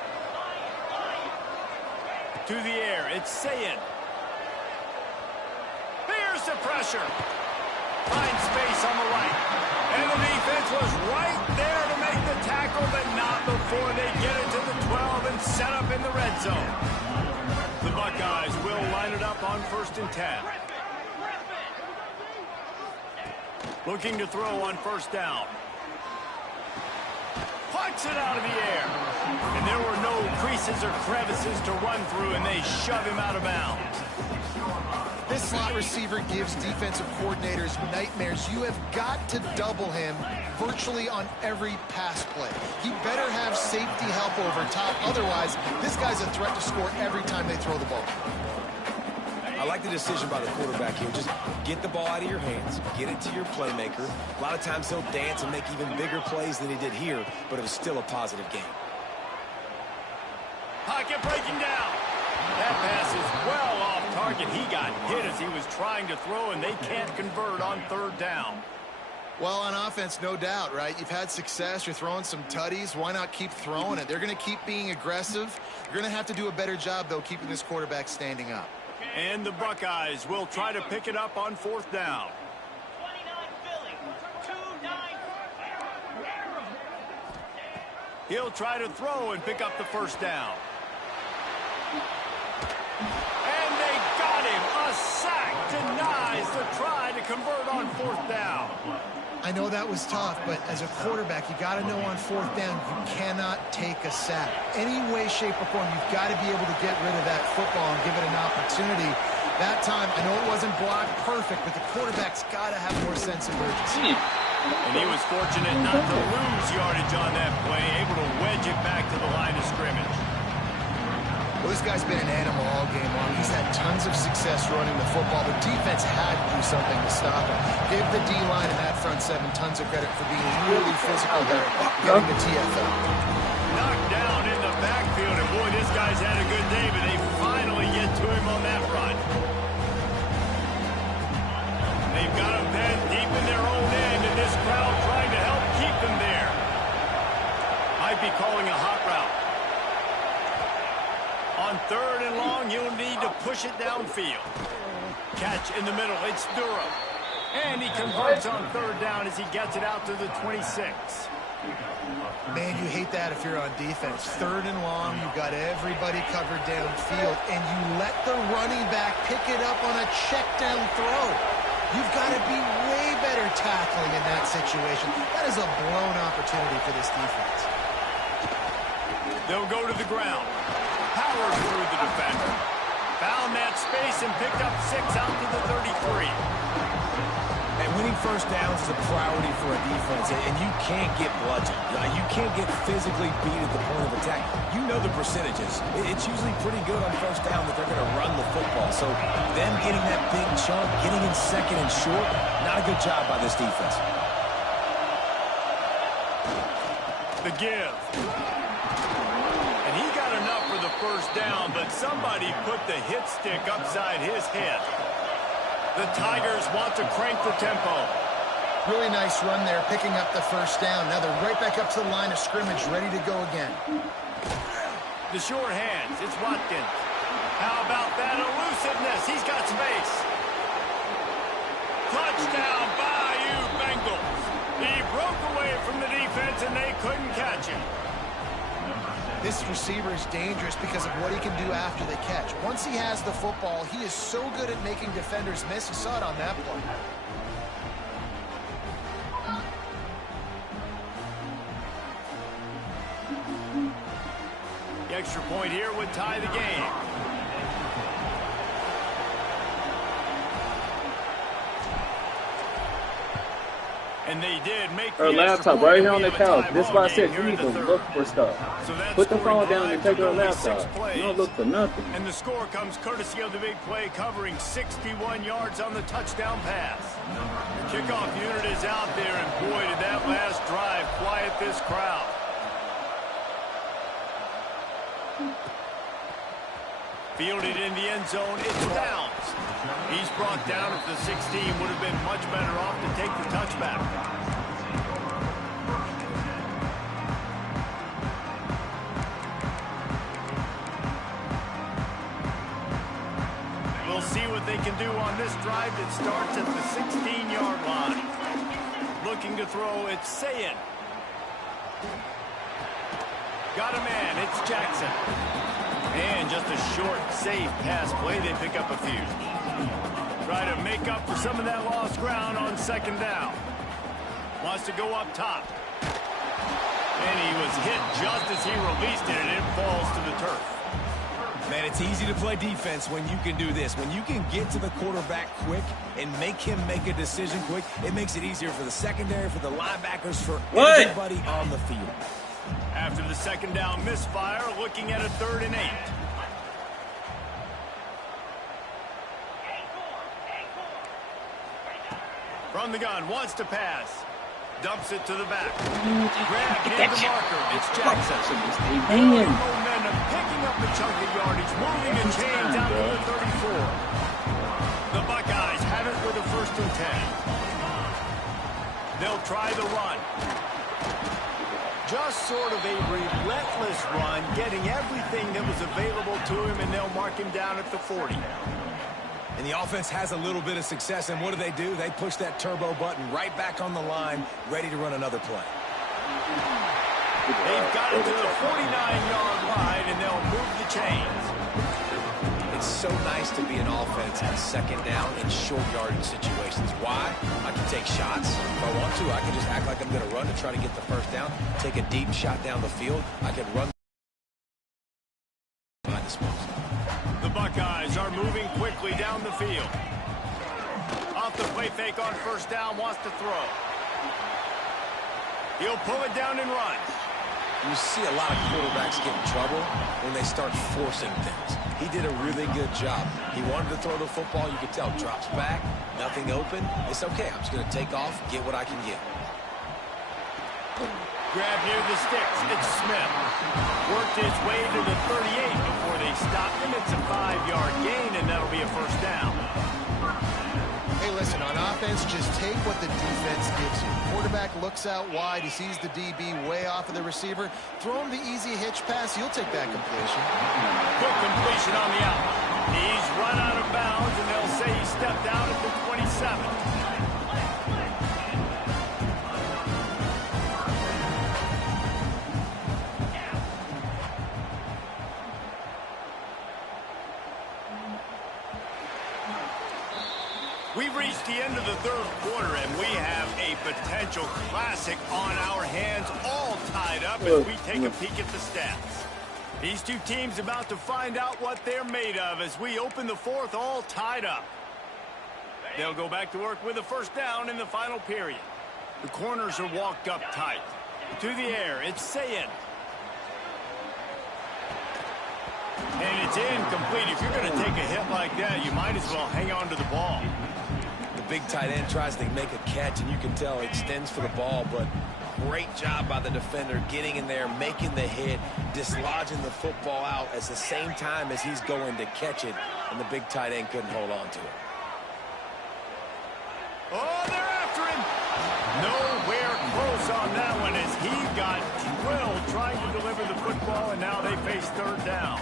To the air, it's Sayin. There's the pressure. Finds space on the right. And the defense was right there to make the tackle, but not before they get it to the 12 and set up in the red zone. The Buckeyes will line it up on 1st and 10. Looking to throw on 1st down. Puts it out of the air. And there were no creases or crevices to run through, and they shove him out of bounds. This slot receiver gives defensive coordinators nightmares. You have got to double him virtually on every pass play. He better have safety help over top. Otherwise, this guy's a threat to score every time they throw the ball. I like the decision by the quarterback here. Just get the ball out of your hands, get it to your playmaker. A lot of times he'll dance and make even bigger plays than he did here, but it was still a positive game. Pocket breaking down. That pass is well off target. He got hit as he was trying to throw, and they can't convert on 3rd down. Well, on offense, no doubt, right? You've had success. You're throwing some tutties. Why not keep throwing it? They're going to keep being aggressive. You're going to have to do a better job, though, keeping this quarterback standing up. And the Buckeyes will try to pick it up on 4th down. 29 Philly, 2-9. He'll try to throw and pick up the 1st down. And they got him. A sack denies the try to convert on 4th down. I know that was tough, but as a quarterback, you got to know on 4th down, you cannot take a sack. Any way, shape, or form, you've got to be able to get rid of that football and give it an opportunity. That time, I know it wasn't blocked perfect, but the quarterback's got to have more sense of urgency. And he was fortunate not to lose yardage on that play, able to wedge it back to the line of scrimmage. Well, this guy's been an animal all game long. He's had tons of success running the football. The defense had to do something to stop him. Give the D-line and that front 7 tons of credit for being really physical there, getting the TFL. Knocked down in the backfield, and boy, this guy's had a good day, but they finally get to him on that run. They've got him penned deep in their own end, and this crowd trying to help keep them there. Might be calling a hot route. On 3rd and long, he'll need to push it downfield. Catch in the middle. It's Durham. And he converts on 3rd down as he gets it out to the 26. Man, you hate that if you're on defense. 3rd and long, you've got everybody covered downfield, and you let the running back pick it up on a check down throw. You've got to be way better tackling in that situation. That is a blown opportunity for this defense. They'll go to the ground. Powers through the defender. Found that space and picked up 6 out to the 33. And winning 1st downs is a priority for a defense, and you can't get bludgeoned. You can't get physically beat at the point of attack. You know the percentages. It's usually pretty good on 1st down that they're going to run the football. So them getting that big chunk, getting in 2nd and short, not a good job by this defense. The give. And he got enough for the 1st down, but somebody put the hit stick upside his head. The Tigers want to crank the tempo. Really nice run there, picking up the 1st down. Now they're right back up to the line of scrimmage, ready to go again. The sure hands, it's Watkins. How about that elusiveness? He's got space. Touchdown, Bayou Bengals. He broke away from the defense and they couldn't catch him. This receiver is dangerous because of what he can do after the catch. Once he has the football, he is so good at making defenders miss. You saw it on that play. The extra point here would tie the game. And they did make Her laptop right here on the couch. This is why I said you need to look for stuff. So put the phone down and take her laptop. You don't look for nothing. And the score comes courtesy of the big play, covering 61 yards on the touchdown pass. The kickoff unit is out there, and boy, did that last drive quiet this crowd. Fielded in the end zone, it's Downs. He's brought down at the 16, would have been much better off to take the touchback. We'll see what they can do on this drive that starts at the 16-yard line. Looking to throw, it's Sayin. Got a man, it's Jackson. And just a short, safe pass play. They pick up a few. Try to make up for some of that lost ground on second down. Wants to go up top. And he was hit just as he released it, and it falls to the turf. Man, it's easy to play defense when you can do this. When you can get to the quarterback quick and make him make a decision quick, it makes it easier for the secondary, for the linebackers, for everybody on the field. After the second down misfire, looking at a 3rd and 8. From the gun, wants to pass. Dumps it to the back. Grab near the marker. It's Jackson. Momentum, picking up the chunk of yardage, moving the chains down to the 34. The Buckeyes have it with a 1st and 10. They'll try the run. Just sort of a relentless run, getting everything that was available to him, and they'll mark him down at the 40. And the offense has a little bit of success, and what do? They push that turbo button right back on the line, ready to run another play. They've got it to the 49-yard line, and they'll move the chains. It's so nice to be an offense on second down in short yardage situations. Why? I can take shots if I want to. I can just act like I'm going to run to try to get the first down, take a deep shot down the field. I can run behind the smoke. The Buckeyes are moving quickly down the field. Off the play fake on 1st down, wants to throw. He'll pull it down and run. You see a lot of quarterbacks get in trouble when they start forcing things. He did a really good job. He wanted to throw the football. You could tell. Drops back, nothing open. It's okay. I'm just going to take off, get what I can get. Grab near the sticks. It's Smith. Worked his way to the 38 before they stopped him. It's a 5-yard gain, and that'll be a 1st down. Hey, listen, on offense, just take what the defense gives you. Quarterback looks out wide. He sees the DB way off of the receiver. Throw him the easy hitch pass. You'll take that completion. Quick completion on the out. He's run out of bounds, and they'll say he stepped out at the 27. We've reached the end of the 3rd quarter, and we have a potential classic on our hands, all tied up as we take a peek at the stats. These two teams about to find out what they're made of as we open the 4th, all tied up. They'll go back to work with a 1st down in the final period. The corners are walked up tight. To the air, it's Sayin. And it's incomplete. If you're going to take a hit like that, you might as well hang on to the ball. The big tight end tries to make a catch, and you can tell he extends for the ball, but great job by the defender getting in there, making the hit, dislodging the football out at the same time as he's going to catch it, and the big tight end couldn't hold on to it. Oh, they're after him. Nowhere close on that one as he got drilled trying to deliver the football, and now they face 3rd down.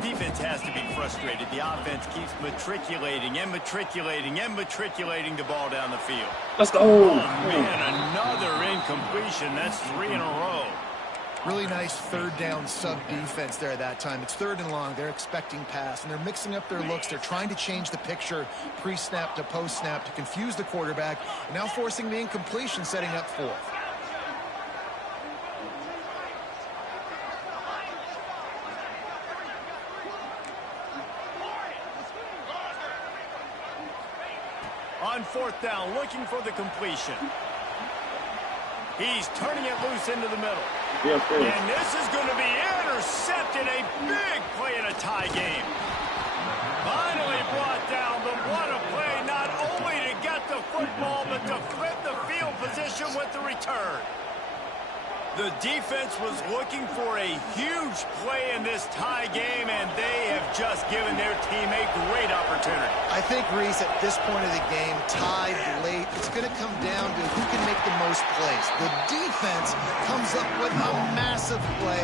Defense has to be frustrated. The offense keeps matriculating and matriculating and matriculating the ball down the field. Let's go. Oh, man, another incompletion. That's 3 in a row. Really nice 3rd down sub-defense there at that time. It's 3rd and long. They're expecting pass, and they're mixing up their looks. They're trying to change the picture pre-snap to post-snap to confuse the quarterback, and now forcing the incompletion, setting up 4th. On 4th down, looking for the completion. He's turning it loose into the middle. And this is going to be intercepted. A big play in a tie game. Finally brought down, but what a play. Not only to get the football, but to flip the field position with the return. The defense was looking for a huge play in this tie game, and they have just given their team a great opportunity. I think, Reese, at this point of the game, tied late, it's going to come down to who can make the most plays. The defense comes up with a massive play,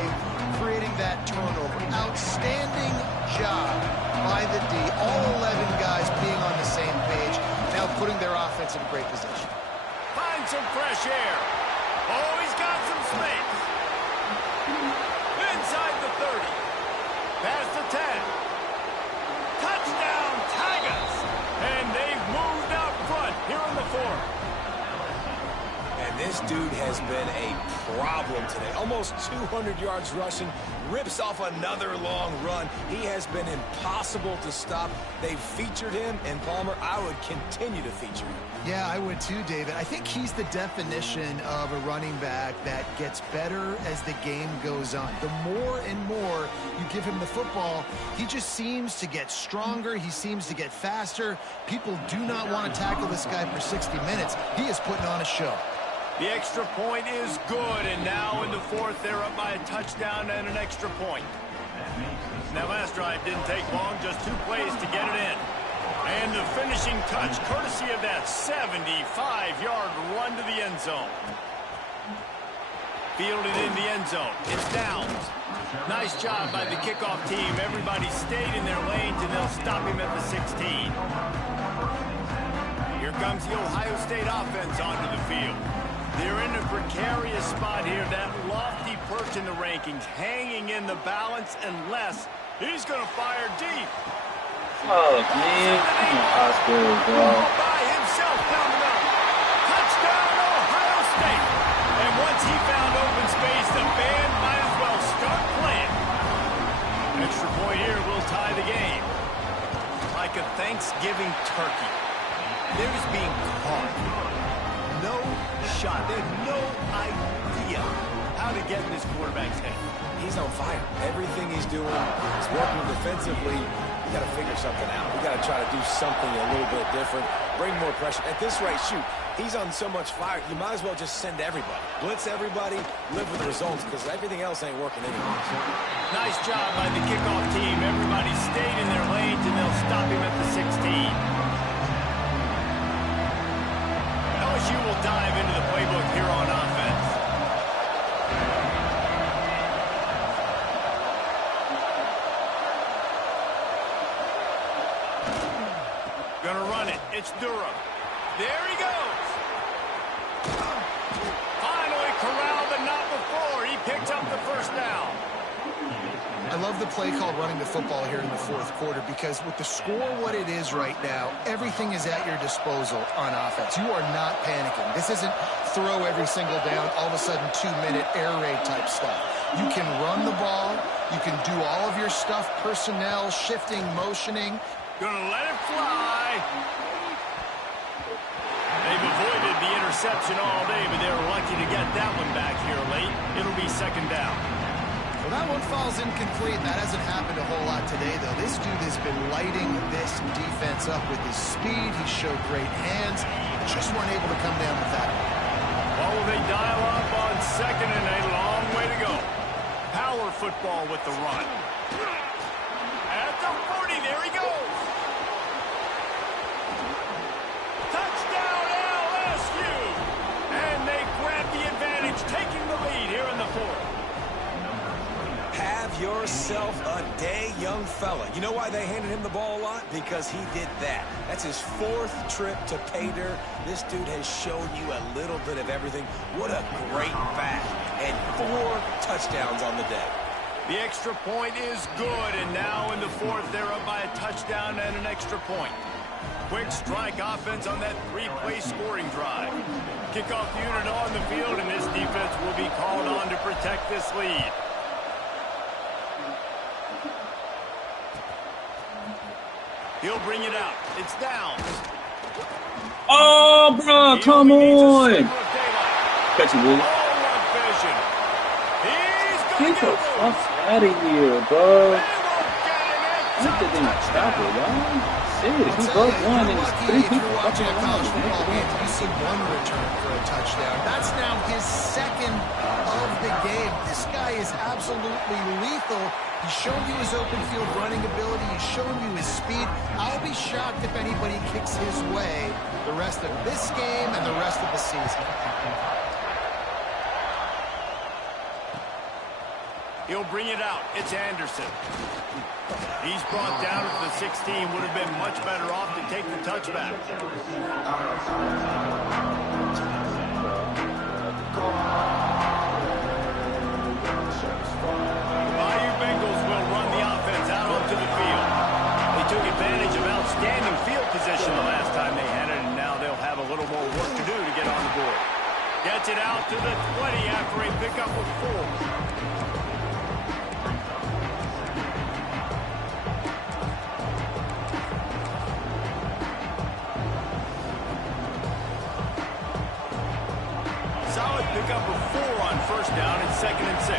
creating that turnover. Outstanding job by the D. All 11 guys being on the same page, now putting their offense in a great position. Find some fresh air. Oh, he's got some space. Inside the 30. Past the 10. Touchdown, Tigers! And they've moved out front here in the 4th. And this dude has been a problem today. Almost 200 yards rushing, rips off another long run. He has been impossible to stop. They've featured him, and Palmer, I would continue to feature him. Yeah, I would too, David. I think he's the definition of a running back that gets better as the game goes on. The more and more you give him the football, he just seems to get stronger. He seems to get faster. People do not want to tackle this guy for 60 minutes. He is putting on a show. The extra point is good, and now in the 4th, they're up by a touchdown and an extra point. Now, last drive didn't take long, just 2 plays to get it in. And the finishing touch, courtesy of that 75-yard run to the end zone. Fielded in the end zone. It's Downs. Nice job by the kickoff team. Everybody stayed in their lanes, and they'll stop him at the 16. Here comes the Ohio State offense onto the field. They're in a precarious spot here, that lofty perch in the rankings, hanging in the balance unless he's going to fire deep. Oh, man. Come on, Oscar, bro. By himself down the middle. Touchdown, Ohio State. And once he found open space, the band might as well start playing. Extra point here will tie the game. Like a Thanksgiving turkey. They're just being caught. No shot. They have no idea how to get in this quarterback's head. He's on fire. Everything he's doing is working defensively. We got to figure something out. We got to try to do something a little bit different. Bring more pressure. At this rate, shoot, he's on so much fire, you might as well just send everybody. Blitz everybody, live with the results, because everything else ain't working anymore. Nice job by the kickoff team. Everybody stayed in their lanes, and they'll stop him at the 16. LSU will dive into the playbook here on offense. Gonna run it. It's Durham. There he goes. Finally corralled, but not before. He picked up the first down. I love the play called running the football here in the 4th quarter because with the score what it is right now, everything is at your disposal on offense. You are not panicking. This isn't throw every single down, all of a sudden 2-minute air raid type stuff. You can run the ball. You can do all of your stuff, personnel, shifting, motioning. Gonna let it fly. They've avoided the interception all day, but they were lucky to get that one back here late. It'll be second down. Well, that one falls incomplete. That hasn't happened a whole lot today, though. This dude has been lighting this defense up with his speed. He showed great hands. Just weren't able to come down with that. Oh, they dial up on second and a long way to go. Power football with the run. At the 40, there he goes. Touchdown, LSU. And they grab the advantage, taking the lead here in the 4th. Have yourself a day, young fella. You know why they handed him the ball a lot? Because he did that. That's his 4th trip to pay dirt. This dude has shown you a little bit of everything. What a great back. And 4 touchdowns on the day. The extra point is good, and now in the 4th, they're up by a touchdown and an extra point. Quick strike offense on that 3-play scoring drive. Kickoff unit on the field, and this defense will be called on to protect this lead. He'll bring it out. It's down. Oh, bro, come on. Catch it, Willie. Get the fuck out of here, bro. Look at them stop it, y'all. Serious. We broke one and it's 3 people Watching fucking a college around. football game, you see one return for a touchdown. That's now his 2nd of the game. This guy is absolutely lethal. He's shown you his open field running ability. He's shown you his speed. I'll be shocked if anybody kicks his way the rest of this game and the rest of the season. He'll bring it out. It's Anderson. He's brought down at the 16. Would have been much better off to take the touchback. Bayou Bengals will run the offense Gets it out to the 20 after a pickup of 4. Solid pickup of 4 on first down and 2nd and 6.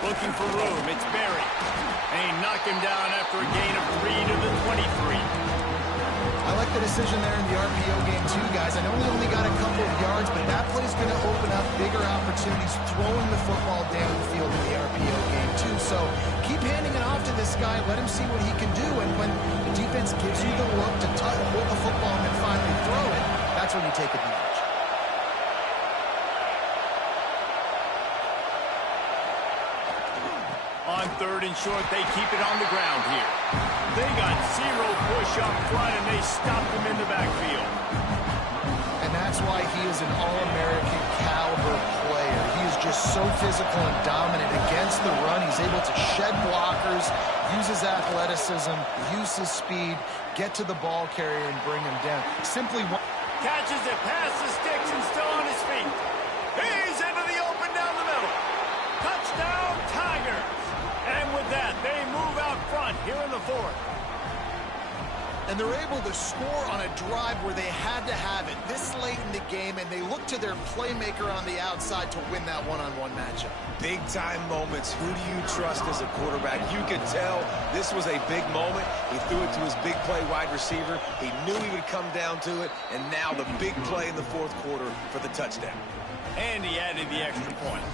Looking for room, it's Berry. And he knocked him down after a gain of 3 to the 23. I like the decision there in the RPO game too, guys. I know we only got a couple of yards, but that play's going to open up bigger opportunities throwing the football down the field in the RPO game too. So keep handing it off to this guy. Let him see what he can do. And when the defense gives you the look to hold the football and then finally throw it, that's when you take advantage. On 3rd and short, they keep it on the ground here. They got 0 push up front, and they stopped him in the backfield. And that's why he is an All-American caliber player. He is just so physical and dominant against the run. He's able to shed blockers, use his athleticism, use his speed, get to the ball carrier, and bring him down. Simply catches it past the sticks and still on his feet. He's into the open down the middle. Touchdown, Tigers. And with that, they move out front here in the 4th. And they're able to score on a drive where they had to have it this late in the game, and they look to their playmaker on the outside to win that one-on-one matchup. Big-time moments. Who do you trust as a quarterback? You could tell this was a big moment. He threw it to his big play wide receiver. He knew he would come down to it, and now the big play in the 4th quarter for the touchdown. And he added the extra point.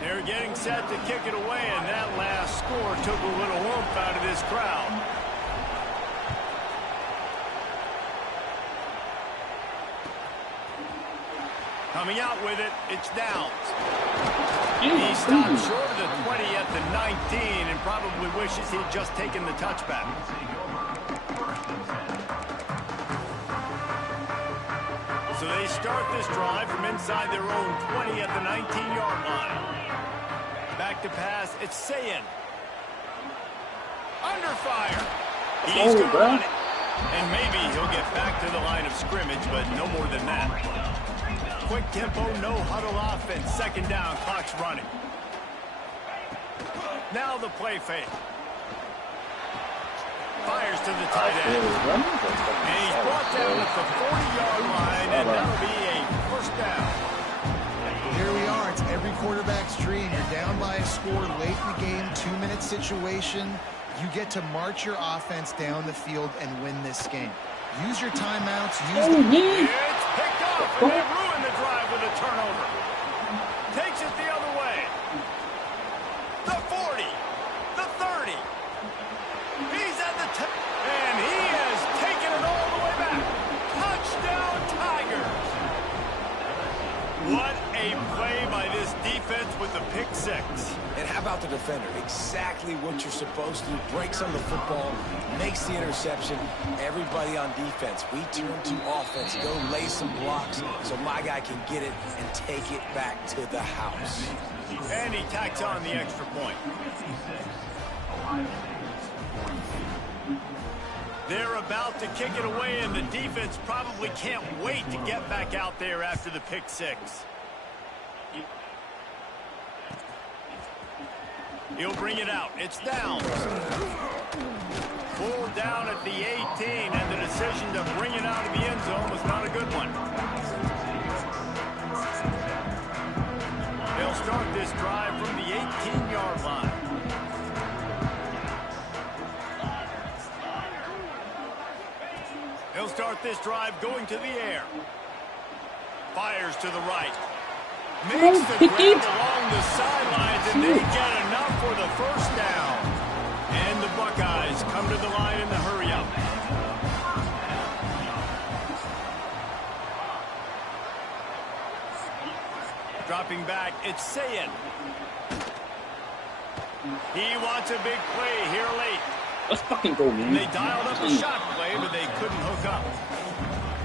They're getting set to kick it away, and that last score took a little oomph out of this crowd. Coming out with it, it's Downs. He stopped short of the 20 at the 19 and probably wishes he'd just taken the touchback. So they start this drive from inside their own 20 at the 19-yard line. Back to pass, it's Sayin. Under fire. He's going to run it. And maybe he'll get back to the line of scrimmage, but no more than that. Quick tempo, no huddle offense. 2nd down, clock's running. Now the play fake. Fires to the tight end. And he's brought down at the 40-yard line, and that'll be a 1st down. Here we are. It's every quarterback's dream. You're down by a score late in the game, 2-minute situation. You get to march your offense down the field and win this game. Use your timeouts. Use It's picked up, and they ruin the drive with a turnover. Takes it the other way. The 40. The 30. He's at the and he has taken it all the way back. Touchdown, Tigers. What a play by this defense with the pick 6. And how about the defender? Exactly what you're supposed to do. Breaks on the football, makes the interception. Everybody on defense, we turn to offense. Go lay some blocks so my guy can get it and take it back to the house. And he tacks on the extra point. They're about to kick it away, and the defense probably can't wait to get back out there after the pick 6. He'll bring it out. It's Downs. Pulled down at the 18, and the decision to bring it out of the end zone was not a good one. They'll start this drive from the 18-yard line. He'll start this drive going to the air. Fires to the right. Makes the grab along the sidelines, and they get enough for the 1st down. And the Buckeyes come to the line in the hurry-up. Dropping back, it's Sayin. He wants a big play here late. Let's fucking go, man. And they dialed up a shot play, but they couldn't hook up.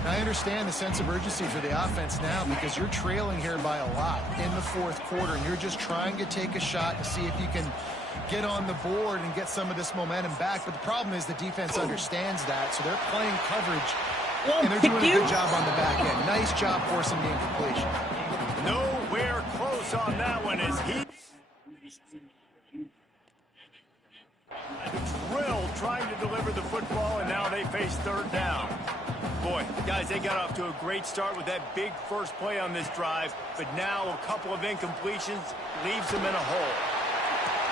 I understand the sense of urgency for the offense now because you're trailing here by a lot in the 4th quarter, and you're just trying to take a shot to see if you can get on the board and get some of this momentum back. But the problem is the defense understands that, so they're playing coverage And they're doing a good job on the back end. Nice job forcing the incompletion. Nowhere close on that one as he drilled trying to deliver the football, and now they face third down. Boy, guys, they got off to a great start with that big first play on this drive, but now a couple of incompletions leaves them in a hole.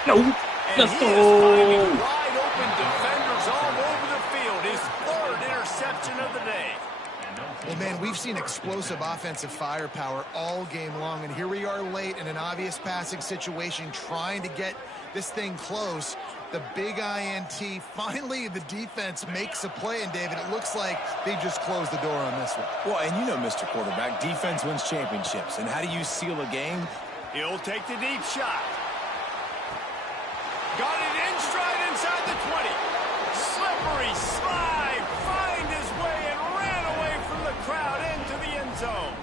No. And Let's he go. is finding wide open defenders all over the field. His third interception of the day. Well, man, we've seen explosive offensive firepower all game long, and here we are late in an obvious passing situation trying to get this thing close. The big INT, finally the defense makes a play, and David, it looks like they just closed the door on this one. Well, and you know, Mr. Quarterback, defense wins championships. And how do you seal a game? He'll take the deep shot. Got it in stride inside the 20. Slippery slide, find his way and ran away from the crowd into the end zone.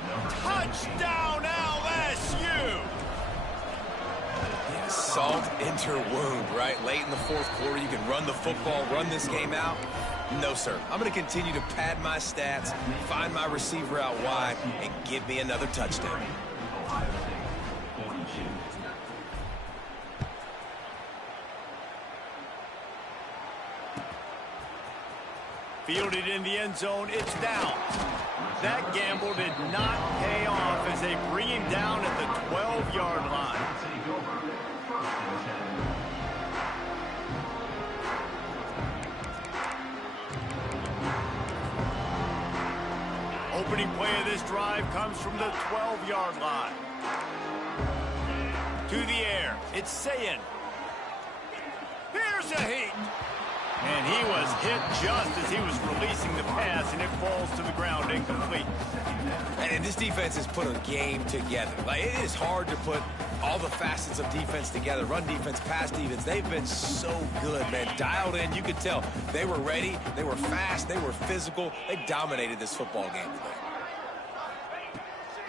Touchdown LSU. Salt into wound, right? Late in the fourth quarter, you can run the football, run this game out. No, sir. I'm going to continue to pad my stats, find my receiver out wide, and give me another touchdown. Fielded in the end zone, it's down. That gamble did not pay off as they bring him down at the 12-yard line. Opening play of this drive comes from the 12-yard line. To the air, it's Sayin. Here's a heat. And he was hit just as he was releasing the pass, and it falls to the ground incomplete. And this defense has put a game together. Like, it is hard to put all the facets of defense together. Run defense, pass defense. They've been so good, man. Dialed in. You could tell they were ready. They were fast. They were physical. They dominated this football game today.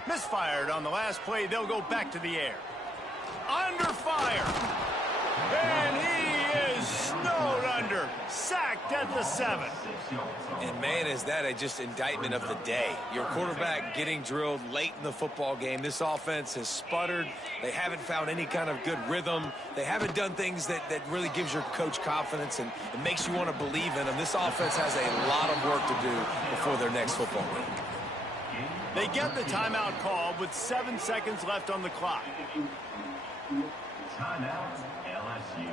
Misfired on the last play. They'll go back to the air. Under fire. And he is snowed under. Sacked at the 7. And, man, is that a just indictment of the day. Your quarterback getting drilled late in the football game. This offense has sputtered. They haven't found any kind of good rhythm. They haven't done things that really gives your coach confidence and it makes you want to believe in them. This offense has a lot of work to do before their next football game. They get the timeout called with 7 seconds left on the clock. Timeout, LSU.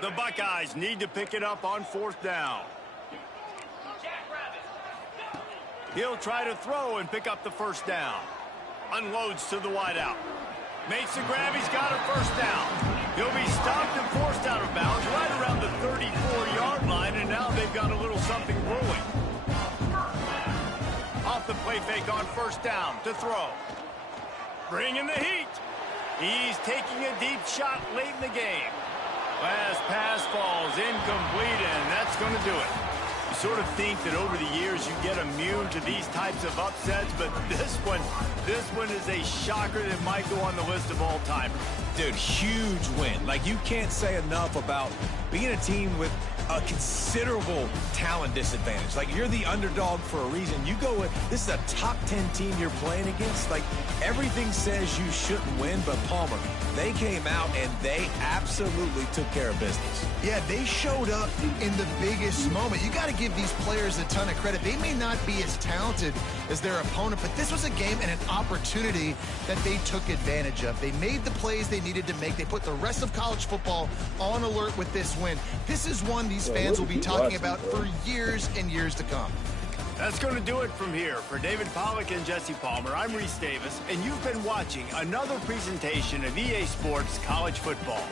The Buckeyes need to pick it up on 4th down. He'll try to throw and pick up the first down. Unloads to the wideout. Makes the grab. He's got a first down. He'll be stopped and forced out of bounds right around the 34-yard line, and now they've got a little something brewing. Off the play fake on first down to throw. Bringing the heat. He's taking a deep shot late in the game. Last pass falls incomplete, and that's going to do it. You sort of think that over the years you get immune to these types of upsets, but this one is a shocker that might go on the list of all-timers. Dude, huge win. Like, you can't say enough about being a team with a considerable talent disadvantage. Like, you're the underdog for a reason. You go with, this is a top 10 team you're playing against. Like, everything says you shouldn't win, but Palmer, they came out and they absolutely took care of business. Yeah, they showed up in the biggest moment. You got to give these players a ton of credit. They may not be as talented as their opponent, but this was a game and an opportunity that they took advantage of. They made the plays they needed to make. They put the rest of college football on alert with this win. This is one these fans will be talking about for years and years to come. That's going to do it from here. For David Pollack and Jesse Palmer, I'm Reese Davis, and you've been watching another presentation of EA Sports College Football.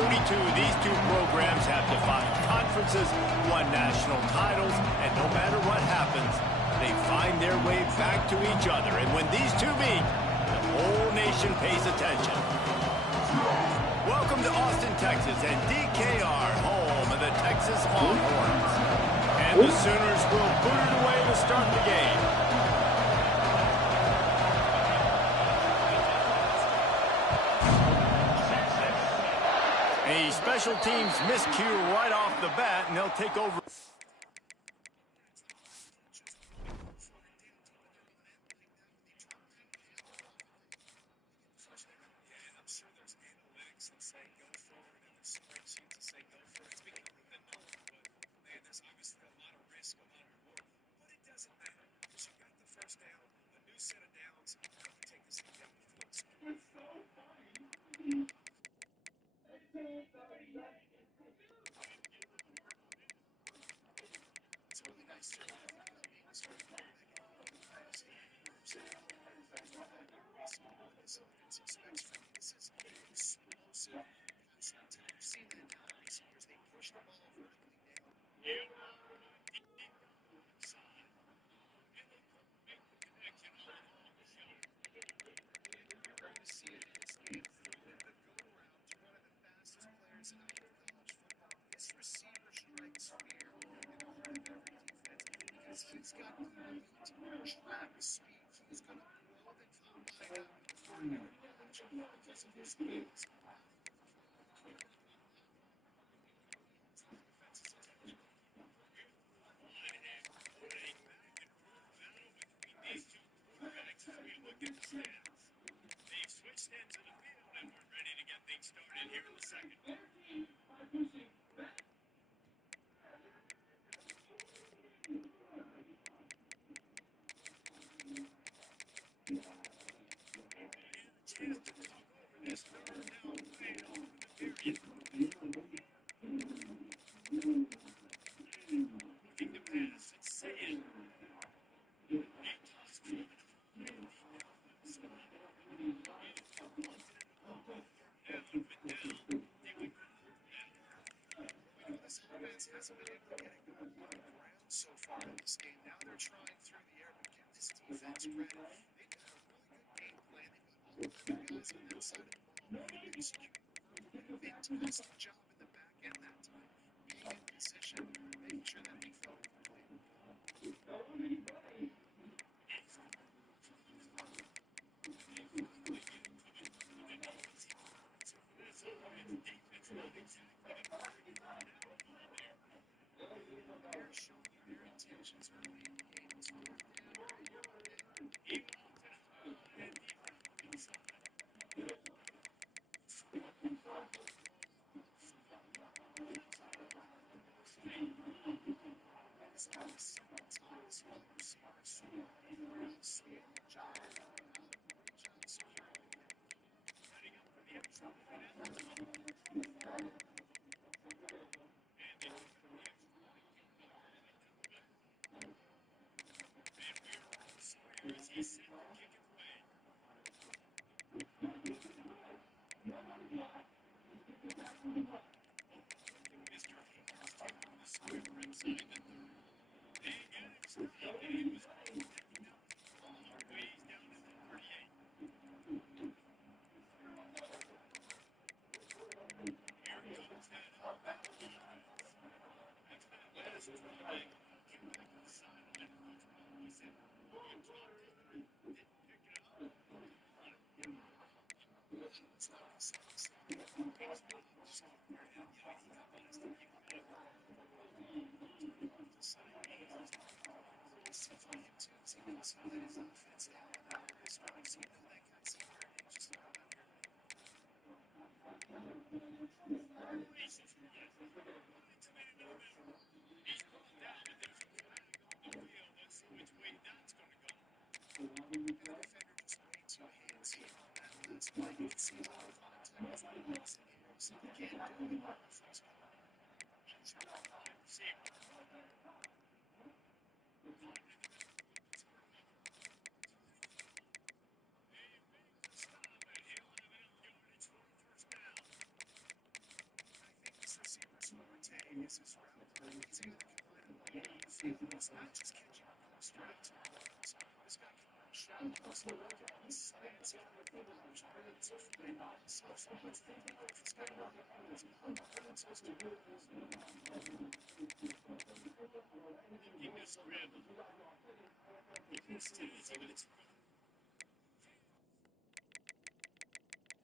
32, these two programs have defined conferences, won national titles, and no matter what happens, they find their way back to each other. And when these two meet, the whole nation pays attention. Welcome to Austin, Texas, and DKR, home of the Texas Longhorns. And the Sooners will boot it away to start the game. A special teams miscue right off the bat, and they'll take over.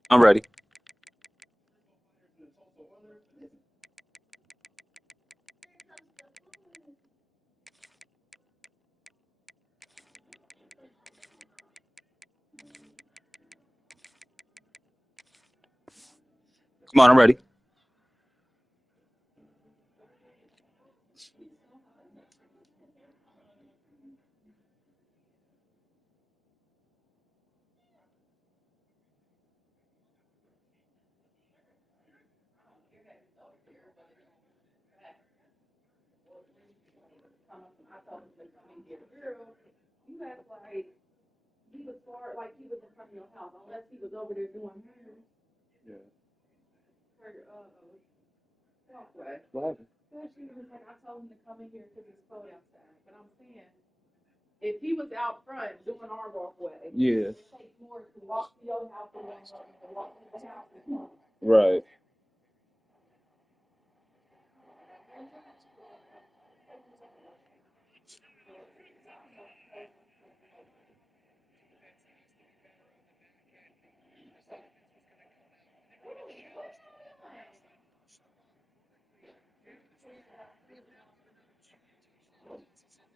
I'm ready. Come on, I'm ready. I told him to come in here. Girl, you act like he was far, like he was in front of your house, unless he was over there doing hers. Yeah. Her, walkway. What happened? Well, she was like, I told him to come in here because it's cold outside. But I'm saying, if he was out front doing our walkway, Yeah. it takes more to walk to your house than to walk to the house. Right.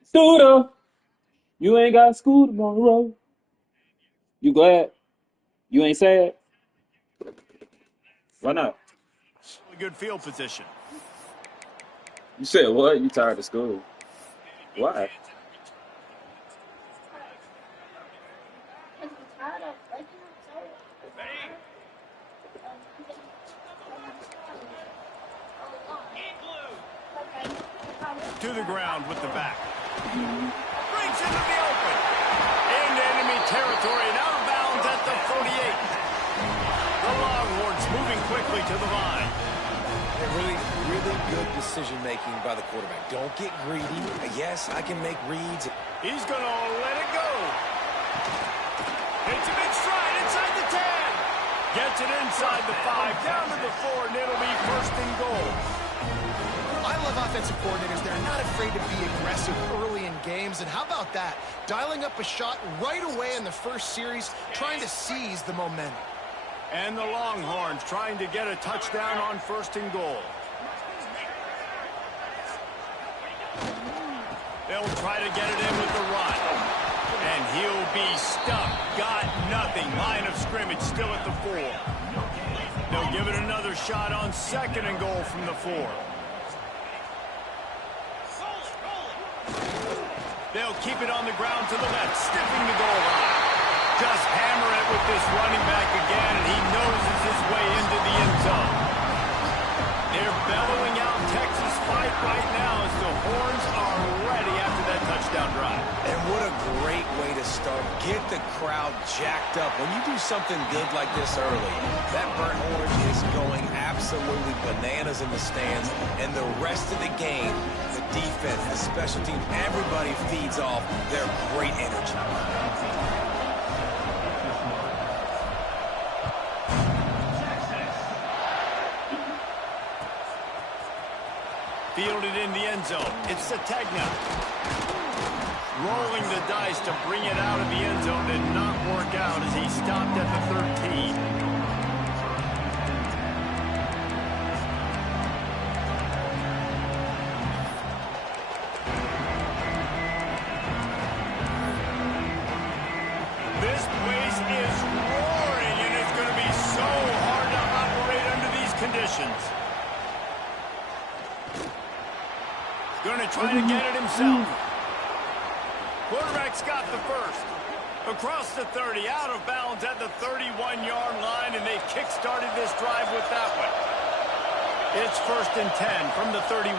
Scooter, you ain't got school tomorrow. You glad? You ain't sad? Why not? Good field position. You said what? You tired of school? Why? Because I'm tired of waking up so tired. To the ground with the back. Brings into the open. Into enemy territory and out of bounds at the 48. The Longhorns moving quickly to the line. Really, really good decision-making by the quarterback. Don't get greedy. Yes, I can make reads. He's going to let it go. It's a big stride inside the 10. Gets it inside the 5, down to the 4, and it'll be first and goal. I love offensive coordinators. They're not afraid to be aggressive early in games. And how about that? Dialing up a shot right away in the first series, trying to seize the momentum. And the Longhorns trying to get a touchdown on first and goal. They'll try to get it in with the run. And he'll be stuck. Got nothing. Line of scrimmage still at the 4. They'll give it another shot on second and goal from the 4. They'll keep it on the ground to the left, stiffing the goal line. Just hammer it with this running back again, and he noses his way into the end zone. They're bellowing out Texas fight right now as the Horns are ready after that touchdown drive. And what a great way to start. Get the crowd jacked up. When you do something good like this early, that burnt orange is going absolutely bananas in the stands. And the rest of the game, the defense, the special teams, everybody feeds off their great energy. Fielded in the end zone. It's Sategna. Rolling the dice to bring it out of the end zone did not work out as he stopped at the 13. This place is roaring, and it's going to be so hard to operate under these conditions. Going to try to get it himself. Quarterback's got the first. Across the 30, out of bounds at the 31-yard line, and they kick-started this drive with that one. It's first and 10 from the 31.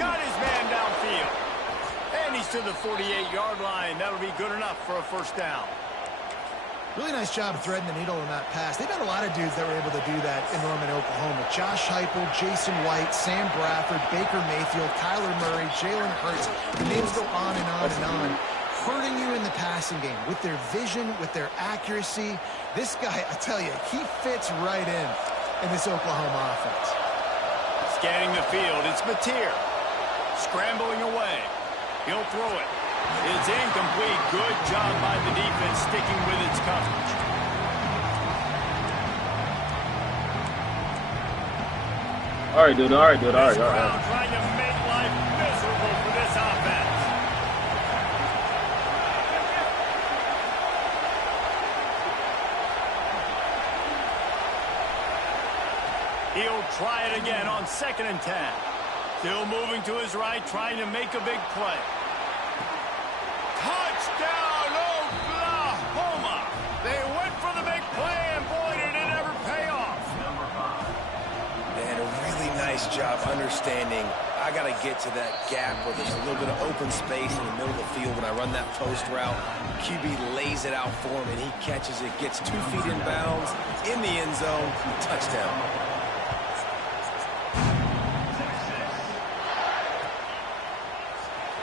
Got his man downfield. And he's to the 48-yard line. That'll be good enough for a first down. Really nice job threading the needle on that pass. They've got a lot of dudes that were able to do that in Norman, Oklahoma. Josh Heupel, Jason White, Sam Bradford, Baker Mayfield, Kyler Murray, Jalen Hurts. The names go on and on and on. Hurting you in the passing game with their vision, with their accuracy. This guy, I tell you, he fits right in this Oklahoma offense. Scanning the field, it's Mateer. Scrambling away. He'll throw it. It's incomplete. Good job by the defense sticking with its coverage. All right, dude. All right. Trying to make life miserable for this offense. He'll try it again on 2nd and 10. Still moving to his right, trying to make a big play. Touchdown, Oklahoma! They went for the big play, and boy, did it ever pay off. And a really nice job understanding I got to get to that gap where there's a little bit of open space in the middle of the field when I run that post route. QB lays it out for him, and he catches it, gets 2 feet in bounds, in the end zone, touchdown.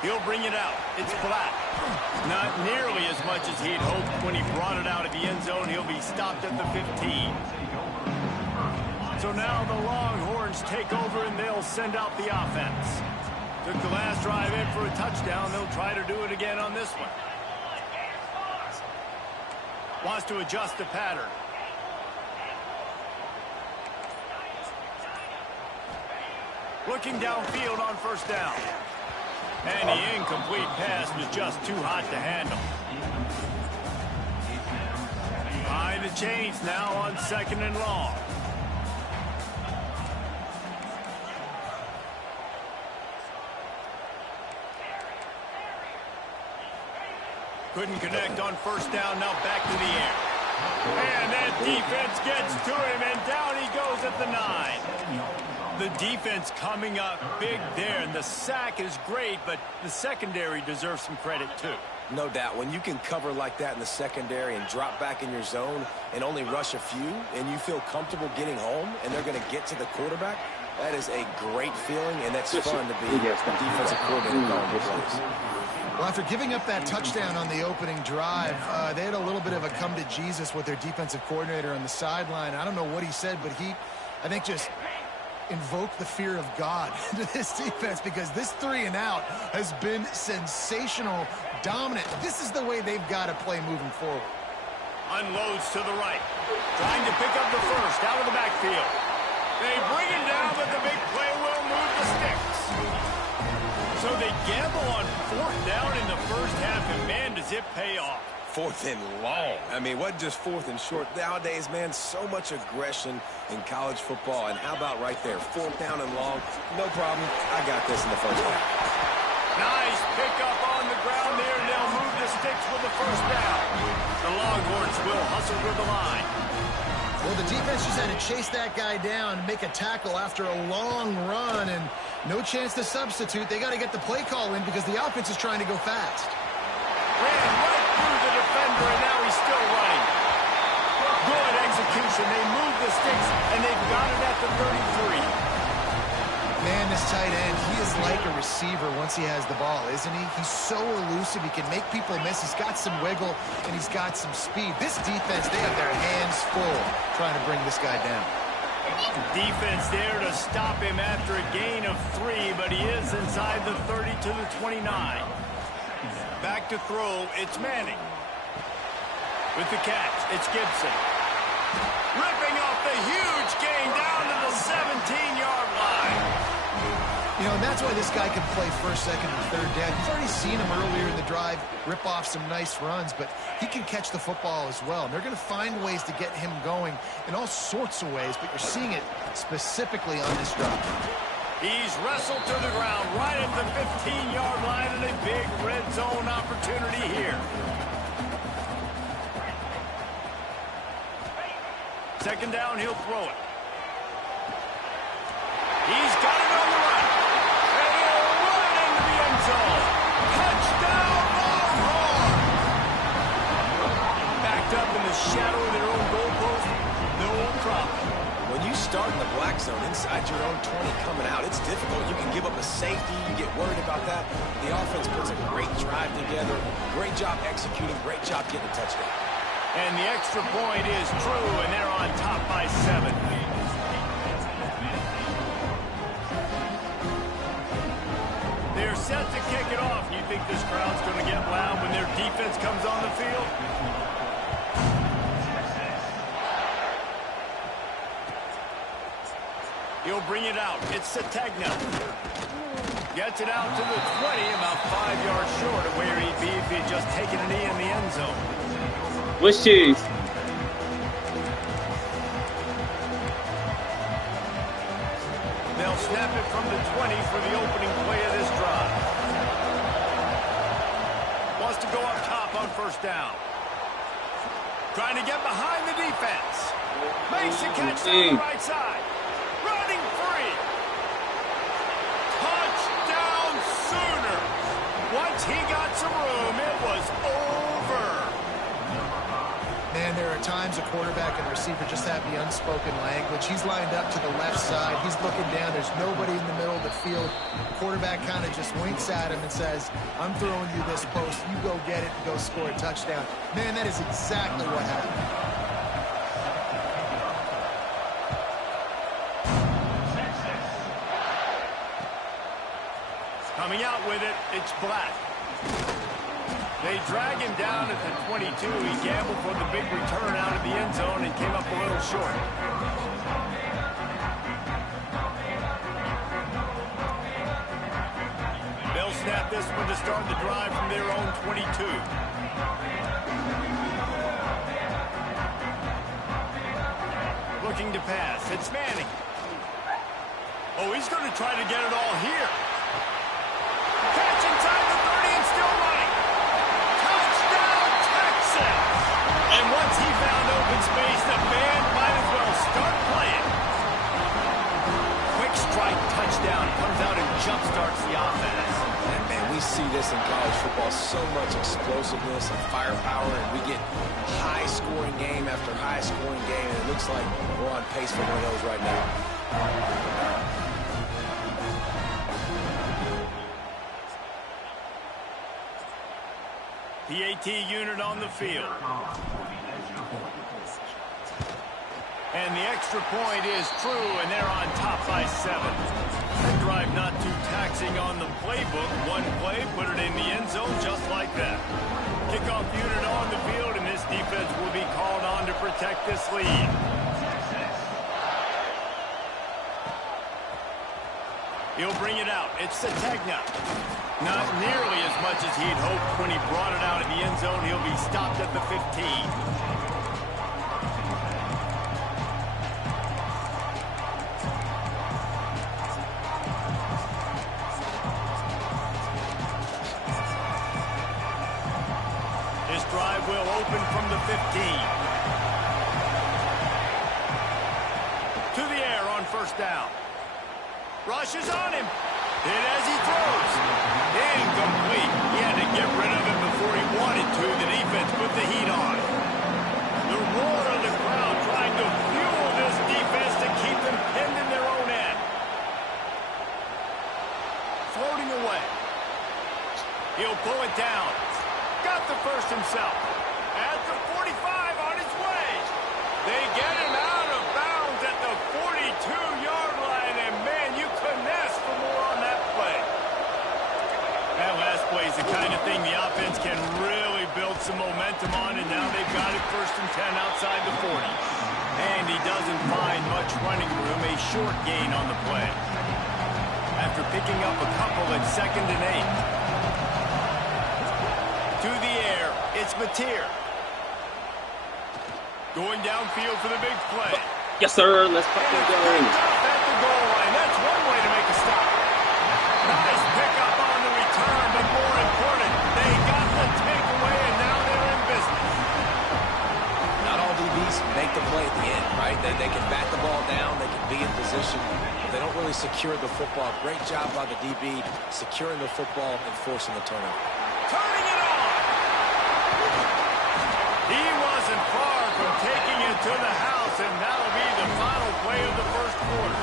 He'll bring it out. It's Black. Not nearly as much as he'd hoped when he brought it out of the end zone. He'll be stopped at the 15. So now the Longhorns take over, and they'll send out the offense. Took the last drive in for a touchdown. They'll try to do it again on this one. Wants to adjust the pattern. Looking downfield on 1st down. And the incomplete pass was just too hot to handle. Behind the chains now on 2nd and long. Couldn't connect on 1st down, now back to the air. And that defense gets to him, and down he goes at the 9. The defense coming up big there, and the sack is great, but the secondary deserves some credit too. No doubt. When you can cover like that in the secondary and drop back in your zone and only rush a few, and you feel comfortable getting home, and they're going to get to the quarterback, that is a great feeling, and that's fun to be a defensive coordinator. Well, after giving up that touchdown on the opening drive, they had a little bit of a come to Jesus with their defensive coordinator on the sideline. I don't know what he said, but he, I think, just invoke the fear of God into this defense, because this 3 and out has been sensational, dominant. This is the way they've got to play moving forward. Unloads to the right. Trying to pick up the first out of the backfield. They bring him down, but the big play will move the sticks. So they gamble on 4th down in the first half, and man, does it pay off. 4th and long. I mean, what just 4th and short? Nowadays, man, so much aggression in college football. And how about right there? 4th down and long. No problem. I got this in the first half. Nice pickup on the ground there, and they'll move the sticks with the 1st down. The Longhorns will hustle to the line. Well, the defense just had to chase that guy down, make a tackle after a long run, and no chance to substitute. They got to get the play call in because the offense is trying to go fast. Ran right through the defender, and now he's still running. Good execution. They move the sticks, and they've got it at the 33. Man, this tight end, he is like a receiver once he has the ball, isn't he? He's so elusive. He can make people miss. He's got some wiggle, and he's got some speed. This defense, they have their hands full trying to bring this guy down. Defense there to stop him after a gain of 3, but he is inside the 30 to the 29. Back to throw, it's Manning. With the catch, it's Gibson. Ripping off the huge gain down to the 17-yard line. You know, and that's why this guy can play 1st, 2nd, and 3rd down. You've already seen him earlier in the drive rip off some nice runs, but he can catch the football as well. And they're going to find ways to get him going in all sorts of ways, but you're seeing it specifically on this drive. He's wrestled to the ground right at the 15-yard line, and a big red zone opportunity here. 2nd down, he'll throw it. He's got it on the run. And he'll run into the end zone. Touchdown, Longhorn! Backed up in the shadow of their own goalpost, no problem. When you start in the black zone inside your own 20 coming out, it's difficult. You can give up a safety. You get worried about that. The offense puts a great drive together. Great job executing. Great job getting a touchdown. And the extra point is true, and they're on top by 7. They're set to kick it off. You think this crowd's going to get loud when their defense comes on the field? He'll bring it out. It's Sategna. Gets it out to the 20, about 5 yards short of where he'd be if he'd just taken a knee in the end zone. Which cheese? They'll snap it from the 20 for the opening play of this drive. Wants to go up top on first down. Trying to get behind the defense. Makes a catch down the right side. Running free. Touchdown Sooners. Once he got some room, it was over. Man, there are times a quarterback and receiver just have the unspoken language. He's lined up to the left side. He's looking down. There's nobody in the middle of the field. The quarterback kind of just winks at him and says, I'm throwing you this post. You go get it and go score a touchdown. Man, that is exactly what happened. Coming out with it, it's Black. They drag him down at the 22. He gambled for the big return out of the end zone and came up a little short. They'll snap this one to start the drive from their own 22. Looking to pass. It's Manning. Oh, he's going to try to get it all here. Catch inside the 30 and still running. Touchdown, Texas! And once he found open space, the band might as well start playing. Quick strike touchdown. Comes out and jump-starts the offense. And man, we see this in college football. So much explosiveness and firepower, and we get high-scoring game after high-scoring game, and it looks like we're on pace for one of those right now. PAT unit on the field. And the extra point is true, and they're on top by 7. That drive not too taxing on the playbook. One play, put it in the end zone just like that. Kickoff unit on the field, and this defense will be called on to protect this lead. He'll bring it out. It's Sategna. Not nearly as much as he'd hoped when he brought it out in the end zone. He'll be stopped at the 15. This drive will open from the 15. To the air on first down. Rushes on him. Hit as he throws. Incomplete. He had to get rid of it before he wanted to. The defense put the heat on. The roar of the crowd trying to fuel this defense to keep them pinned in their own end. Floating away. He'll pull it down. Got the first himself. At the 45 on his way. They get him out of bounds at the 42-yard line, and man, you couldn't ask for more on that play. That last play is the kind of thing the offense can really build some momentum on, and now they've got it 1st and 10 outside the 40. And he doesn't find much running room, a short gain on the play. After picking up a couple at 2nd and 8. To the air, it's Mateer. Going downfield for the big play. Yes, sir. Let's fucking go. At the goal line. That's one way to make a stop. Nice pickup on the return, but more important, they got the takeaway, and now they're in business. Not all DBs make the play at the end, right? They can bat the ball down, they can be in position, but they don't really secure the football. Great job by the DB securing the football and forcing the turnover. Turning it on. He wasn't far from taking it to the house, and that'll be the final play of the first quarter.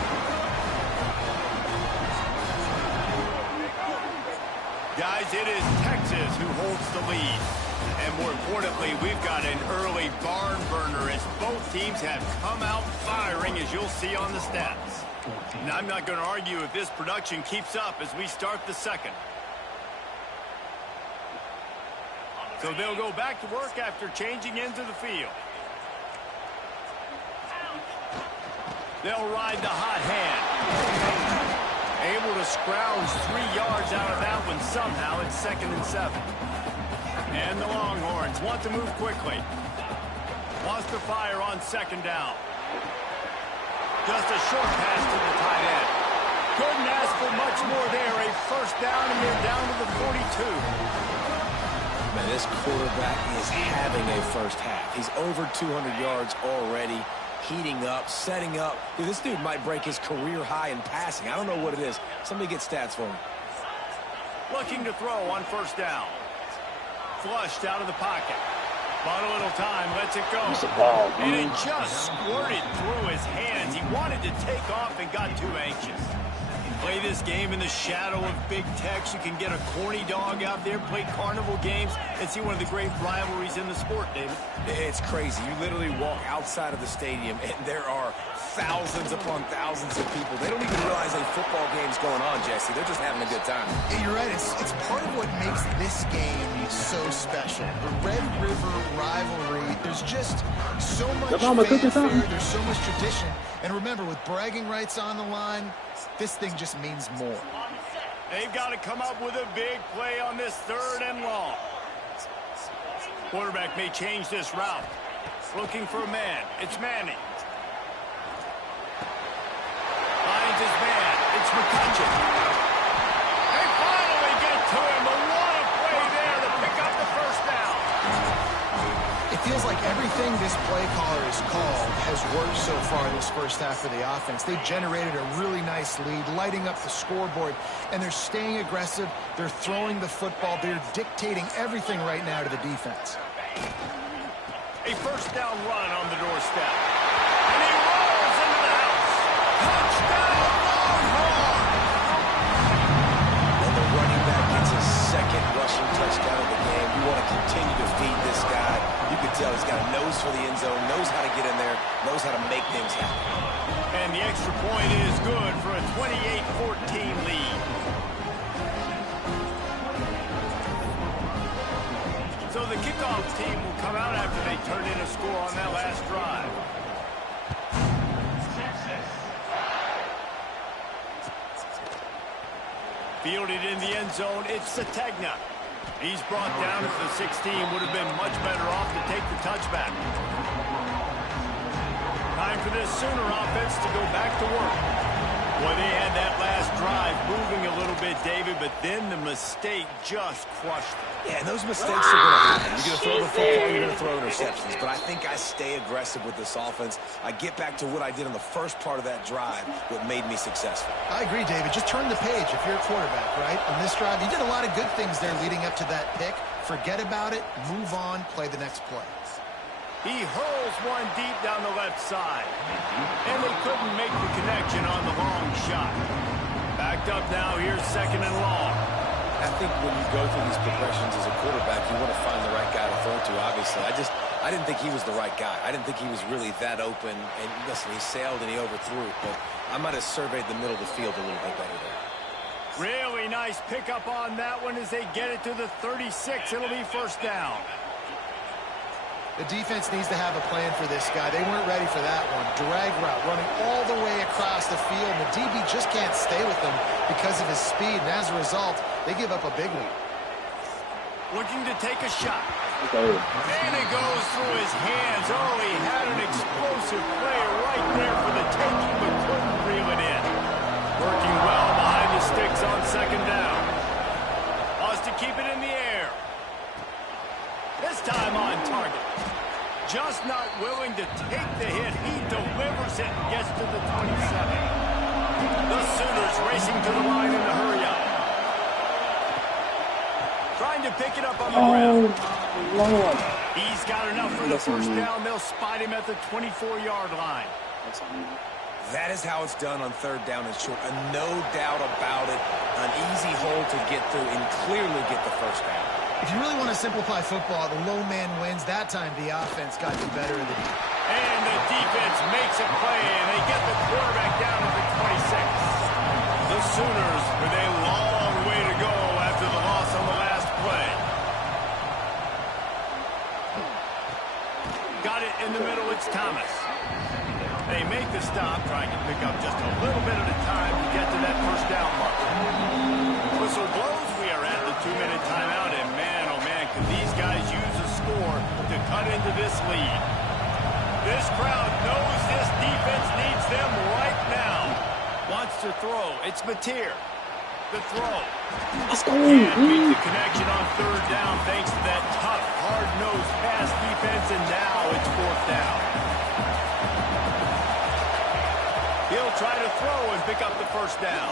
Guys, it is Texas who holds the lead. And more importantly, we've got an early barn burner as both teams have come out firing, as you'll see on the stats. Now, I'm not going to argue if this production keeps up as we start the second. So they'll go back to work after changing into the field. They'll ride the hot hand. Able to scrounge 3 yards out of that one somehow. It's 2nd and 7. And the Longhorns want to move quickly. Wants to fire on 2nd down. Just a short pass to the tight end. Couldn't ask for much more there. A first down, and they're down to the 42. Man, this quarterback is having a first half. He's over 200 yards already, heating up, setting up. Dude, this dude might break his career high in passing. I don't know what it is. Somebody get stats for me. Looking to throw on 1st down. Flushed out of the pocket. Bought a little time, lets it go. And it just squirted through his hands. He wanted to take off and got too anxious. Play this game in the shadow of Big Tex. You can get a corny dog out there, play carnival games, and see one of the great rivalries in the sport, David. It's crazy. You literally walk outside of the stadium, and there are thousands upon thousands of people. They don't even realize a football game's going on, Jesse. They're just having a good time. Yeah, you're right. It's part of what makes this game so special. The Red River rivalry, there's just so much fanfare, there's so much tradition. And remember, with bragging rights on the line, this thing just means more. They've got to come up with a big play on this 3rd and long. Quarterback may change this route. Looking for a man. It's Manning. Finds his man. It's McCutcheon. They finally get to him. But what a play there to pick up the first down. It feels like everything this play caller has called has worked so far this first half of the offense. They generated a really nice lead, lighting up the scoreboard, and they're staying aggressive. They're throwing the football. They're dictating everything right now to the defense. A first down run on the doorstep. And he rolls into the house. Touchdown, Longhorn! And the running back gets his 2nd rushing touchdown of the game. We want to continue to feed this guy. You can tell he's got a nose for the end zone, knows how to get in there, knows how to make things happen. And the extra point is good for a 28-14 lead. So the kickoff team will come out after they turn in a score on that last drive. Fielded in the end zone, it's Sategna. He's brought down at the 16. Would have been much better off to take the touchback. Time for this Sooner offense to go back to work. Boy, they had that last drive moving a little bit, David, but then the mistake just crushed them. Yeah, and those mistakes are going to happen. You're going to throw the football, you're going to throw interceptions. But I think I stay aggressive with this offense. I get back to what I did in the first part of that drive, what made me successful. I agree, David. Just turn the page if you're a quarterback, right? On this drive, you did a lot of good things there leading up to that pick. Forget about it, move on, play the next play. He hurls one deep down the left side. And they couldn't make the connection on the long shot. Backed up now, here's 2nd and long. I think when you go through these progressions as a quarterback, you want to find the right guy to throw to, obviously. I didn't think he was the right guy. I didn't think he was really that open. And listen, he sailed and he overthrew. But I might have surveyed the middle of the field a little bit better there. Really nice pickup on that one as they get it to the 36. It'll be first down. The defense needs to have a plan for this guy. They weren't ready for that one. Drag route running all the way across the field. And the DB just can't stay with them because of his speed. And as a result, they give up a big one. Looking to take a shot. And it goes through his hands. Oh, he had an explosive play right there for the taking, but couldn't reel it in. Working well behind the sticks on 2nd down. Wants to keep it in the air. This time on target. Just not willing to take the hit. He delivers it and gets to the 27. The Sooners racing to the line in the hurry-up. Trying to pick it up on the ground. Lord. He's got enough for the That's on first me. down. They'll spot him at the 24-yard line. That's on me. That is how it's done on third down and short. And no doubt about it, an easy hole to get through and clearly get the first down. If you really want to simplify football, the low man wins. That time, the offense got the better of the deep. And the defense makes a play, and they get the quarterback down at the 26. The Sooners with a long way to go after the loss on the last play. Got it in the middle. It's Thomas. They make the stop, trying to pick up just a little bit at a time to get to that first down mark. Whistle blows. We are at the 2-minute timeout, and man, oh man, can these guys use a score to cut into this lead. This crowd knows this defense needs them right now. Wants to throw. It's Mateer. The throw. Let's go. Can't beat the connection on third down thanks to that tough, hard-nosed pass defense, and now it's fourth down. He'll try to throw and pick up the first down.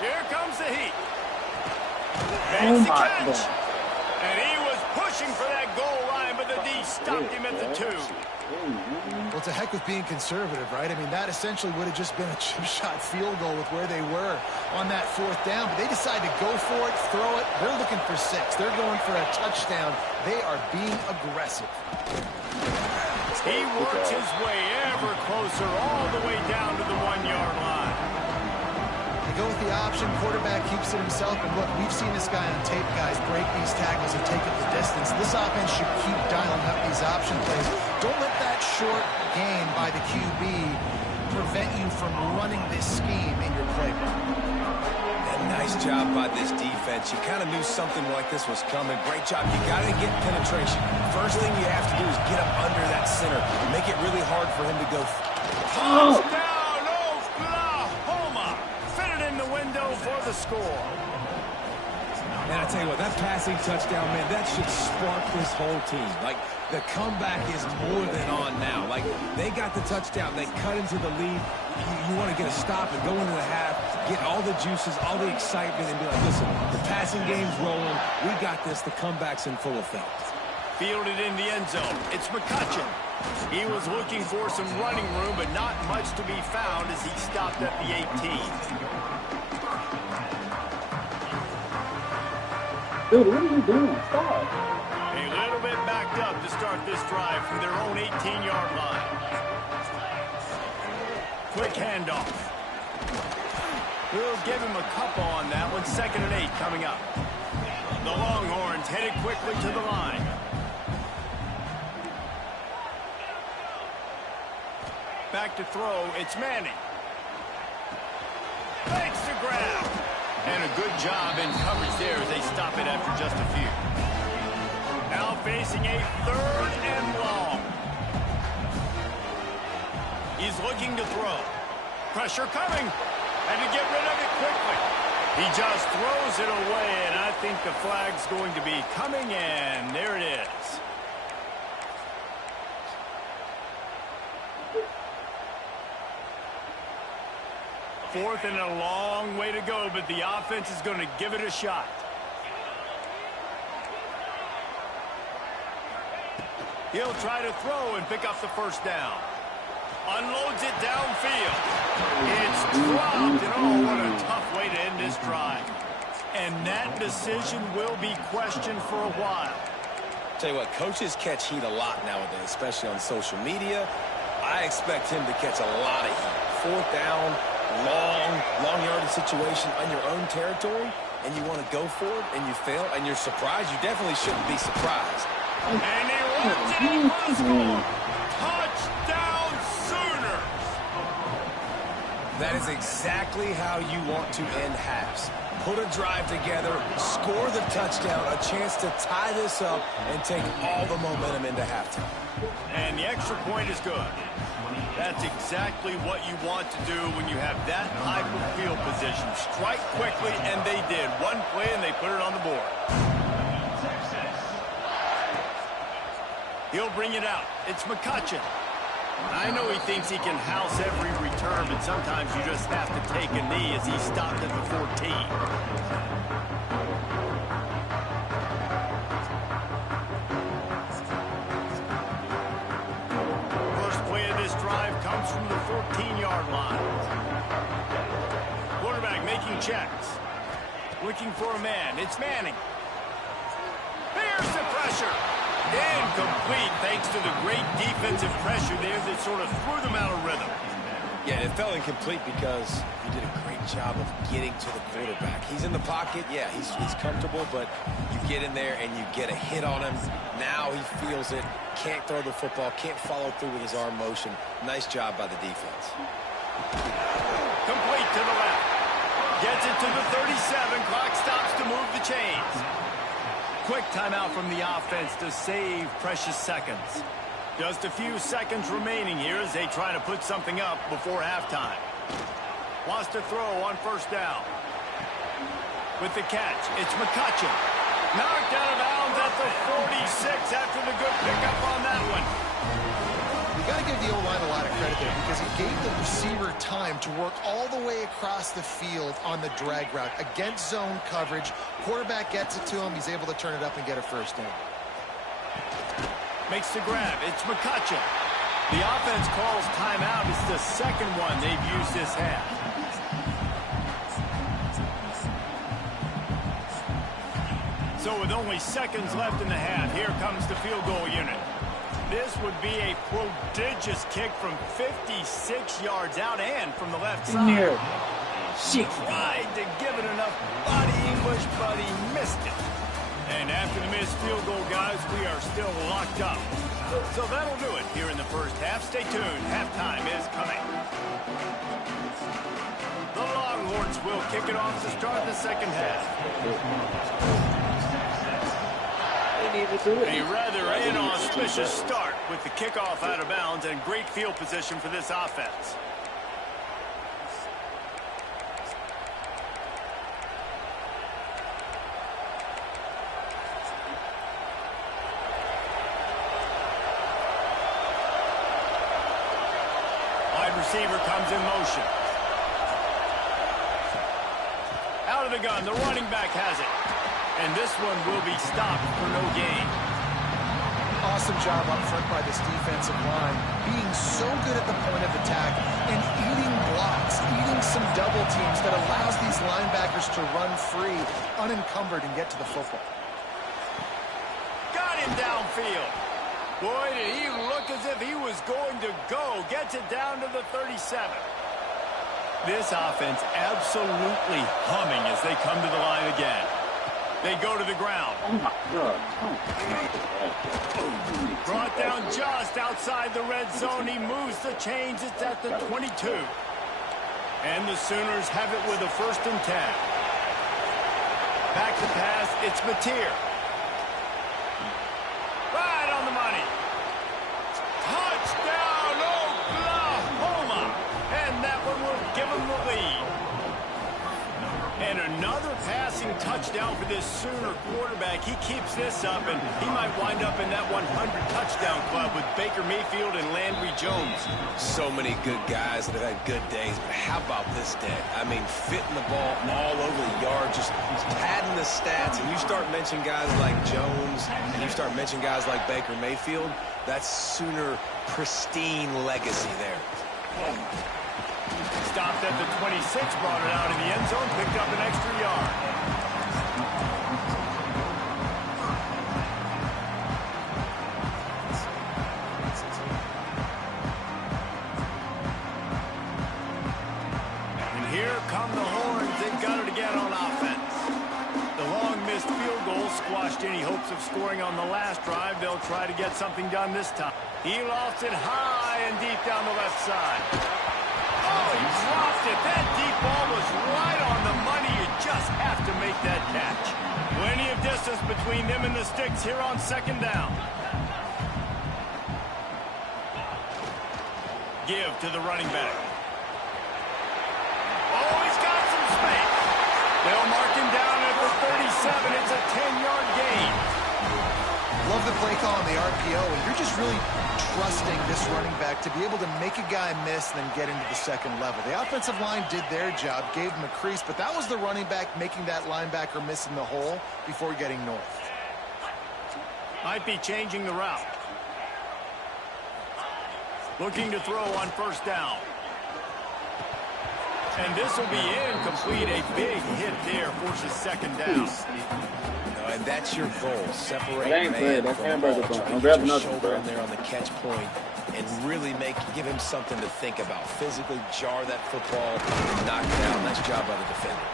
Here comes the heat. Makes the my catch. God. And he was pushing for that goal line, but the D stopped him at the 2. Well, it's a heck of being conservative, right? I mean, that essentially would have just been a chip shot field goal with where they were on that fourth down. But they decided to go for it, throw it. They're looking for 6. They're going for a touchdown. They are being aggressive. He works his way ever closer all the way down to the 1-yard line. They go with the option. Quarterback keeps it himself. And look, we've seen this guy on tape, guys, break these tackles and take up the distance. This offense should keep dialing up these option plays. Don't let that short gain by the QB prevent you from running this scheme in your playbook. And nice job by this defense. You kind of knew something like this was coming. Great job. You got to get penetration. First thing you have to do is get up under that center. Make it really hard for him to go. Touchdown, Oklahoma! Fit it in the window for the score. And I tell you what, that passing touchdown, man, that should spark this whole team. Like, the comeback is more than on now. Like, they got the touchdown. They cut into the lead. You want to get a stop and go into the half, get all the juices, all the excitement, and be like, listen, the passing game's rolling. We got this. The comeback's in full effect. Fielded in the end zone. It's McCutcheon. He was looking for some running room, but not much to be found as he stopped at the 18. Dude, what are you doing? Stop. A little bit backed up to start this drive from their own 18-yard line. Quick handoff. We'll give him a couple on that one. 2nd and 8 coming up. The Longhorns headed quickly to the line. Back to throw. It's Manning. Fakes the grab. And a good job in coverage there as they stop it after just a few. Now facing a 3rd and long. He's looking to throw. Pressure coming. And to get rid of it quickly. He just throws it away, and I think the flag's going to be coming, and there it is. Fourth and a long way to go, but the offense is going to give it a shot. He'll try to throw and pick up the first down. Unloads it downfield. It's dropped, and oh, what a tough way to end this drive. And that decision will be questioned for a while. Tell you what, coaches catch heat a lot nowadays, especially on social media. I expect him to catch a lot of heat. 4th down, long yardage situation on your own territory, and you want to go for it, and you fail, and you're surprised. You definitely shouldn't be surprised. And he runs it in for the score. Touchdown, Sooners! That is exactly how you want to end halves. Put a drive together, score the touchdown, a chance to tie this up, and take all the momentum into halftime. And the extra point is good. That's exactly what you want to do when you have that type of field position. Strike quickly, and they did. One play, and they put it on the board. He'll bring it out. It's McCutcheon. I know he thinks he can house every return, but sometimes you just have to take a knee as he stopped at the 14. comes from the 14-yard line. Quarterback making checks. Looking for a man. It's Manning. Here's the pressure. Incomplete thanks to the great defensive pressure there that sort of threw them out of rhythm. Yeah, it fell incomplete because he did a great job of getting to the quarterback. He's in the pocket. Yeah, he's comfortable, but you get in there and you get a hit on him. Now he feels it. Can't throw the football. Can't follow through with his arm motion. Nice job by the defense. Complete to the left. Gets it to the 37. Clock stops to move the chains. Quick timeout from the offense to save precious seconds. Just a few seconds remaining here as they try to put something up before halftime. Wants to throw on first down. With the catch, it's McCutcheon. Knocked out of bounds at the 46 after the good pickup on that one. You got to give the O-line a lot of credit there because he gave the receiver time to work all the way across the field on the drag route against zone coverage. Quarterback gets it to him. He's able to turn it up and get a first down. Makes the grab. It's McCutcheon. The offense calls timeout. It's the second one they've used this half. So with only seconds left in the half, here comes the field goal unit. This would be a prodigious kick from 56 yards out and from the left side. She tried to give it enough body English, but he missed it. And after the missed field goal, guys, we are still locked up. So that'll do it here in the first half. Stay tuned. Halftime is coming. The Longhorns will kick it off to start the second half. A rather inauspicious start with the kickoff out of bounds and great field position for this offense. Wide receiver comes in motion. Out of the gun, the running back has it. And this one will be stopped for no gain. Awesome job up front by this defensive line, being so good at the point of attack and eating blocks, eating some double teams that allows these linebackers to run free, unencumbered, and get to the football. Got him downfield. Boy, did he look as if he was going to go. Gets it down to the 37. This offense absolutely humming as they come to the line again. They go to the ground. Oh, my God. Brought down just outside the red zone. He moves the chains. It's at the 22. And the Sooners have it with a 1st and 10. Back to pass. It's Mateer. Right on the money. Touchdown, Oklahoma. And that one will give them the lead. And another passing touchdown for this Sooner quarterback. He keeps this up, and he might wind up in that 100 touchdown club with Baker Mayfield and Landry Jones. So many good guys that have had good days, but how about this day? I mean, fitting the ball all over the yard, just padding the stats, and you start mentioning guys like Jones, and you start mentioning guys like Baker Mayfield, that's Sooner pristine legacy there. Stopped at the 26, brought it out in the end zone, picked up an extra yard. And here come the Horns. They've got it again on offense. The long missed field goal squashed any hopes of scoring on the last drive. They'll try to get something done this time. He lofts it high and deep down the left side. Oh, he dropped it. That deep ball was right on the money. You just have to make that catch. Plenty of distance between them and the sticks here on 2nd down. Give to the running back. Oh, he's got some space. They'll mark him down at the 37. It's a 10-yard gain. Love the play call on the RPO, and you're just really trusting this running back to be able to make a guy miss and then get into the second level. The offensive line did their job, gave him a crease, but that was the running back making that linebacker miss in the hole before getting north. Might be changing the route. Looking to throw on first down. And this will be incomplete. A big hit there forces second down. And that's your goal. Separate That ain't man fair. That's from the hamburger ball. bun. Try Don't to grab get your nothing, shoulder bro. in there on the catch point and really give him something to think about. Physically jar that football and knock it out. Nice job by the defender.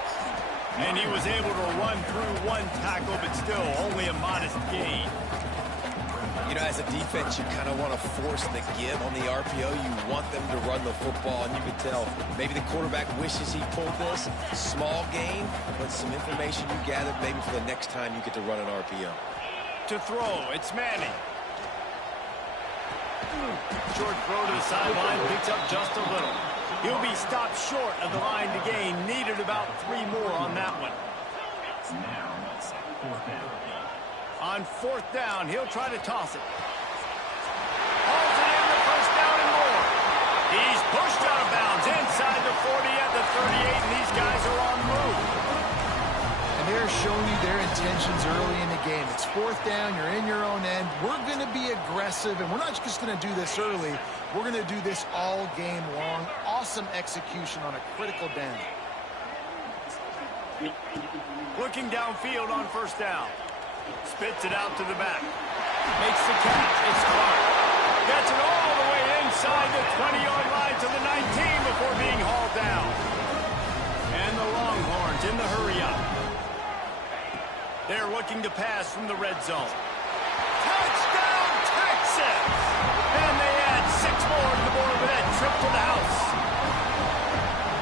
And he was able to run through one tackle, but still only a modest gain. You know, as a defense, you kind of want to force the give on the RPO. You want them to run the football, and you can tell maybe the quarterback wishes he pulled this. Small gain, but some information you gathered maybe for the next time you get to run an RPO. To throw, it's Manning. Short throw to the sideline, picks up just a little. He'll be stopped short of the line to gain. Needed about 3 more on that one. Now, fourth down. On fourth down, he'll try to toss it. Hauls it in the first down and more. He's pushed out of bounds inside the 40 at the 38, and these guys are on the move. And they're showing you their intentions early in the game. It's fourth down. You're in your own end. We're going to be aggressive, and we're not just going to do this early. We're going to do this all game long. Awesome execution on a critical down. Looking downfield on first down. Spits it out to the back. Makes the catch. It's Clark. Gets it all the way inside the 20-yard line to the 19 before being hauled down. And the Longhorns in the hurry-up. They're looking to pass from the red zone. Touchdown, Texas! And they add 6 more to the board with that trip to the house.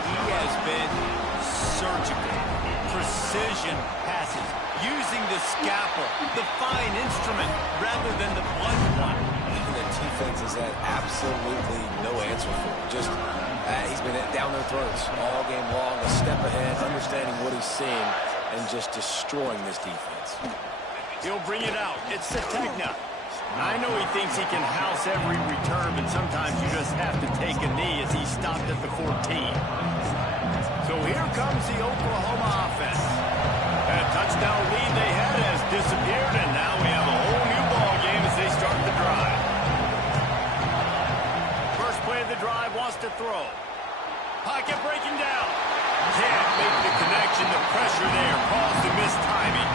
He has been surgical. Precision passes. Using the scalpel, the fine instrument, rather than the blunt one. The defense has had absolutely no answer for him. Just, he's been down their throats all game long, a step ahead, understanding what he's seeing, and just destroying this defense. He'll bring it out. It's Sategna. I know he thinks he can house every return, but sometimes you just have to take a knee as he stopped at the 14. So here comes the Oklahoma offense. That touchdown lead they had has disappeared, and now we have a whole new ball game as they start the drive. First play of the drive wants to throw. Pocket breaking down. Can't make the connection. The pressure there caused the missed timing.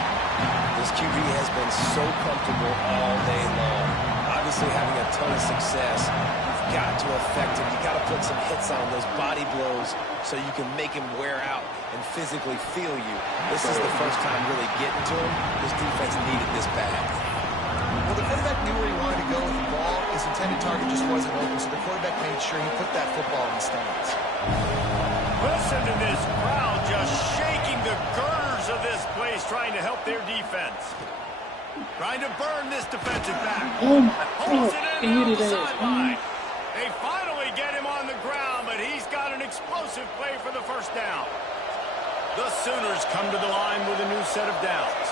This QB has been so comfortable all day long. Obviously having a ton of success. You've got to affect him. You've got to put some hits on those body blows so you can make him wear out and physically feel you. This is the first time really getting to him. This defense needed this bad. Well, the quarterback knew where he wanted to go with the ball. His intended target just wasn't open, so the quarterback made sure he put that football in the stands. Listen to this crowd just shaking the girders of this place, trying to help their defense. Trying to burn this defensive back. Holds it in on the sideline. They finally get him on the ground, but he's got an explosive play for the first down. The Sooners come to the line with a new set of downs.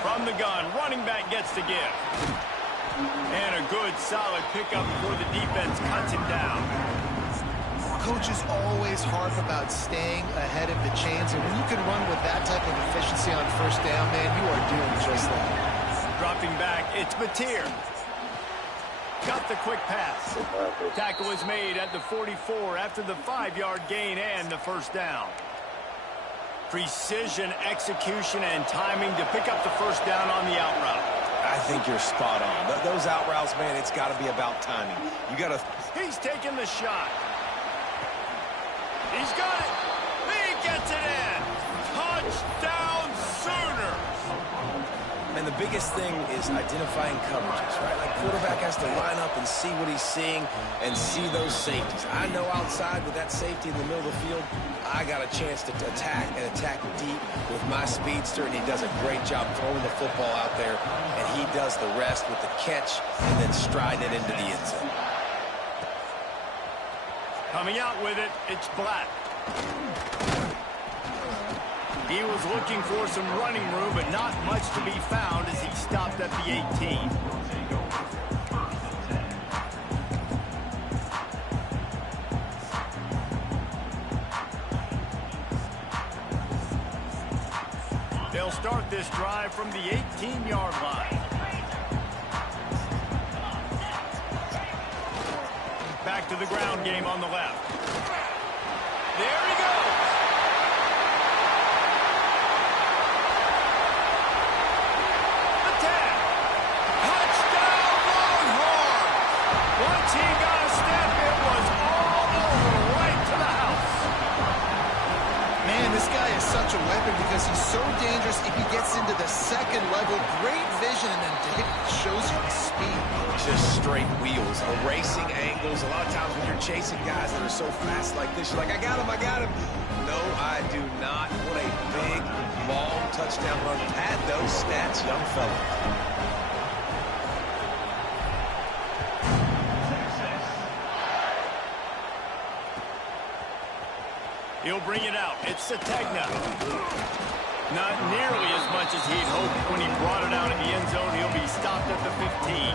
From the gun, running back gets the give. And a good, solid pickup before the defense cuts him down. Coaches always harp about staying ahead of the chains, and when you can run with that type of efficiency on first down, man, you are doing just that. Dropping back, it's Mateer. Got the quick pass. Tackle is made at the 44 after the 5-yard gain and the first down. Precision, execution, and timing to pick up the first down on the out route. I think you're spot on. Those out routes, man, it's got to be about timing. You got to... He's taking the shot. He's got it. He gets it in. Touchdown, Sooners. And the biggest thing is identifying coverages, right? Like, quarterback has to line up and see what he's seeing and see those safeties. I know outside with that safety in the middle of the field, I got a chance to attack and attack deep with my speedster, and he does a great job throwing the football out there, and he does the rest with the catch and then striding it into the end zone. Coming out with it, it's Black. He was looking for some running room, but not much to be found as he stopped at the 18. They'll start this drive from the 18-yard line. back to the ground game on the left. There he goes. The 10. Touchdown, Longhorns. Once he got a step, it was all over, right to the house. Man, this guy is such a weapon because he's so dangerous if he gets into the second level. Great vision, and then Dave shows you the speed. Just straight wheels, erasing angles. A lot of times when you're chasing guys that are so fast like this, you're like, I got him, I got him. No, I do not. What a big, long touchdown run. Pad those stats, young fella. He'll bring it out. It's Sategna. Not nearly as much as he'd hoped when he brought it out of the end zone. He'll be stopped at the 15.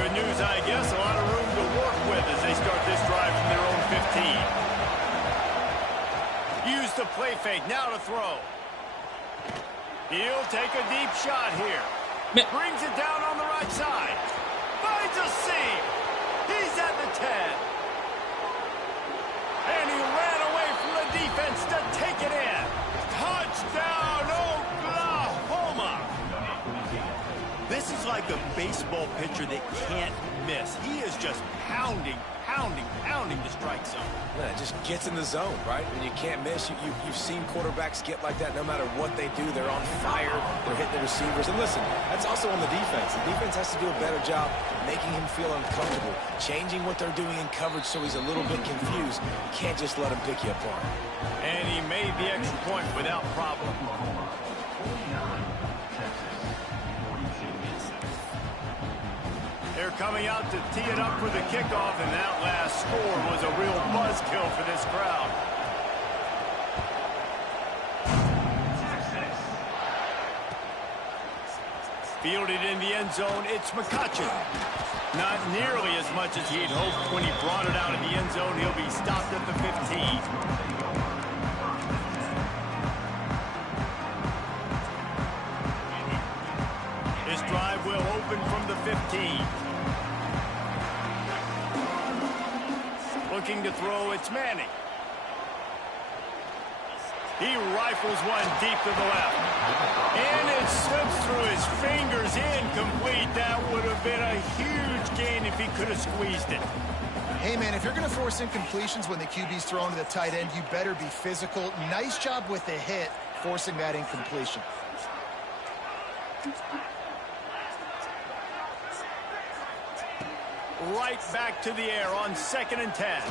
Good news, I guess. A lot of room to work with as they start this drive from their own 15. Use the play fake. Now to throw. He'll take a deep shot here. Brings it down on the right side. Finds a seam. He's at the 10. And he ran away from the defense to take it in. Touchdown, Oklahoma. This is like a baseball pitcher that can't miss. He is just pounding the strike zone. Yeah, it just gets in the zone, right? And you can't miss. You've seen quarterbacks get like that no matter what they do. They're on fire. They're hitting the receivers. And listen, that's also on the defense. The defense has to do a better job making him feel uncomfortable, changing what they're doing in coverage so he's a little bit confused. You can't just let him pick you apart. And he made the extra point without problem. They're coming out to tee it up for the kickoff, and that last score was a real buzzkill for this crowd. Fielded in the end zone, it's McCutcheon. Not nearly as much as he'd hoped when he brought it out of the end zone. He'll be stopped at the 15. This drive will open from the 15. Looking to throw, it's Manning. He rifles one deep to the left. And it slips through his fingers, incomplete. That would have been a huge gain if he could have squeezed it. Hey, man, if you're going to force incompletions when the QB's thrown to the tight end, you better be physical. Nice job with the hit, forcing that incompletion. Right back to the air on 2nd and 10.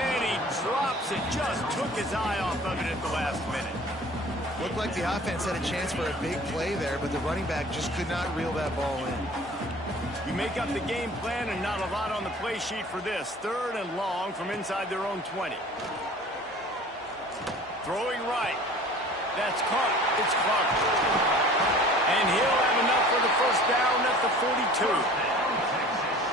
And he drops it. Just took his eye off of it at the last minute. Looked like the offense had a chance for a big play there, but the running back just could not reel that ball in. You make up the game plan and not a lot on the play sheet for this. 3rd and long from inside their own 20. Throwing right. That's caught. It's Clark. And he'll have enough for the first down at the 42.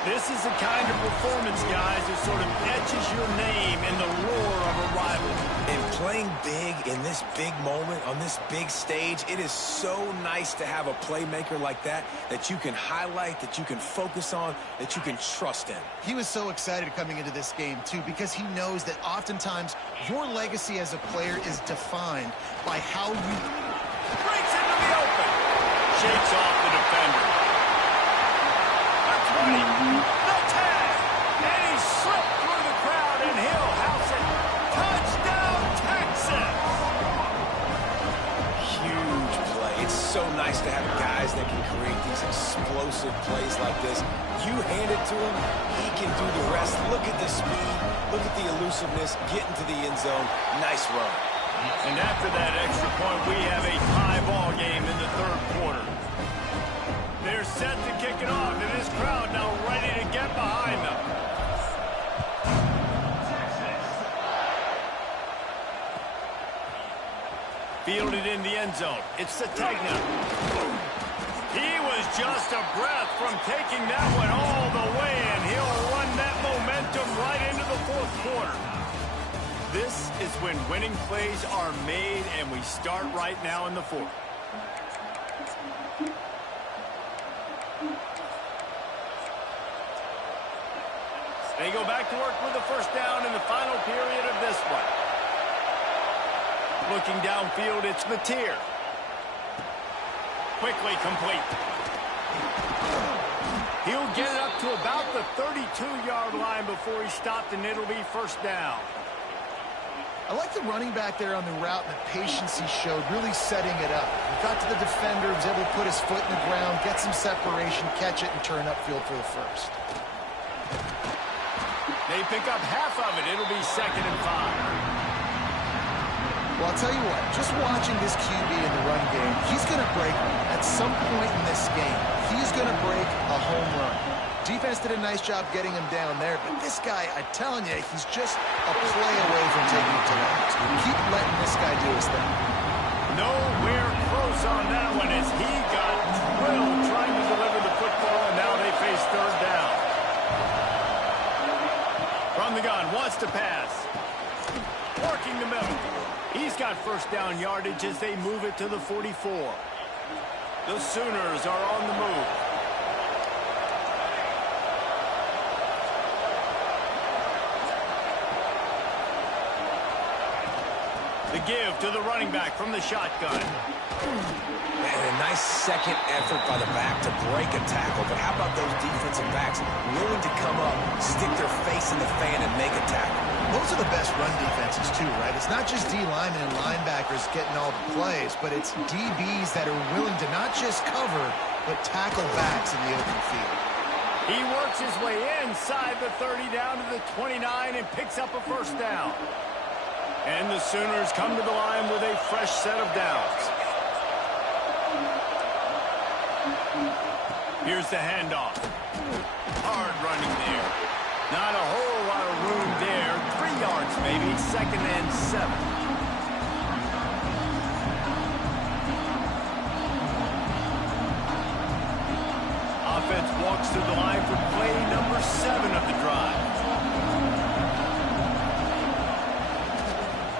This is the kind of performance, guys, that sort of etches your name in the roar of a rival. And playing big in this big moment, on this big stage, it is so nice to have a playmaker like that you can highlight, that you can focus on, that you can trust in. He was so excited coming into this game, too, because he knows that oftentimes your legacy as a player is defined by how you... Breaks into the open. Shakes off the defender. The 20, the 10, and he slipped through the crowd, and he'll house it. Touchdown, Texas! Huge play. It's so nice to have guys that can create these explosive plays like this. You hand it to him, he can do the rest. Look at the speed, look at the elusiveness, get into the end zone. Nice run. And after that extra point, we have a tie ball game in the 3rd quarter. They're set to kick it off, and this crowd now ready to get behind them. Fielded in the end zone. It's Sategna. He was just a breath from taking that one all the way, and he'll run Winning plays are made, and we start right now in the fourth. They go back to work with the first down in the final period of this one. Looking downfield, it's Mateer. Quickly complete. He'll get it up to about the 32-yard line before he stopped, and it'll be first down. I like the running back there on the route and the patience he showed, really setting it up. He got to the defender, was able to put his foot in the ground, get some separation, catch it, and turn upfield for the first. They pick up half of it. It'll be 2nd and 5. Well, I'll tell you what, just watching this QB in the run game, he's going to break at some point in this game. He's going to break a home run. Defense did a nice job getting him down there, but this guy, I'm telling you, he's just a play away from taking it to the house. Keep letting this guy do his thing. Nowhere close on that one as he got drilled trying to deliver the football, and now they face third down. From the gun, wants to pass. Working the middle. He's got first down yardage as they move it to the 44. The Sooners are on the move. The give to the running back from the shotgun. And a nice second effort by the back to break a tackle. But how about those defensive backs willing to come up, stick their face in the fan, and make a tackle? Those are the best run defenses, too, right? It's not just D linemen and linebackers getting all the plays, but it's DBs that are willing to not just cover, but tackle backs in the open field. He works his way inside the 30 down to the 29 and picks up a first down. And the Sooners come to the line with a fresh set of downs. Here's the handoff. Hard running there. Not a whole lot of room there. 3 yards maybe. 2nd and 7. Offense walks through the line for play number 7 of the drive.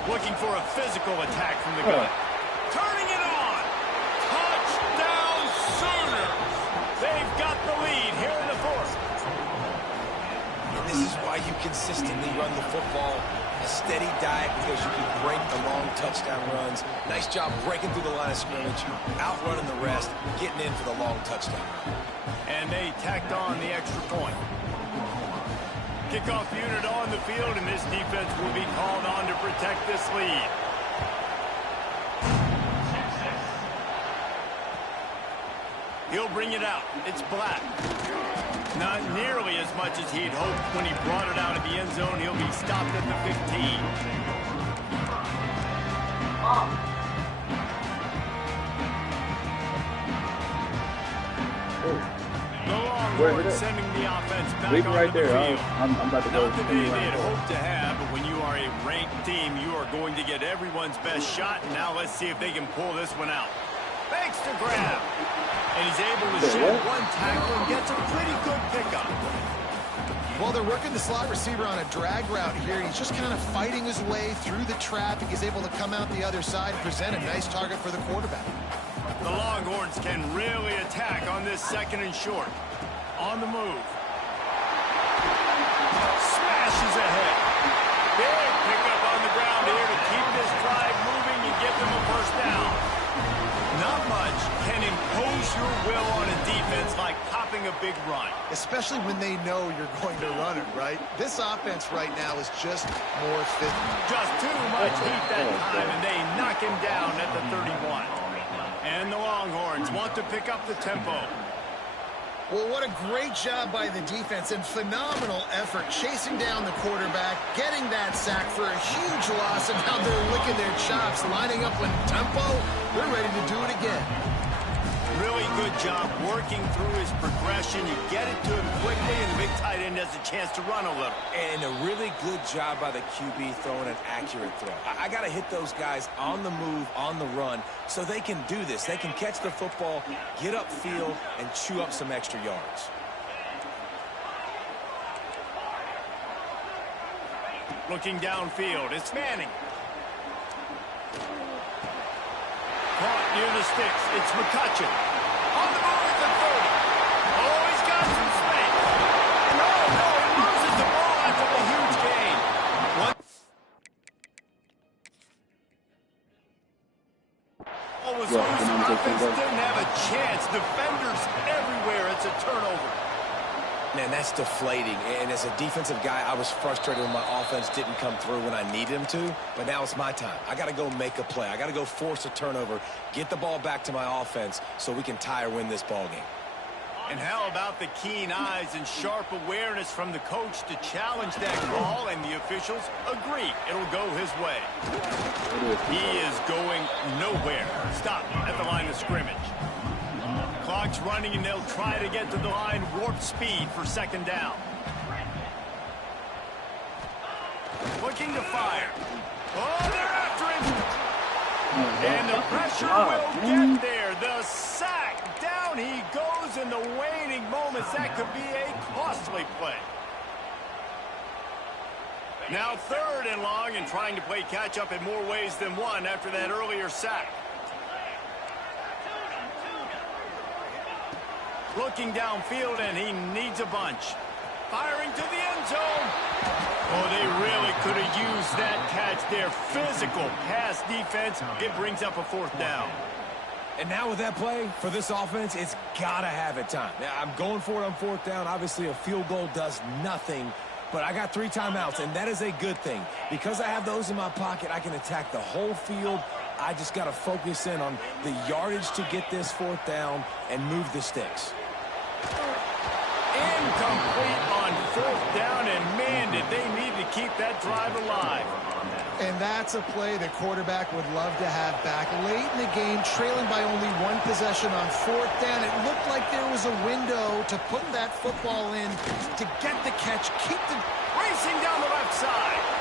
Looking for a physical attack from the gun. Turning it on. Touchdown Sooners. They've got the lead here in the fourth. This is why you consistently run the football. A steady diet because you can break the long touchdown runs. Nice job breaking through the line of scrimmage, outrunning the rest, getting in for the long touchdown. And they tacked on the extra point. Kickoff unit on the field, and this defense will be called on to protect this lead. He'll bring it out. It's Black. Not nearly as much as he'd hoped when he brought it out of the end zone. He'll be stopped at the 15. The Longhorns sending the offense back Leave it onto right the there. field. I'm about to go. Not the day they had hoped to have, but when you are a ranked team, you are going to get everyone's best shot. And now let's see if they can pull this one out. Fakes to grab. And he's able to shed one tackle and gets a pretty good pickup. Well, they're working the slot receiver on a drag route here. He's just kind of fighting his way through the traffic. He's able to come out the other side and present a nice target for the quarterback. The Longhorns can really attack on this 2nd and short. On the move. Smashes ahead. Big pickup on the ground here to keep this drive moving and give them a first down. Not much can impose your will on a defense like popping a big run. Especially when they know you're going to run it, right? This offense right now is just more fit. Just too much heat that time, and they knock him down at the 31. And the Longhorns want to pick up the tempo. Well, what a great job by the defense and phenomenal effort chasing down the quarterback, getting that sack for a huge loss, and now they're licking their chops, lining up in tempo. They're ready to do it again. Really good job working through his progression. You get it to him quickly, and the big tight end has a chance to run a little. And a really good job by the QB throwing an accurate throw. I got to hit those guys on the move, on the run, so they can do this. They can catch the football, get upfield, and chew up some extra yards. Looking downfield, it's Manning. near the sticks. It's McCutcheon. On the move at the 30. Oh, he's got some space. And no, he loses the ball after the huge gain. Ball was loose. Offense didn't have a chance. Defenders everywhere. It's a turnover. Man, that's deflating. And as a defensive guy, I was frustrated when my offense didn't come through when I needed him to. But now it's my time. I got to go make a play. I got to go force a turnover, get the ball back to my offense so we can tie or win this ball game. And how about the keen eyes and sharp awareness from the coach to challenge that call, and the officials agree it'll go his way. He is going nowhere. Stop at the line of scrimmage. Clock's running, and they'll try to get to the line warp speed for second down. Looking to fire. Oh, they're after him. And the pressure will get there. The sack. Down he goes in the waning moments. That could be a costly play. Now 3rd and long, and trying to play catch up in more ways than one after that earlier sack. Looking downfield, and he needs a bunch. Firing to the end zone. Oh, they really could have used that catch there. Physical pass defense. It brings up a 4th down. And now with that play, for this offense, it's got to have it time. Now, I'm going for it on 4th down. Obviously, a field goal does nothing. But I got 3 timeouts, and that is a good thing. Because I have those in my pocket, I can attack the whole field. I just got to focus in on the yardage to get this 4th down and move the sticks. Incomplete on 4th down, and man, did they need to keep that drive alive. And that's a play the quarterback would love to have back. Late in the game, trailing by only 1 possession on 4th down, it looked like there was a window to put that football in, to get the catch, keep the... Racing down the left side.